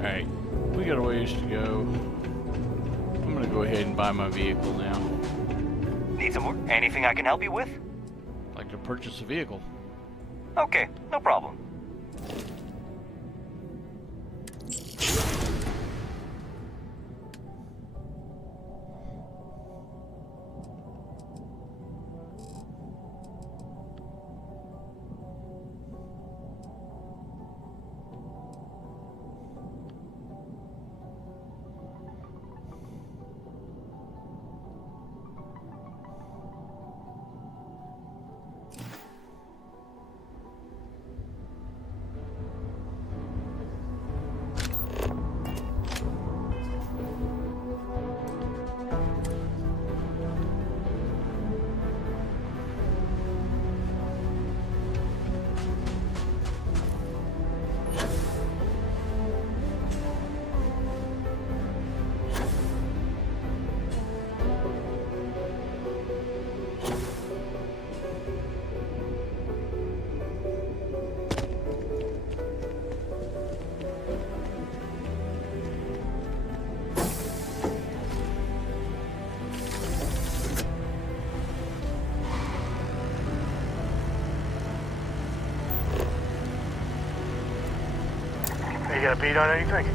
Alright, we got a ways to go. I'm gonna go ahead and buy my vehicle now. Need some more? Anything I can help you with? I'd like to purchase a vehicle. Okay, no problem. got a beat on anything?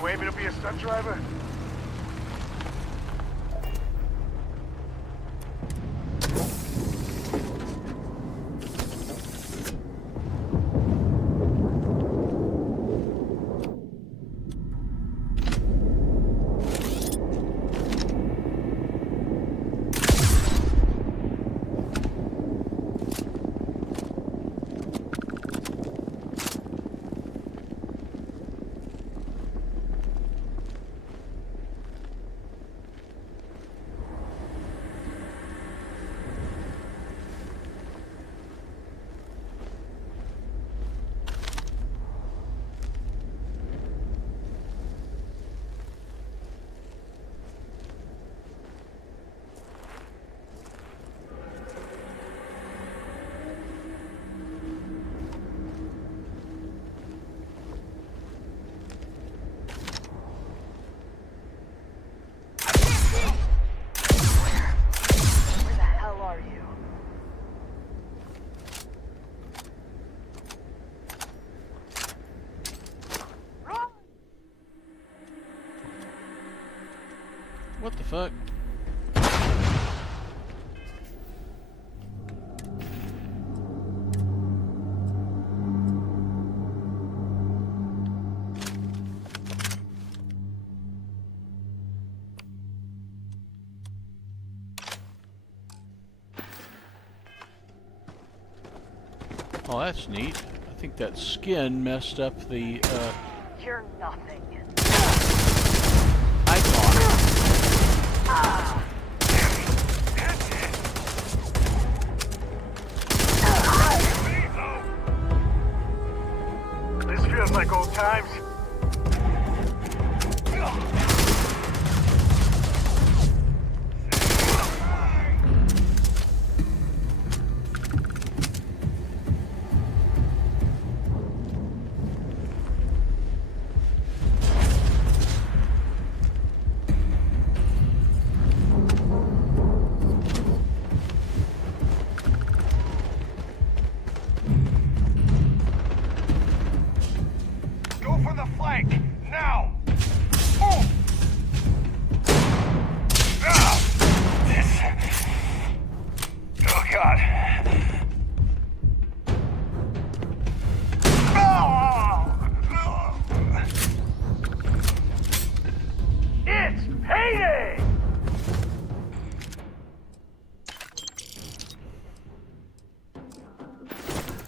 You aiming to be a stunt driver? What the fuck? Oh, that's neat. I think that skin messed up the, You're nothing. I thought. This feels like old times.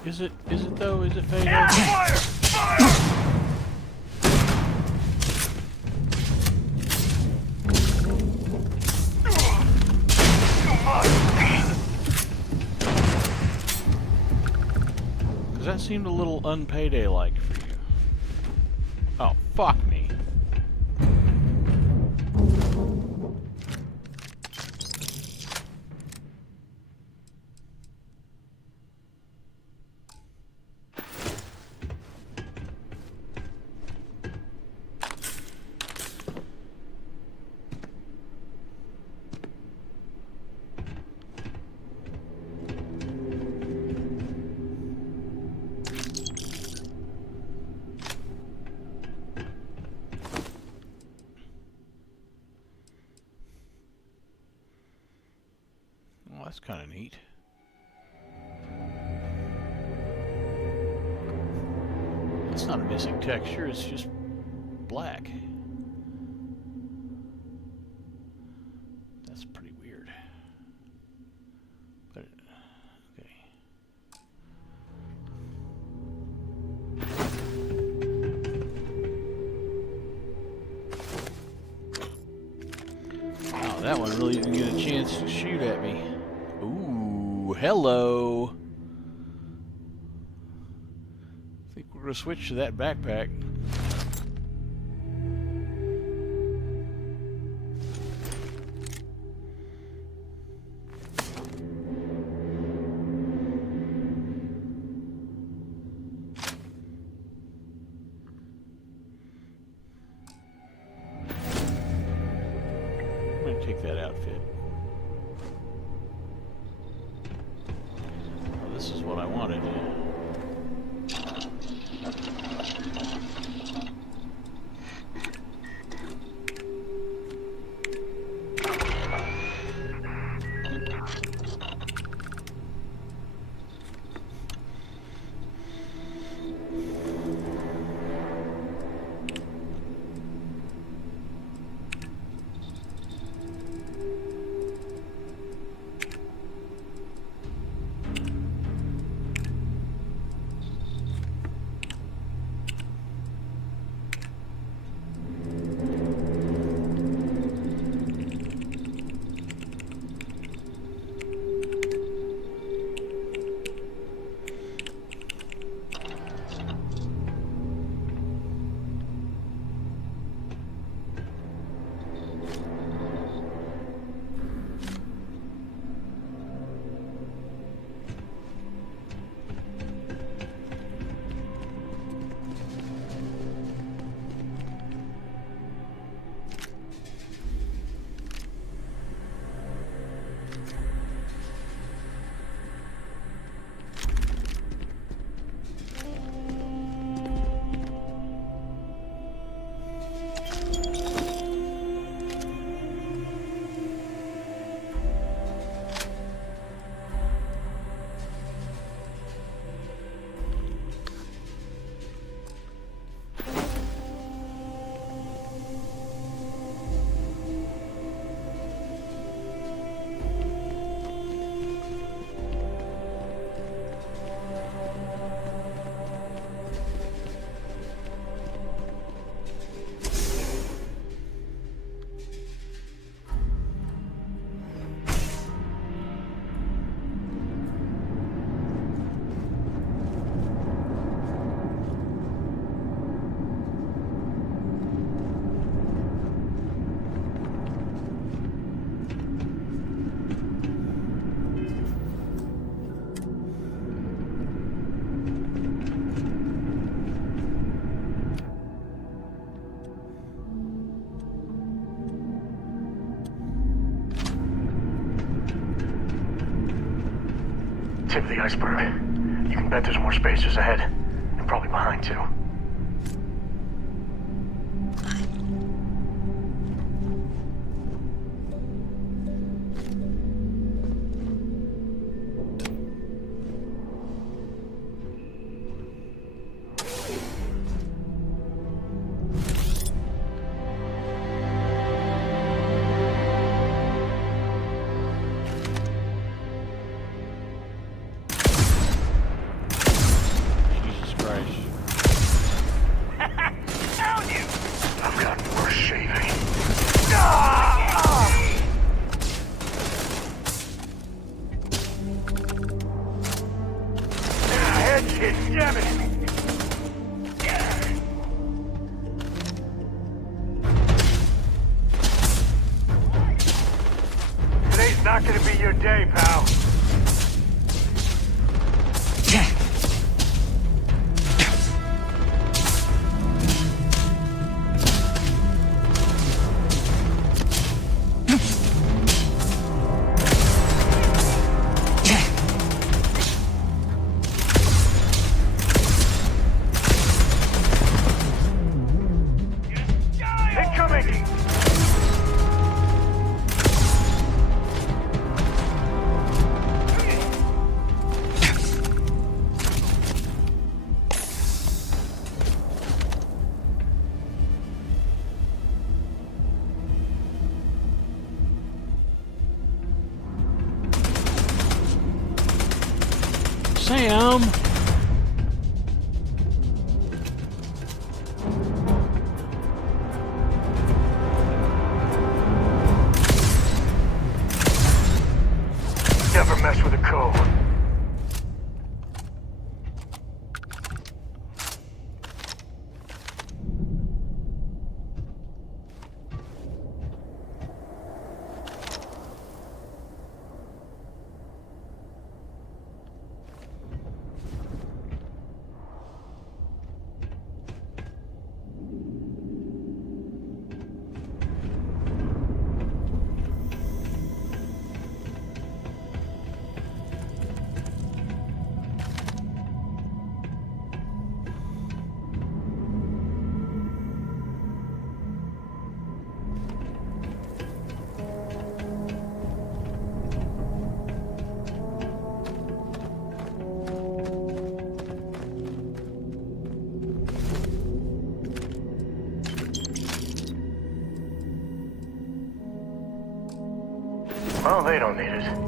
Is it though? Is it fading? Fire! Fire! Because that seemed a little unpayday-like for you. Oh, fuck me. kind of neat. It's not a missing texture, it's just black. That's pretty weird. But, okay. Wow, that one really didn't get a chance to shoot at me. Ooh, hello. I think we're going to switch to that backpack. I'm going to take that outfit. Oh, this is what I wanted. Tip of the iceberg. You can bet there's more spacers ahead, and probably behind too. Today's not gonna be your day, pal. him! Never mess with a code. Well, they don't need it.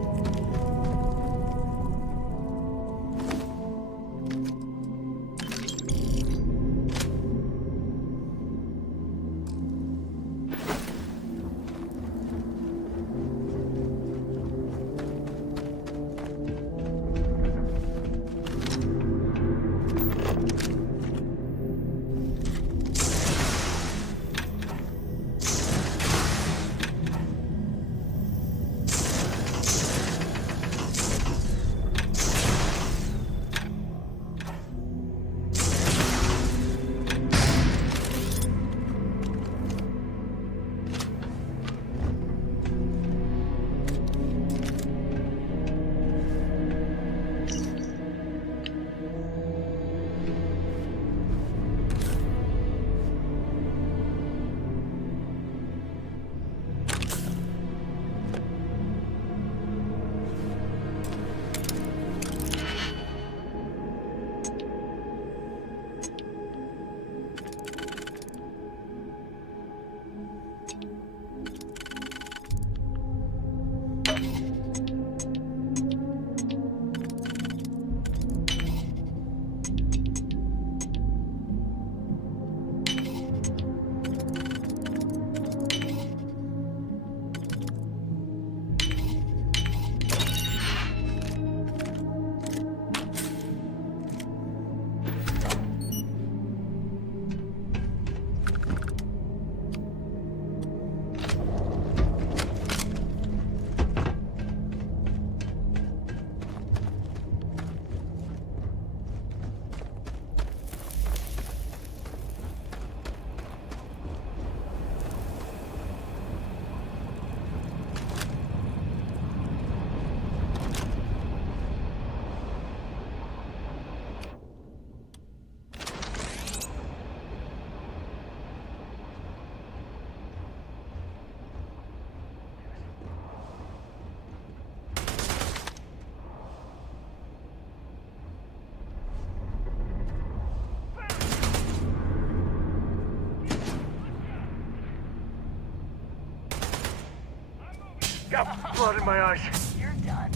Got blood in my eyes. You're done.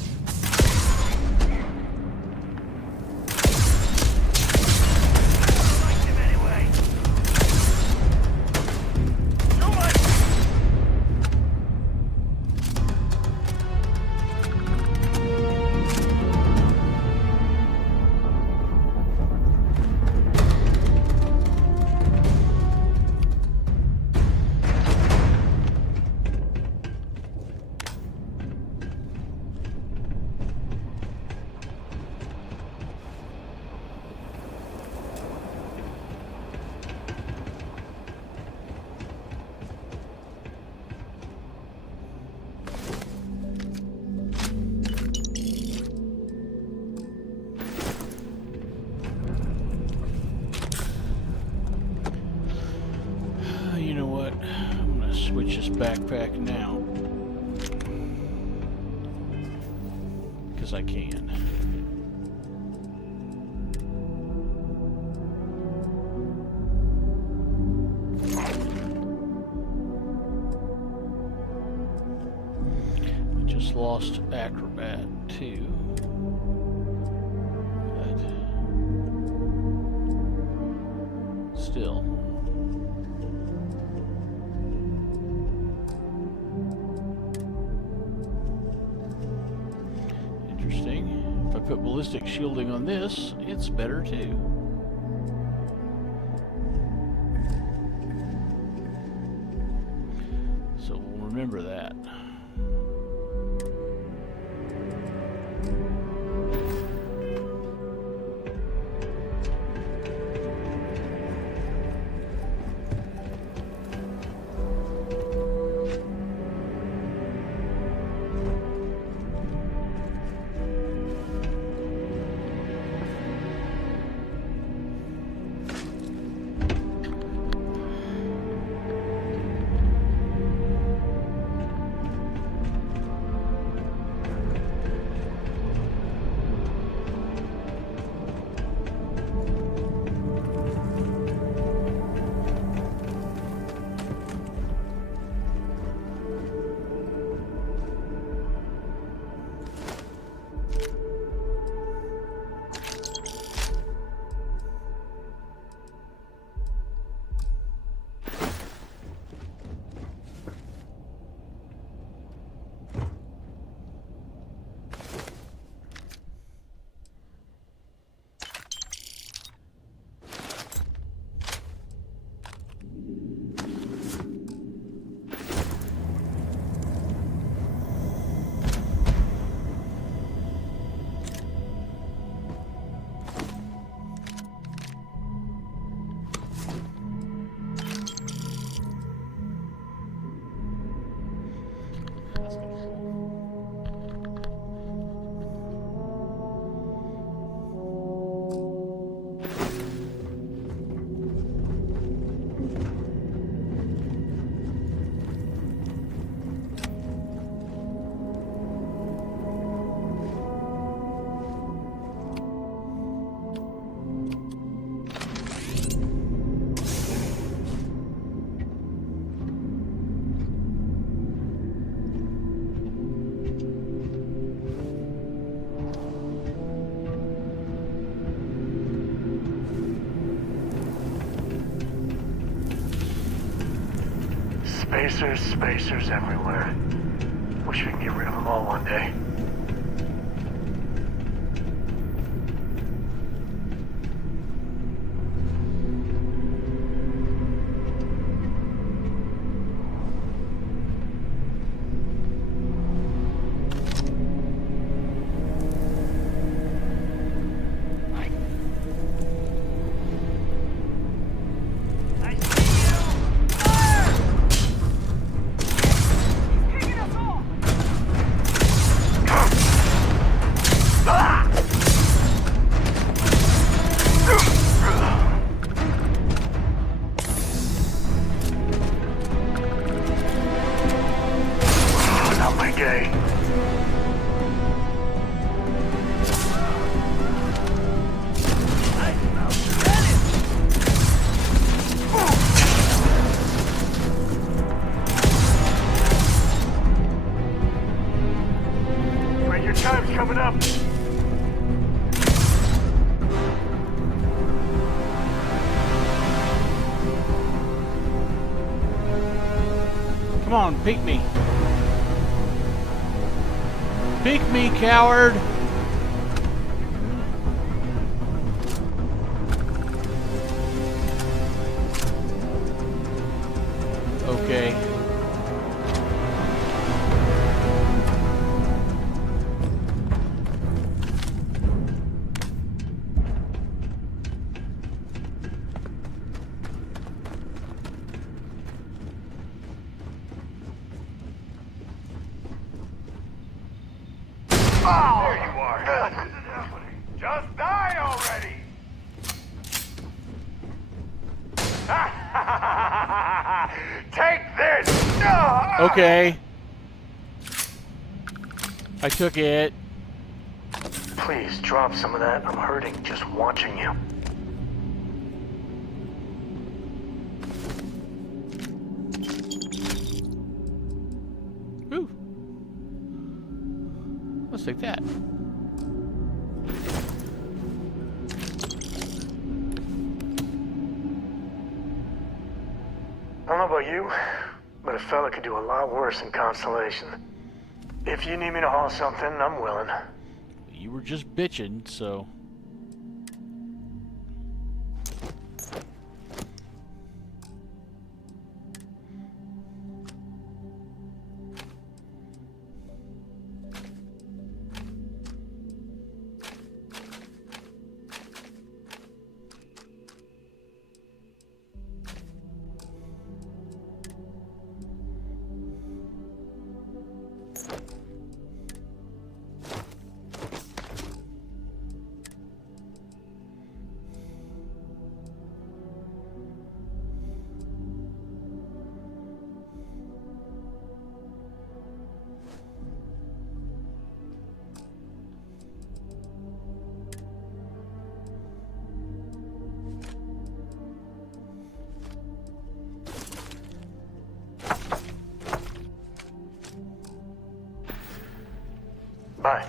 You know what? I'm gonna switch this backpack now. Because I can. I just lost Acrobat too. That still. Interesting. If I put ballistic shielding on this, it's better too. So we'll remember that. Spacers everywhere. Wish we could get rid of them all one day. Come on, peek me. Peek me, coward! Okay. There you are. Just die already. Take this. Okay. I took it. Please drop some of that. I'm hurting just watching you. Ooh. Let's take that. I don't know about you, but a fella could do a lot worse than Constellation. If you need me to haul something, I'm willing. You were just bitching, so... Bye.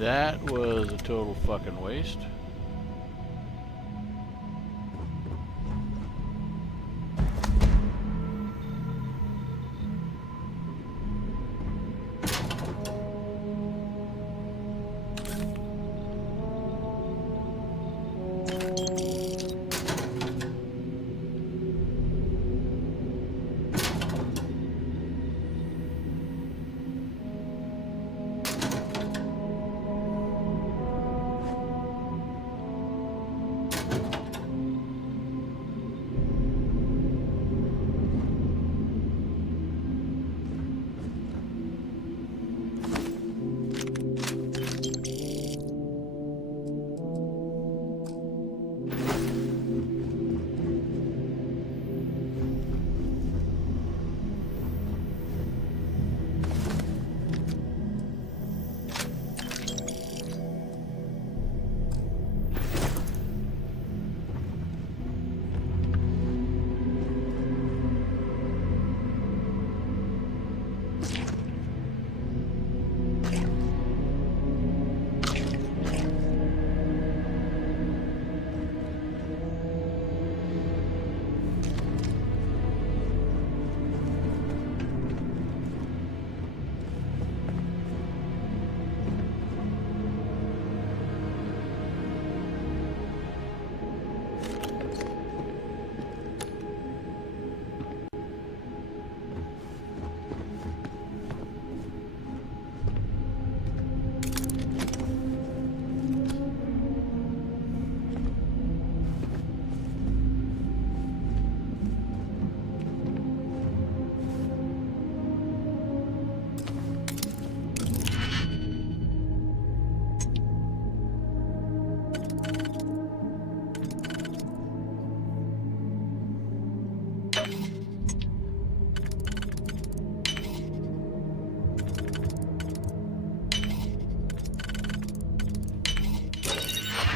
That was a total fucking waste.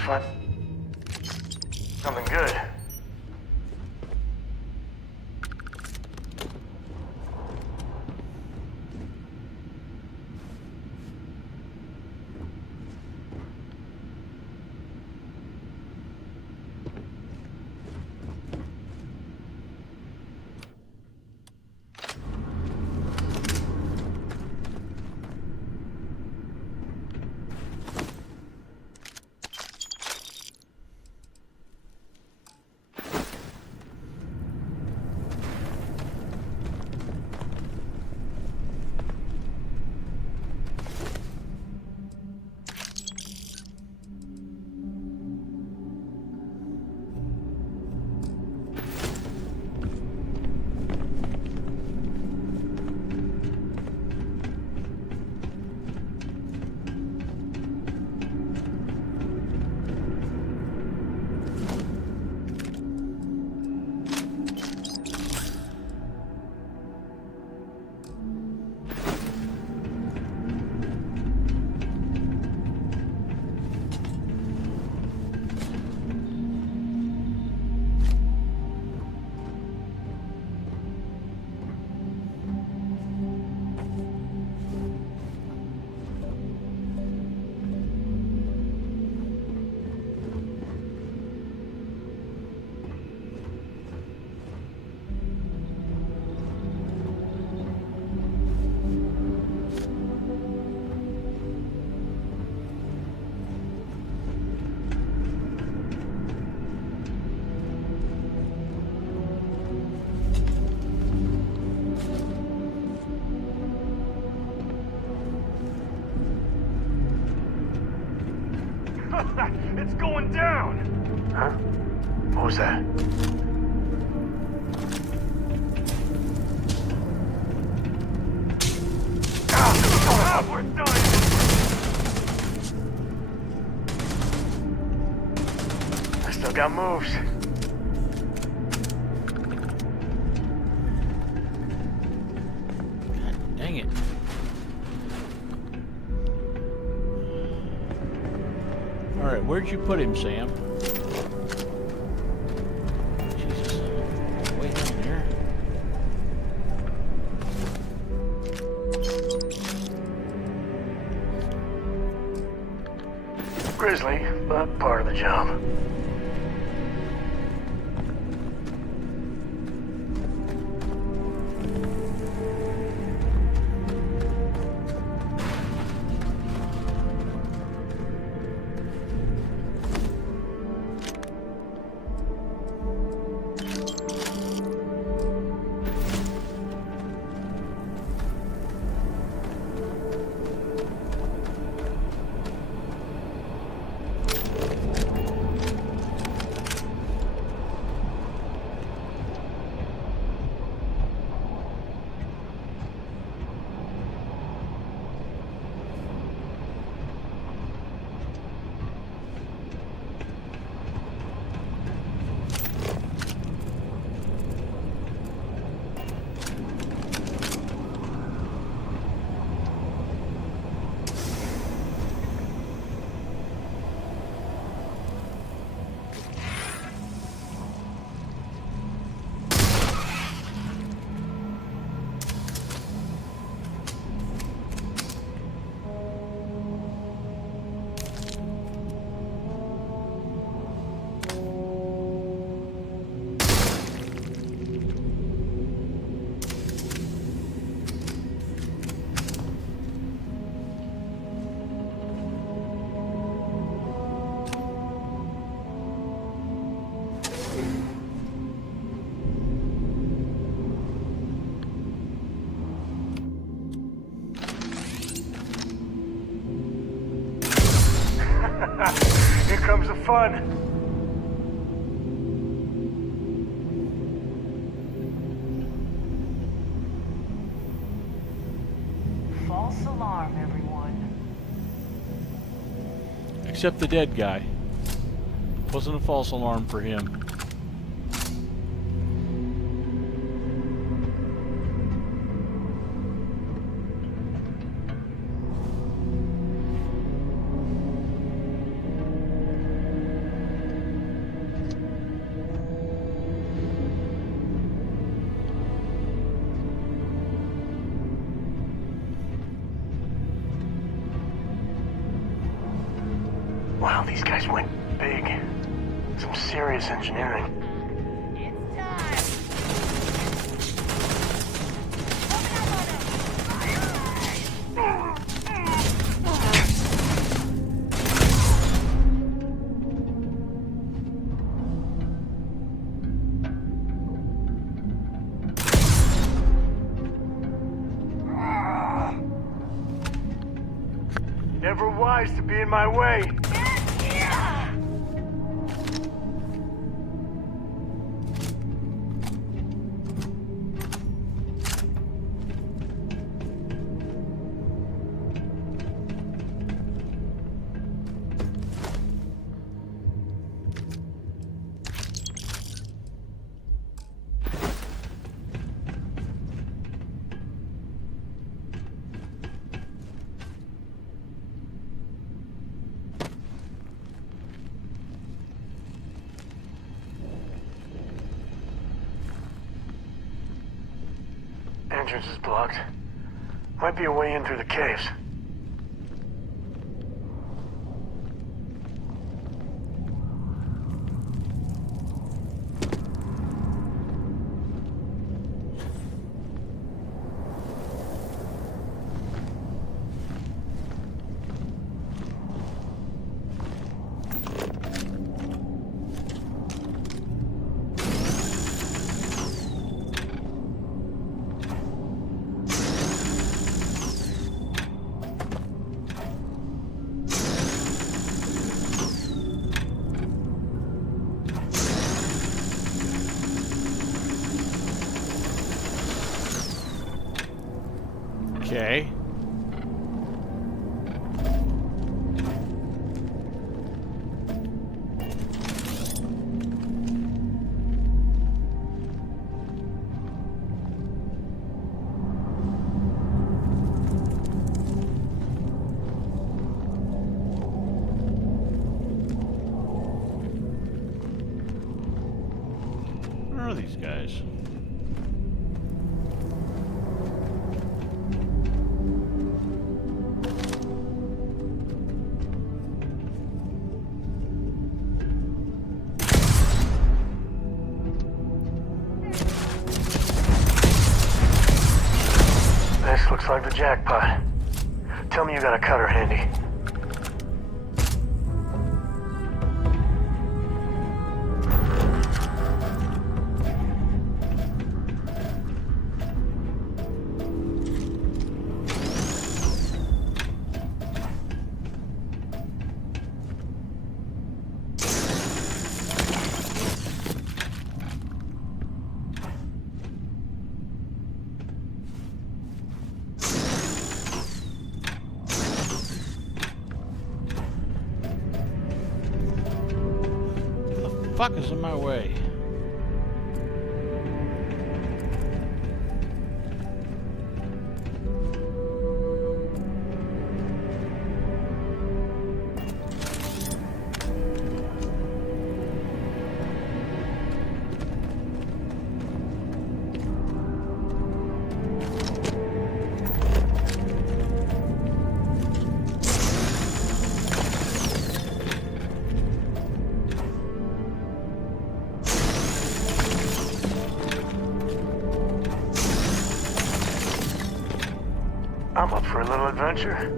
What? Something good. going down! Huh? What was that? We're done! I still got moves. Dang it. Alright, where'd you put him, Sam? Jesus. Way down there. Grizzly, but part of the job. Here comes the fun. False alarm, everyone. Except the dead guy. Wasn't a false alarm for him. Wow, these guys went big. Some serious engineering. Never wise to be in my way. Entrance is blocked. Might be a way in through the caves. Okay. Where are these guys? This looks like the jackpot. Tell me you got a cutter handy. Fuck is in my way? I'm up for a little adventure.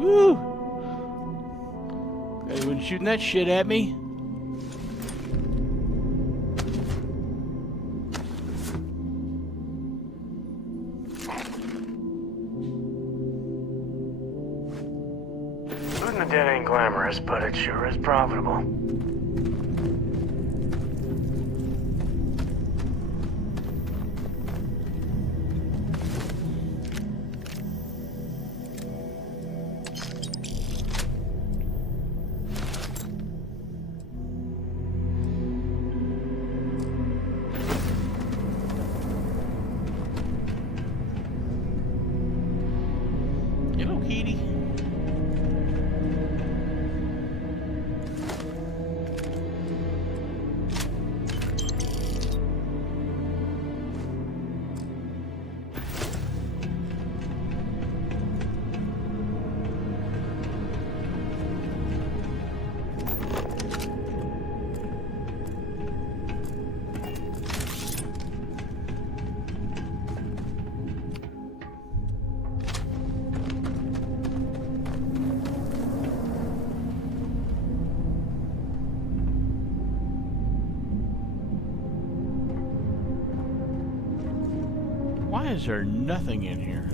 Woo! Anyone shooting that shit at me? Looting the dead ain't glamorous, but it sure is profitable. Hello, kitty. Why is there nothing in here?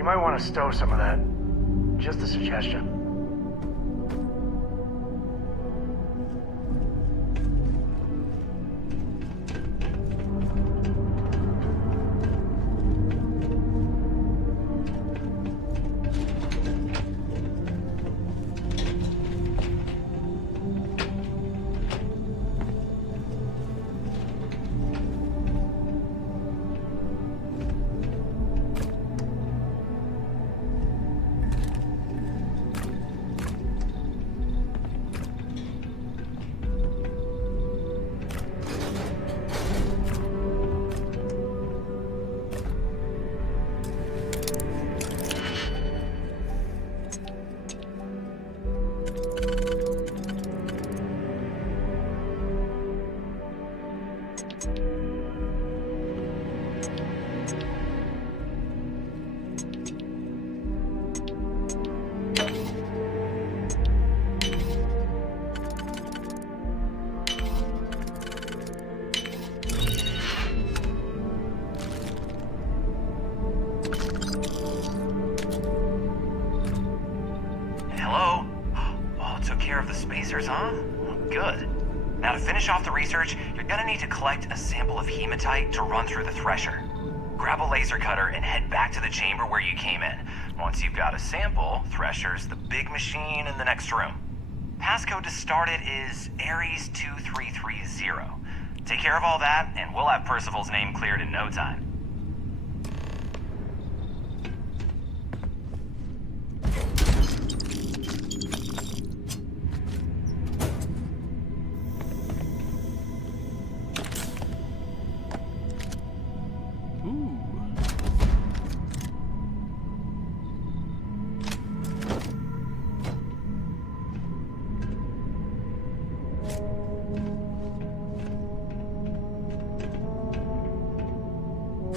You might want to stow some of that. Just a suggestion. Hello? Oh, took care of the spacers, huh? Good. Now to finish off the research, you're gonna need to collect a sample of hematite to run through the thresher. Grab a laser cutter and head back to the chamber where you came in. Once you've got a sample, thresher's the big machine in the next room. Passcode to start it is Ares 2330. Take care of all that, and we'll have Percival's name cleared in no time.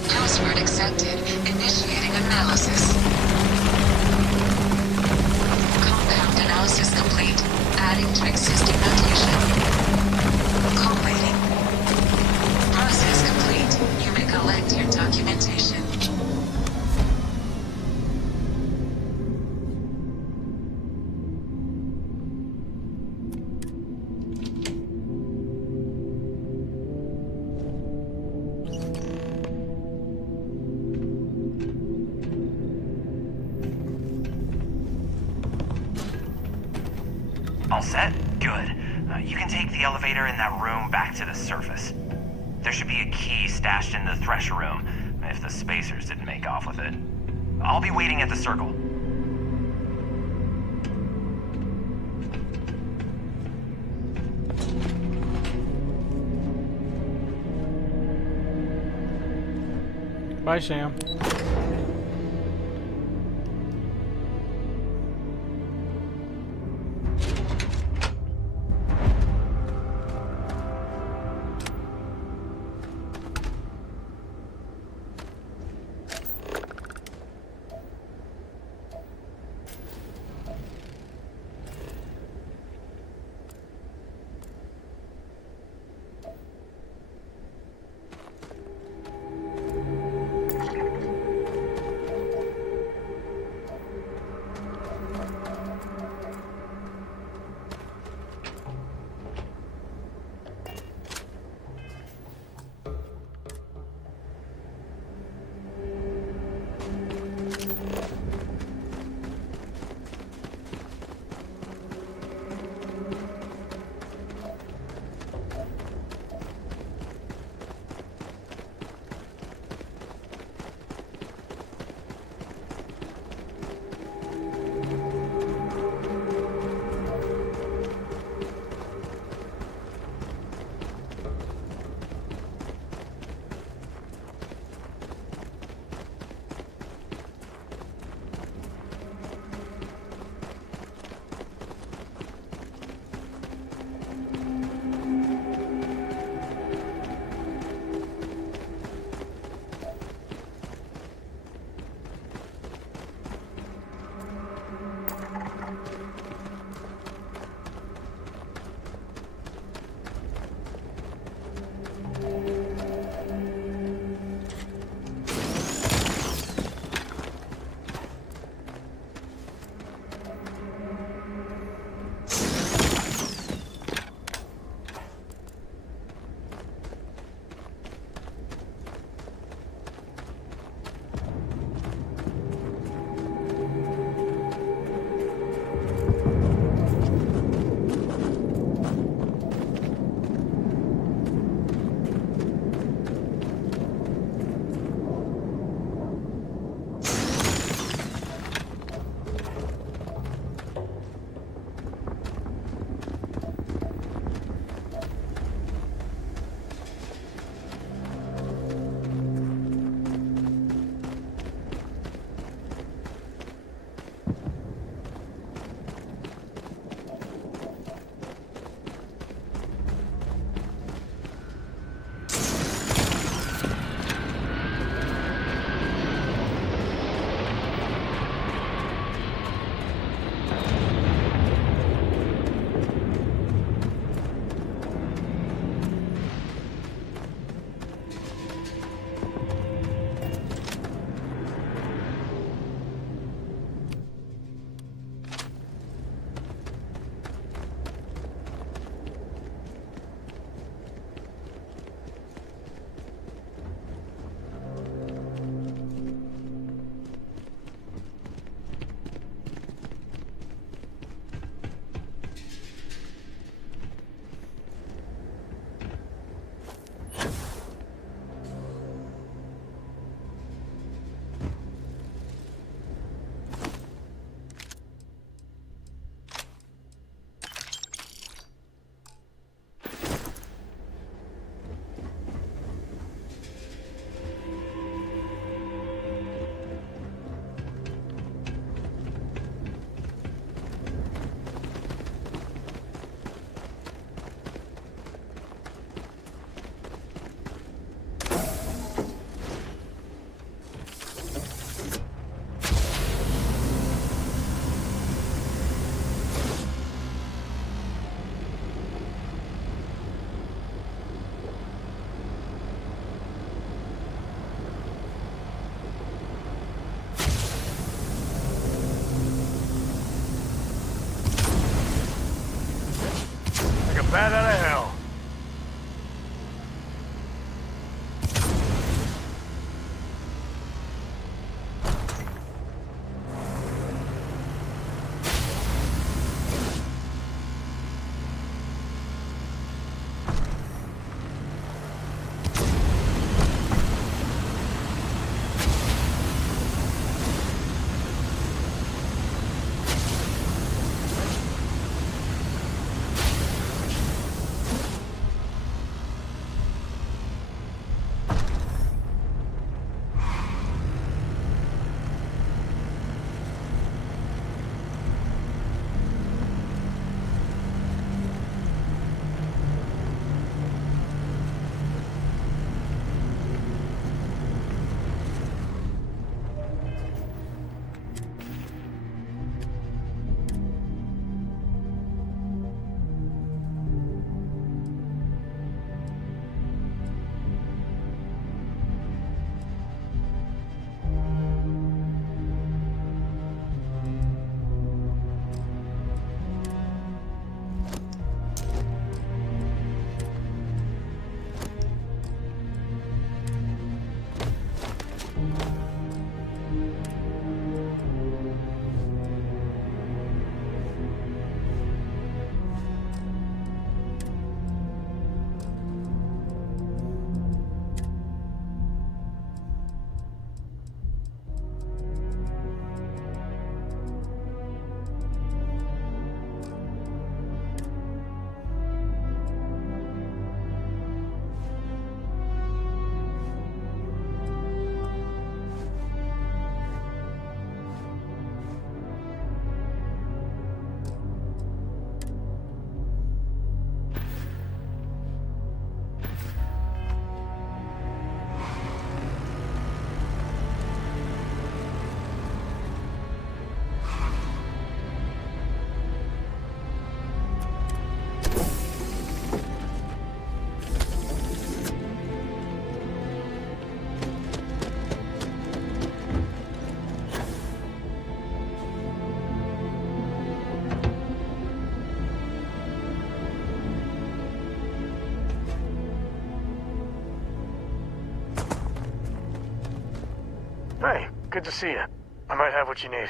Password accepted. Initiating analysis. Compound analysis complete. Adding to existing notation. Collating. Process complete. You may collect your documentation. All set? Good. You can take the elevator in that room back to the surface. There should be a key stashed in the thresher room, if the spacers didn't make off with it. I'll be waiting at the circle. Bye, Sam. Hey, good to see you. I might have what you need.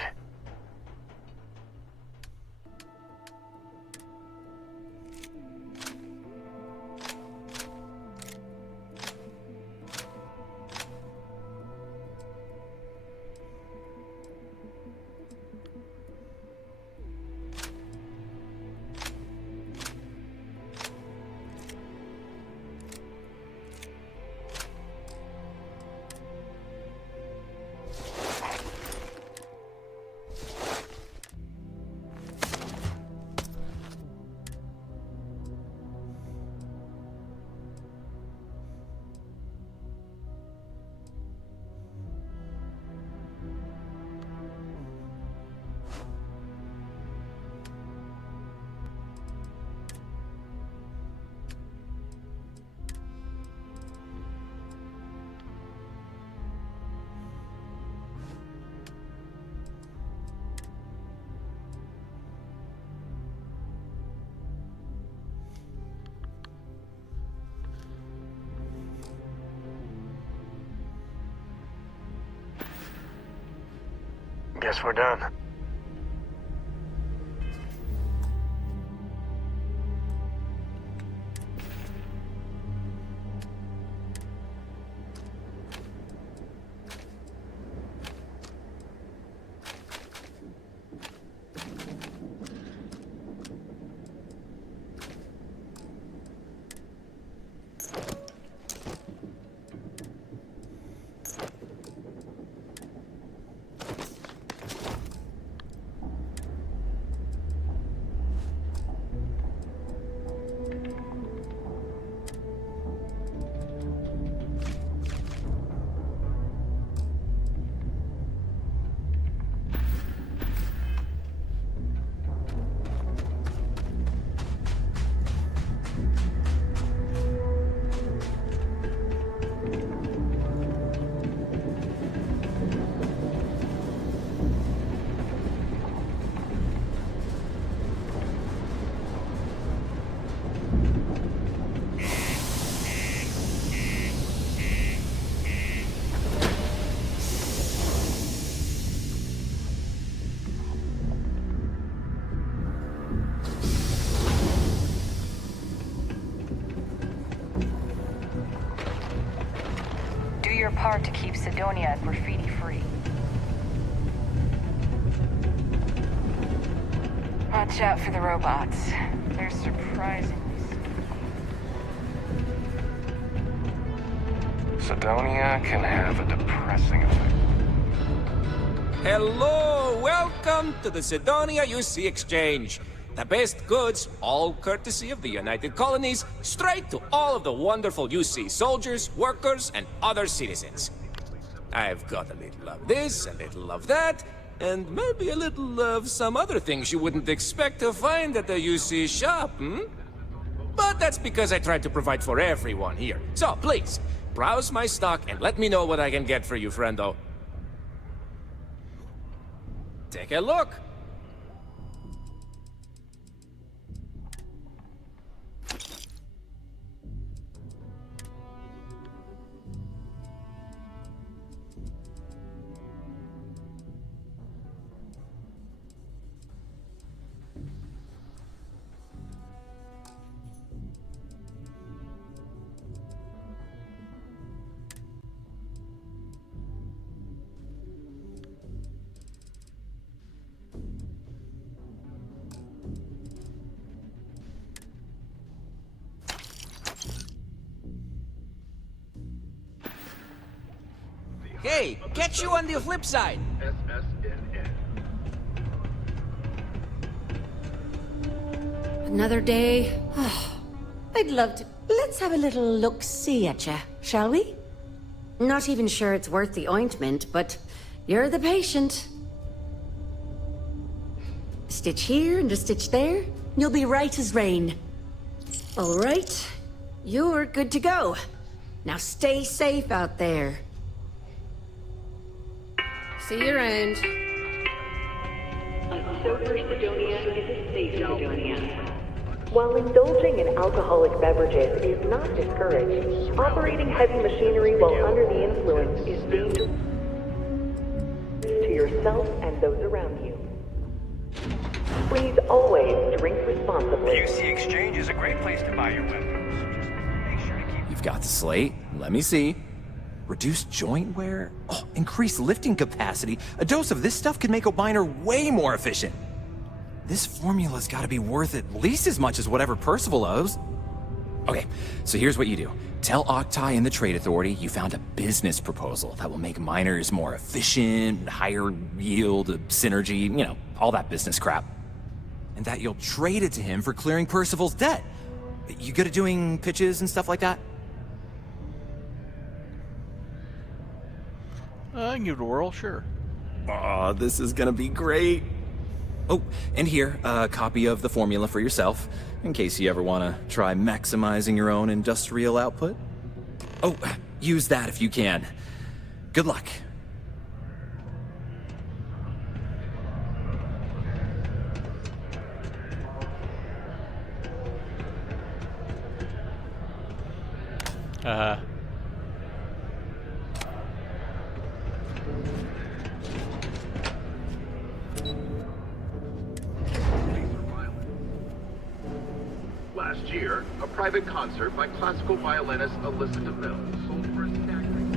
Guess we're done. Your part to keep Cydonia graffiti-free. Watch out for the robots. They're surprisingly Cydonia can have a depressing effect. Hello! Welcome to the Cydonia UC Exchange. The best goods, all courtesy of the United Colonies, straight to all of the wonderful UC soldiers, workers, and other citizens. I've got a little of this, a little of that, and maybe a little of some other things you wouldn't expect to find at the UC shop, But that's because I try to provide for everyone here. So, please, browse my stock and let me know what I can get for you, friendo. Take a look. Hey, catch you on the flip side. Another day. I'd love to. Let's have a little look-see at ya, shall we? Not even sure it's worth the ointment, but you're the patient. A stitch here and a stitch there. You'll be right as rain. All right. You're good to go. Now stay safe out there. See you around. A sober Cydonia is a safe Cydonia. While indulging in alcoholic beverages is not discouraged, operating heavy machinery while under the influence is dangerous. always drink responsibly. UC Exchange is a great place to buy your weapons. Just make sure to keep... You've got the slate. Let me see. Reduced joint wear? Oh, increased lifting capacity. A dose of this stuff could make a miner way more efficient. This formula's gotta be worth at least as much as whatever Percival owes. Okay, so here's what you do. Tell Octai and the Trade Authority you found a business proposal that will make miners more efficient, higher yield, synergy, you know, all that business crap. And that you'll trade it to him for clearing Percival's debt. You good at doing pitches and stuff like that? I can give it a whirl, sure. Oh, this is gonna be great. Oh, and here, a copy of the formula for yourself, in case you ever want to try maximizing your own industrial output. Oh, use that if you can. Good luck. Last year, a private concert by classical violinist Alyssa DeMille sold for a staggering...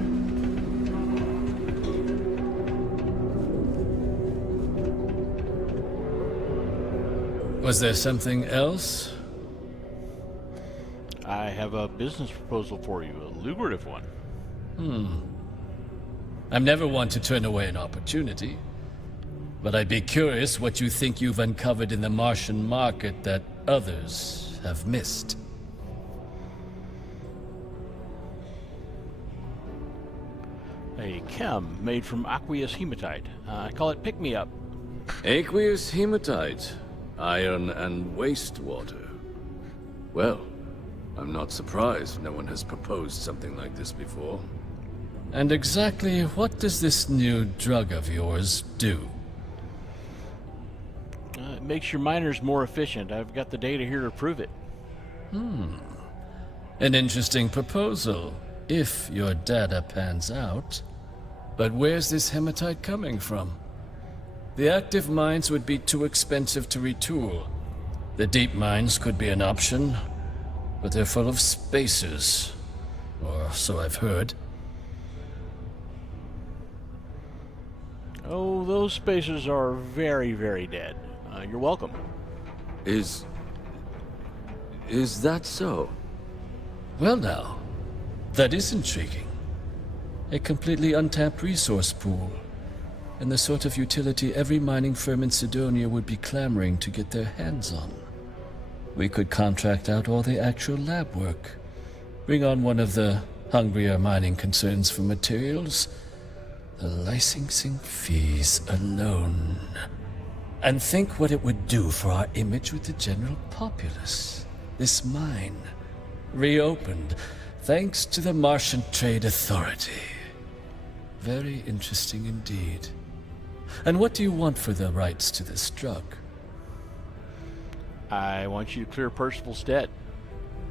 Was there something else? I have a business proposal for you, a lucrative one. I'm never one to turn away an opportunity, but I'd be curious what you think you've uncovered in the Martian market that others have missed. A chem made from aqueous hematite. I call it pick-me-up. Aqueous hematite, iron and wastewater. Well, I'm not surprised no one has proposed something like this before. And exactly what does this new drug of yours do? It makes your miners more efficient. I've got the data here to prove it. An interesting proposal, if your data pans out. But where's this hematite coming from? The active mines would be too expensive to retool. The deep mines could be an option, but they're full of spacers. Or so I've heard. Oh, those spacers are very, very dead. You're welcome. Is that so? Well now, that is intriguing. A completely untapped resource pool, and the sort of utility every mining firm in Sidonia would be clamoring to get their hands on. We could contract out all the actual lab work, bring on one of the hungrier mining concerns for materials, the licensing fees alone. And think what it would do for our image with the general populace. This mine, reopened, thanks to the Martian Trade Authority. Very interesting indeed. And what do you want for the rights to this drug? I want you to clear Percival's debt.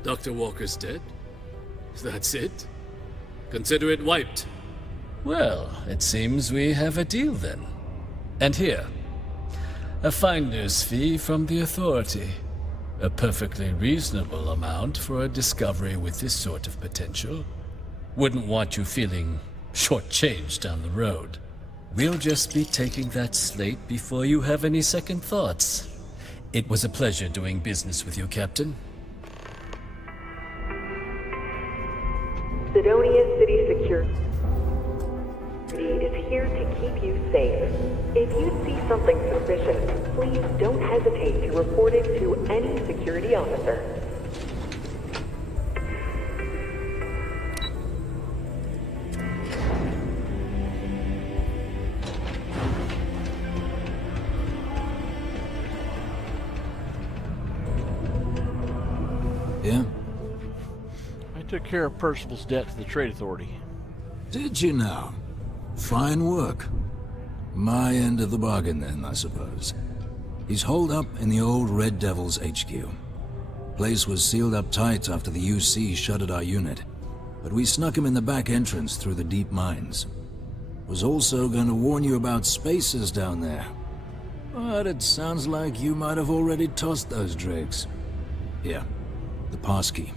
Dr. Walker's dead? That's it? Consider it wiped. Well, it seems we have a deal then. And here, a finder's fee from the Authority. A perfectly reasonable amount for a discovery with this sort of potential. Wouldn't want you feeling shortchanged down the road. We'll just be taking that slate before you have any second thoughts. It was a pleasure doing business with you, Captain. Sidonia City Security is here to keep you safe. If you see something suspicious, please don't hesitate to report it to any security officer. Yeah? I took care of Percival's debt to the Trade Authority. Did you now? Fine work. My end of the bargain then, I suppose. He's holed up in the old Red Devil's HQ. Place was sealed up tight after the UC shuttered our unit, but we snuck him in the back entrance through the deep mines. Was also going to warn you about spacers down there. But it sounds like you might have already tossed those drakes. Here, the passkey.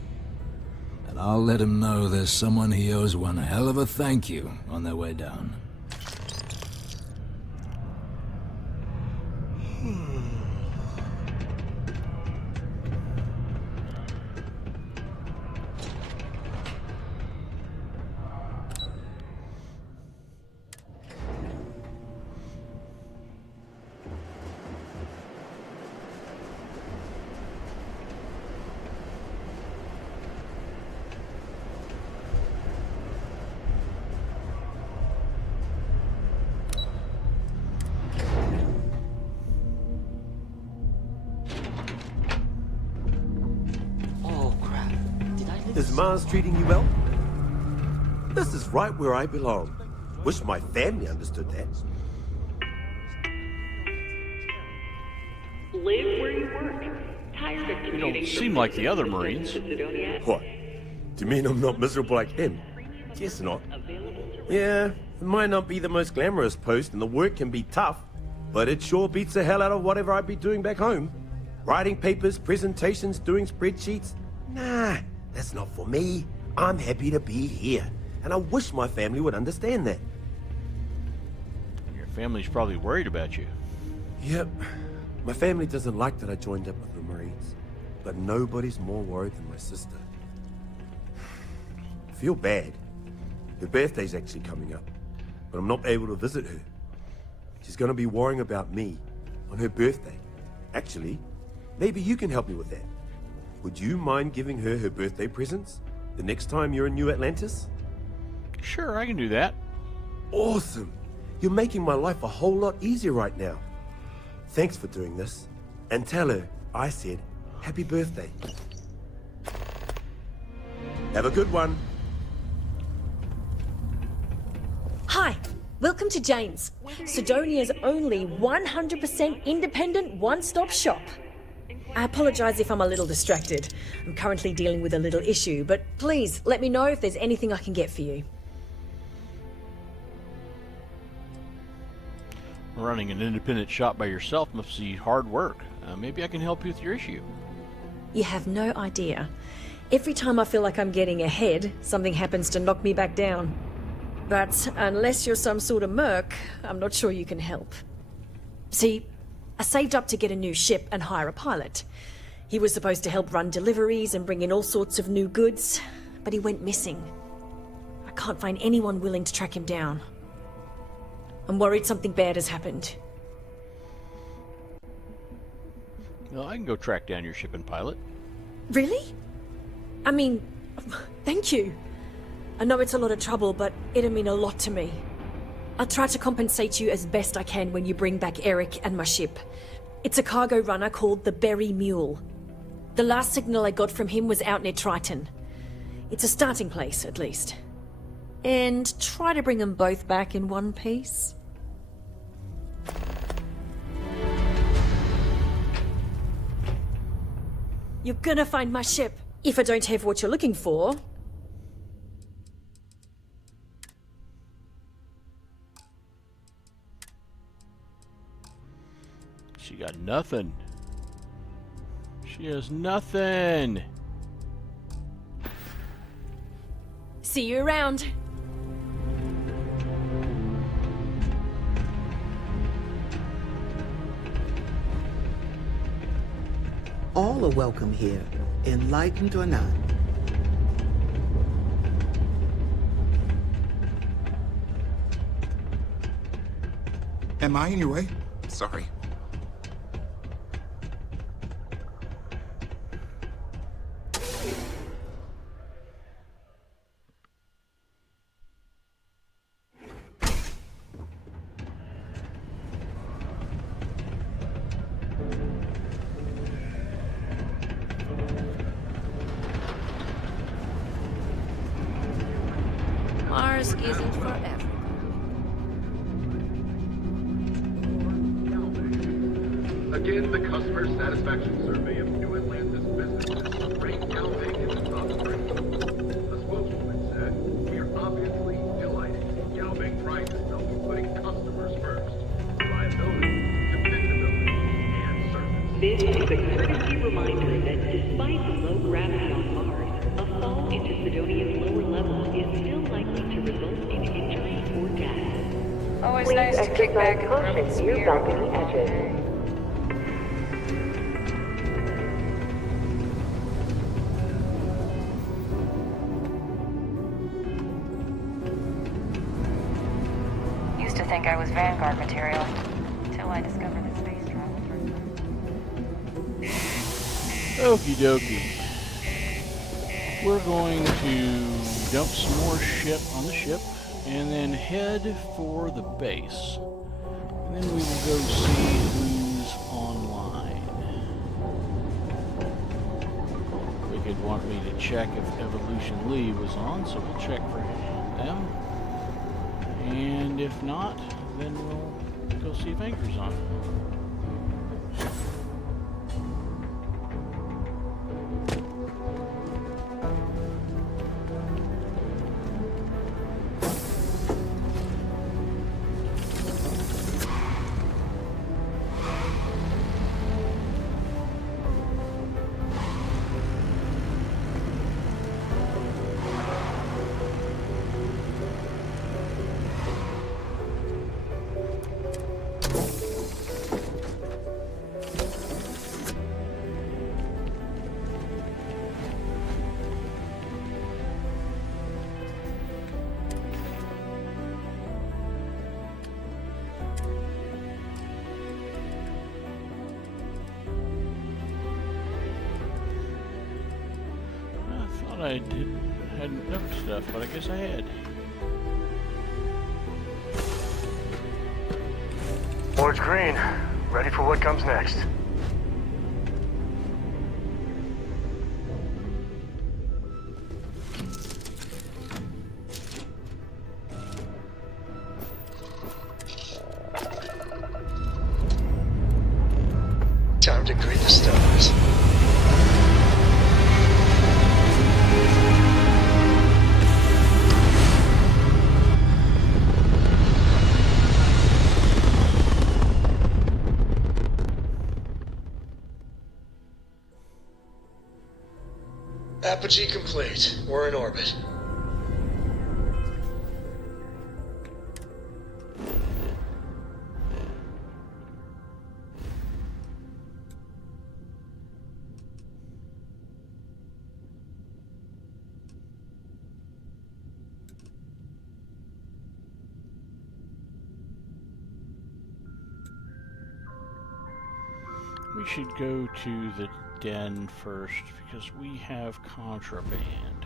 And I'll let him know there's someone he owes one hell of a thank you on their way down. Is Mars treating you well? This is right where I belong. Wish my family understood that. Live where you work. Tired of You commuting don't seem like the other Marines. What? Do you mean I'm not miserable like him? Guess not. Yeah, it might not be the most glamorous post and the work can be tough, but it sure beats the hell out of whatever I'd be doing back home. Writing papers, presentations, doing spreadsheets. Nah, that's not for me. I'm happy to be here, and I wish my family would understand that. Your family's probably worried about you. Yep. My family doesn't like that I joined up with the Marines, but nobody's more worried than my sister. I feel bad. Her birthday's actually coming up, but I'm not able to visit her. She's gonna be worrying about me on her birthday. Actually, maybe you can help me with that. Would you mind giving her her birthday presents the next time you're in New Atlantis? Sure, I can do that. Awesome. You're making my life a whole lot easier right now. Thanks for doing this. And tell her I said happy birthday. Have a good one. Hi, welcome to Jane's, Sidonia's only 100% independent one-stop shop. I apologize if I'm a little distracted. I'm currently dealing with a little issue, but please let me know if there's anything I can get for you. Running an independent shop by yourself must be hard work. Maybe I can help you with your issue. You have no idea. Every time I feel like I'm getting ahead, something happens to knock me back down. But unless you're some sort of merc, I'm not sure you can help. See, I saved up to get a new ship and hire a pilot. He was supposed to help run deliveries and bring in all sorts of new goods, but he went missing. I can't find anyone willing to track him down. I'm worried something bad has happened. Well, I can go track down your ship and pilot. Really? I mean, thank you. I know it's a lot of trouble, but it'll mean a lot to me. I'll try to compensate you as best I can when you bring back Eric and my ship. It's a cargo runner called the Berry Mule. The last signal I got from him was out near Triton. It's a starting place, at least. And try to bring them both back in one piece. You're gonna find my ship, if I don't have what you're looking for. She got nothing. She has nothing. See you around. All are welcome here, enlightened or not. Am I in your way? Sorry. Mars isn't forever. Again, the customer satisfaction survey of New Atlantis businesses ranked Galvin in the top 3. The spokeswoman said, "We are obviously delighted. Galvin prides itself in putting customers first. Reliability, dependability, quick courtesy reminder that despite the low gravity on Mars, a fall into Sidonia's lower levels is still likely to result in injury or death. Always Please nice to kick back exercise and rub its caution near spear. balcony edges. Used to think I was Vanguard material, until I discovered that space travel first. Okie dokie. We're going to dump some more ship on the ship and then head for the base. And then we will go see who's online. They could want me to check if Evolution Lee was on, so we'll check for them. And if not, then we'll go see if Anchor's on. I hadn't enough stuff, but I guess I had. Board's green. Ready for what comes next. Time to greet the stars. Apogee complete. We're in orbit. We should go to the den first because we have contraband.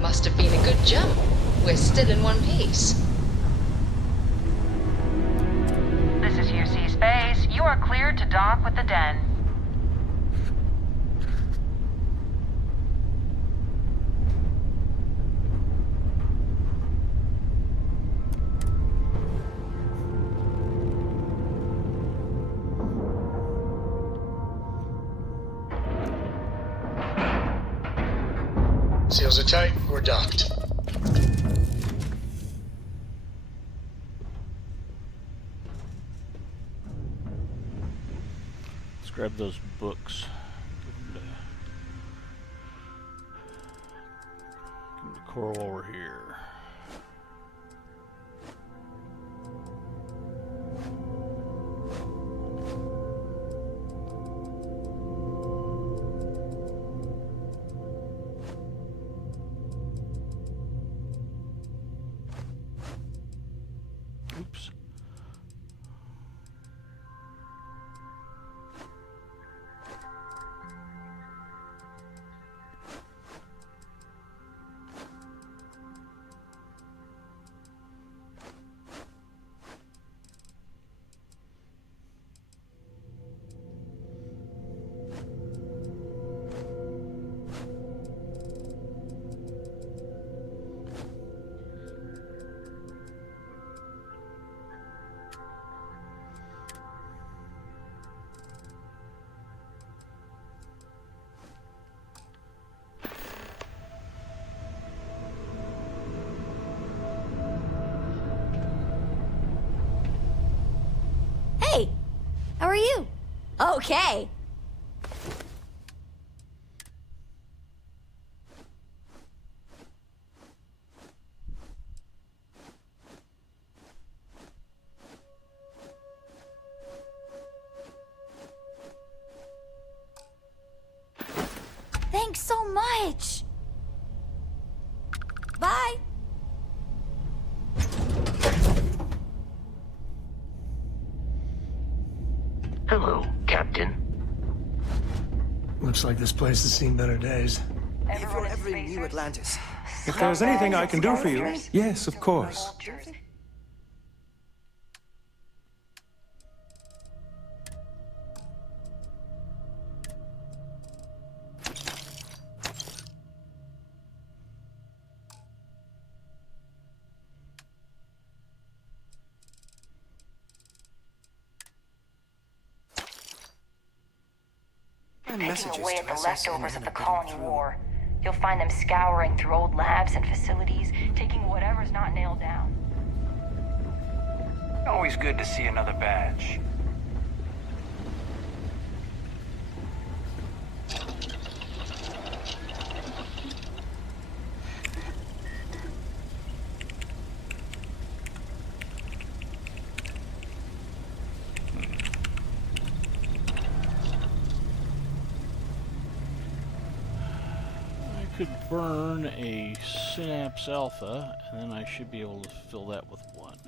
Must have been a good jump. We're still in one piece. This is UC Space. You are cleared to dock with the den. Seals are tight. We're docked. Let's grab those books. Give them to Coral over here. Oops. How are you? Okay. Thanks so much. Bye. Hello, Captain. Looks like this place has seen better days. If you're ever in New Atlantis. If there's anything I can do for you, yes, of course. Taking away at the leftovers of the colony war. You'll find them scouring through old labs and facilities, taking whatever's not nailed down. Always good to see another badge. Could burn a Synapse Alpha, and then I should be able to fill that with one.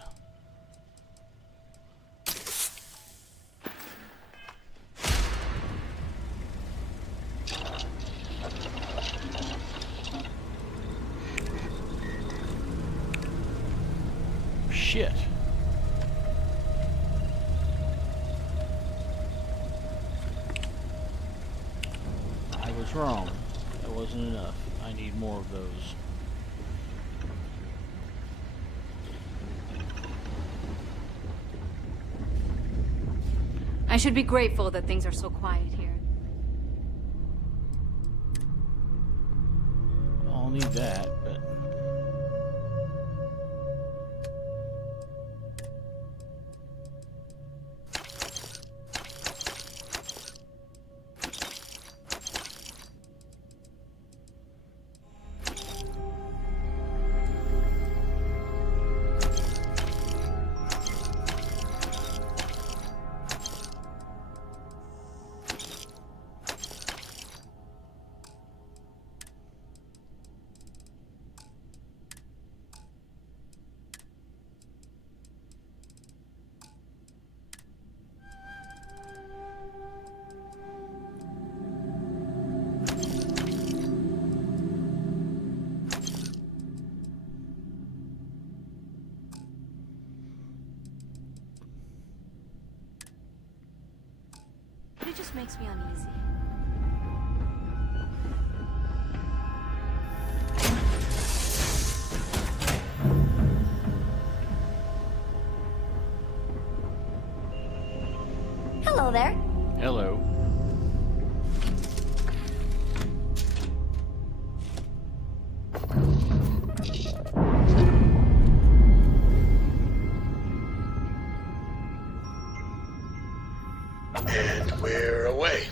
Shit. I was wrong. That wasn't enough. I need more of those. I should be grateful that things are so quiet here. I'll need that, but... It just makes me uneasy. Hello there. Hello. And we're away.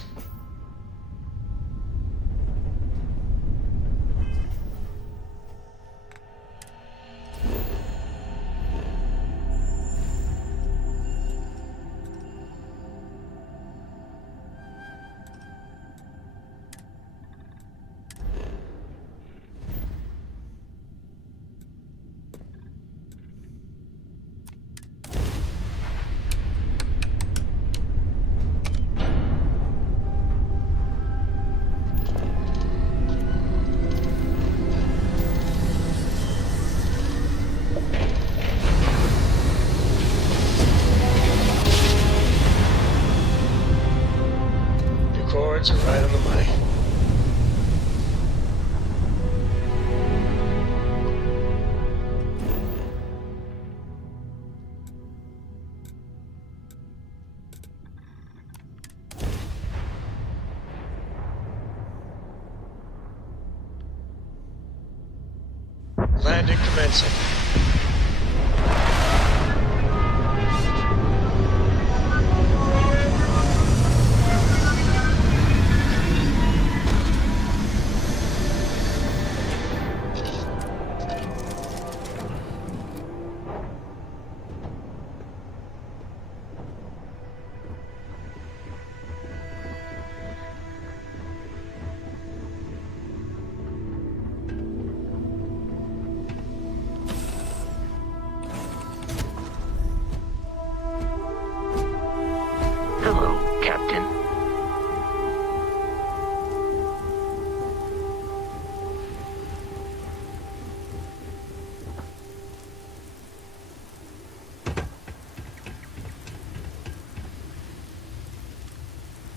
Chords are right on the money. Landing commencing.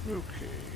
Okay.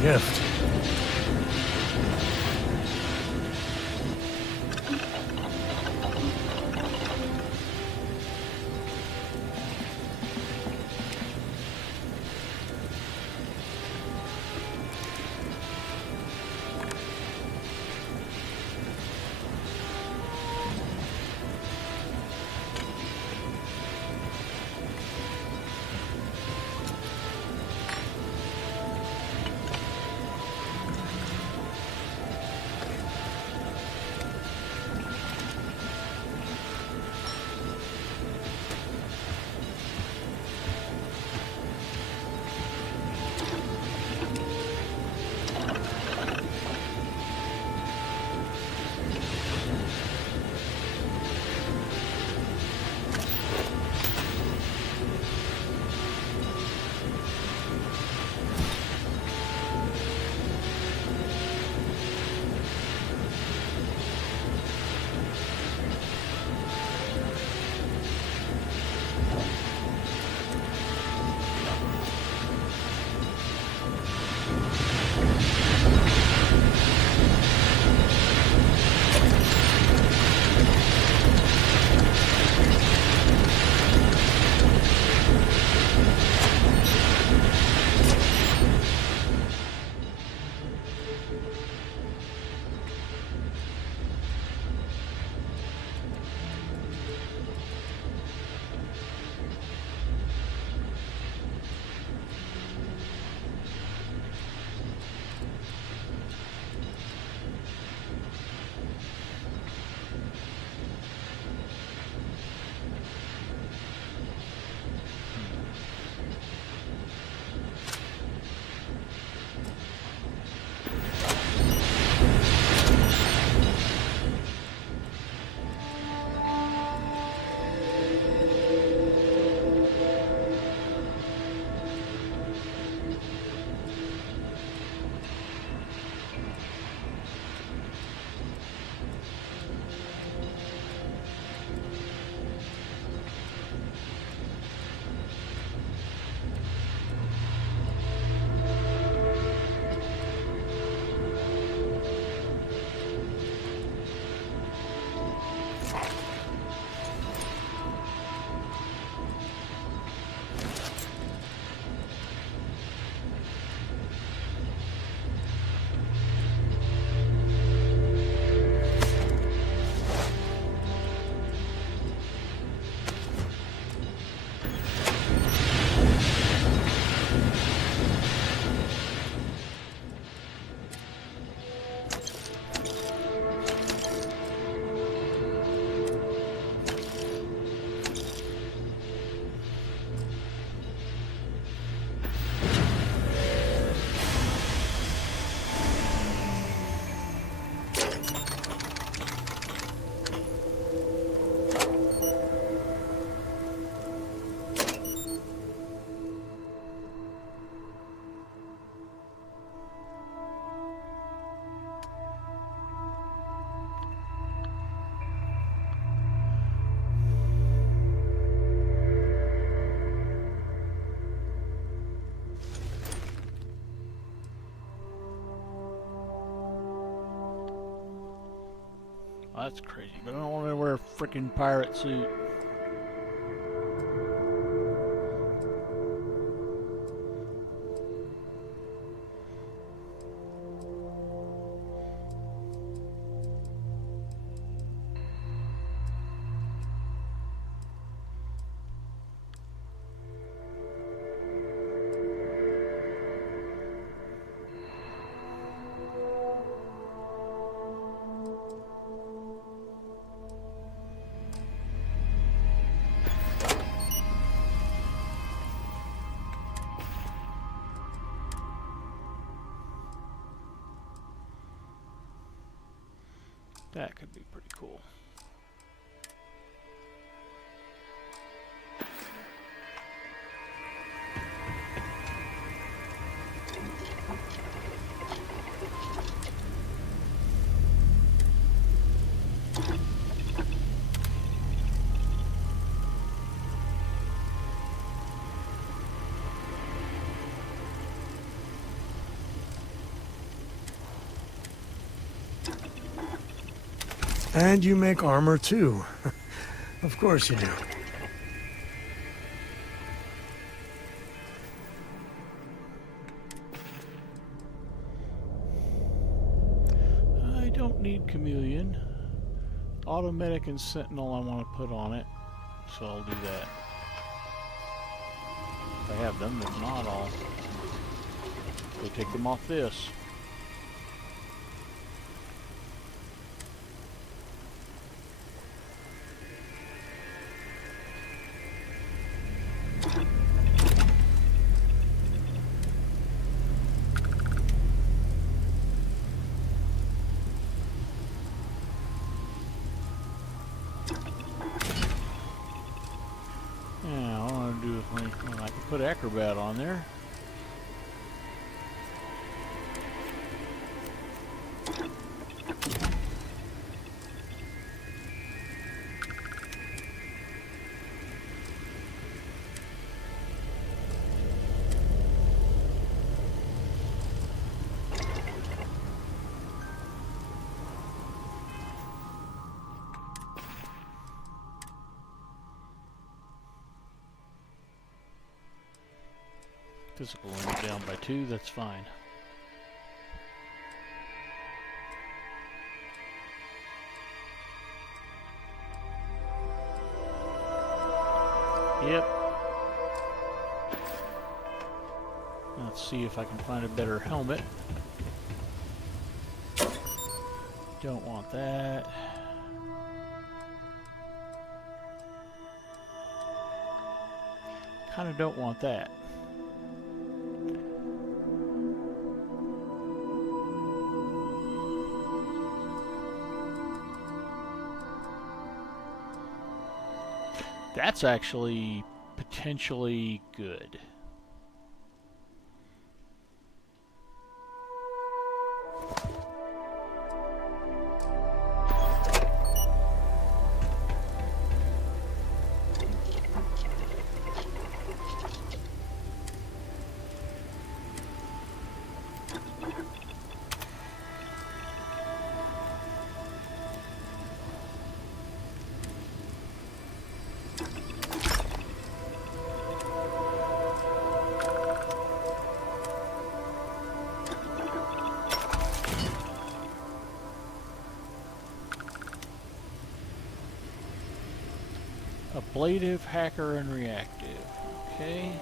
gift. That's crazy, but I don't want to wear a freaking pirate suit. That could be pretty cool. And you make armor too. Of course you do. I don't need chameleon. Automatic and sentinel I want to put on it, so I'll do that. If I have them, if not, I'll go take them off this. Yeah, I want to do I can put acrobat on there. Physical limit down by 2, that's fine. Yep. Let's see if I can find a better helmet. Don't want that. Kinda don't want that. That's actually potentially good. Ablative, hacker, and reactive. Okay.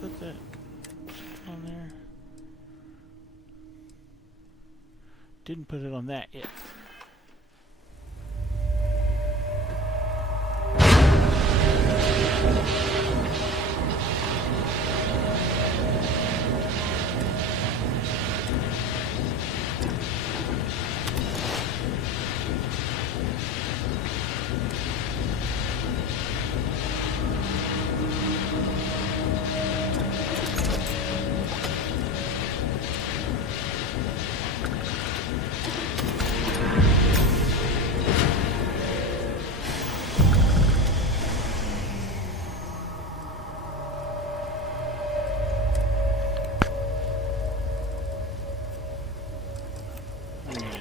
Put that on there. Didn't put it on that yet.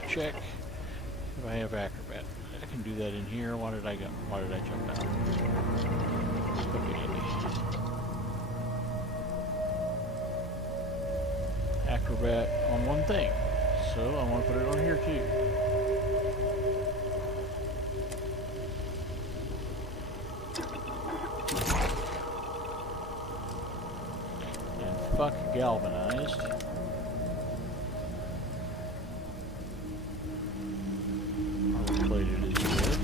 Check if I have acrobat. I can do that in here. Why did I jump out? Okay. acrobat on one thing, so I want to put it on here too. And fuck galvanized. Armor plated is good.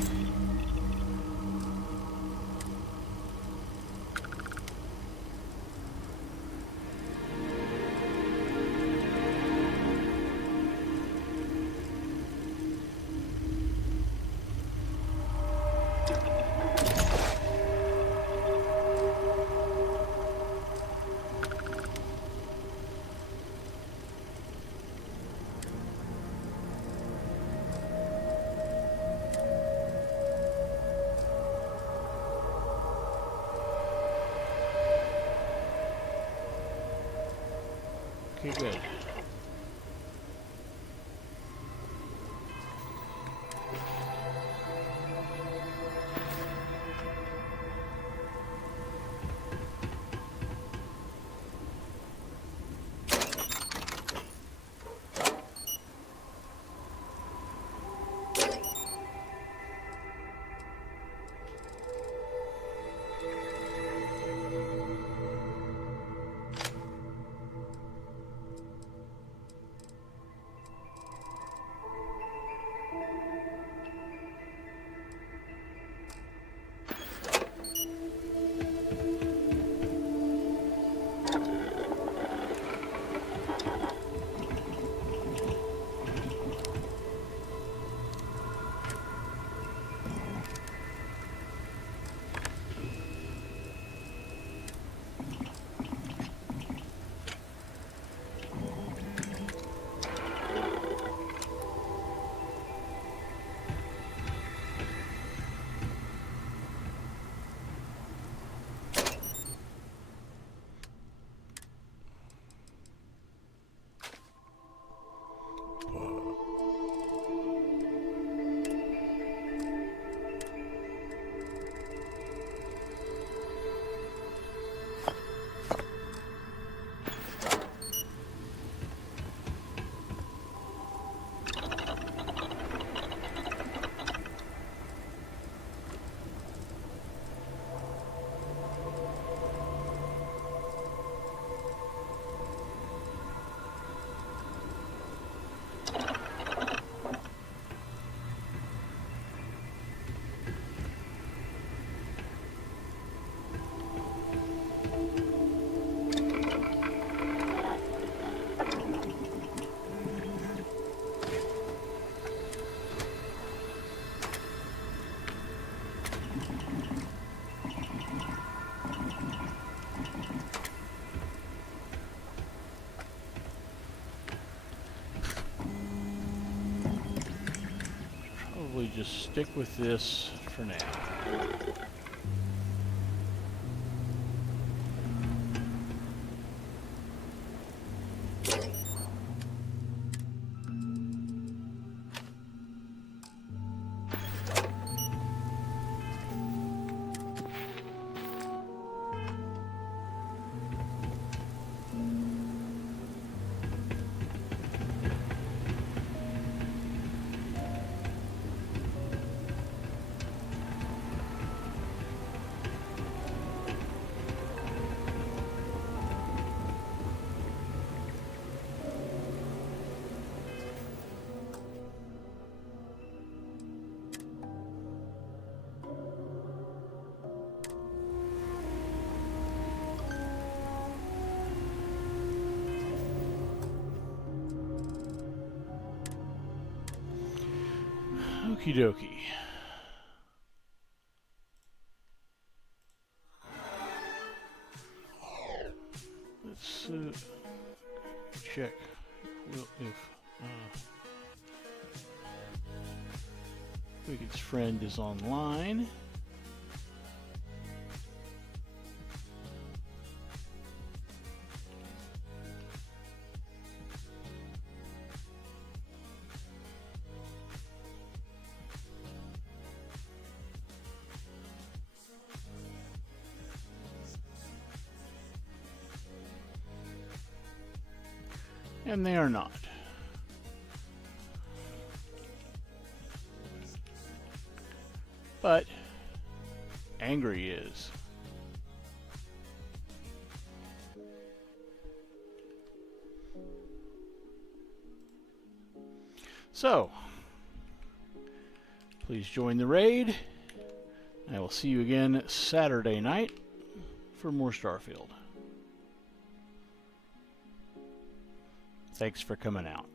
Okay, good. Probably just stick with this for now. Okie dokie. Let's check if Wicked's friend is online. And they are not. But angry is. So, please join the raid. I will see you again Saturday night for more Starfield. Thanks for coming out.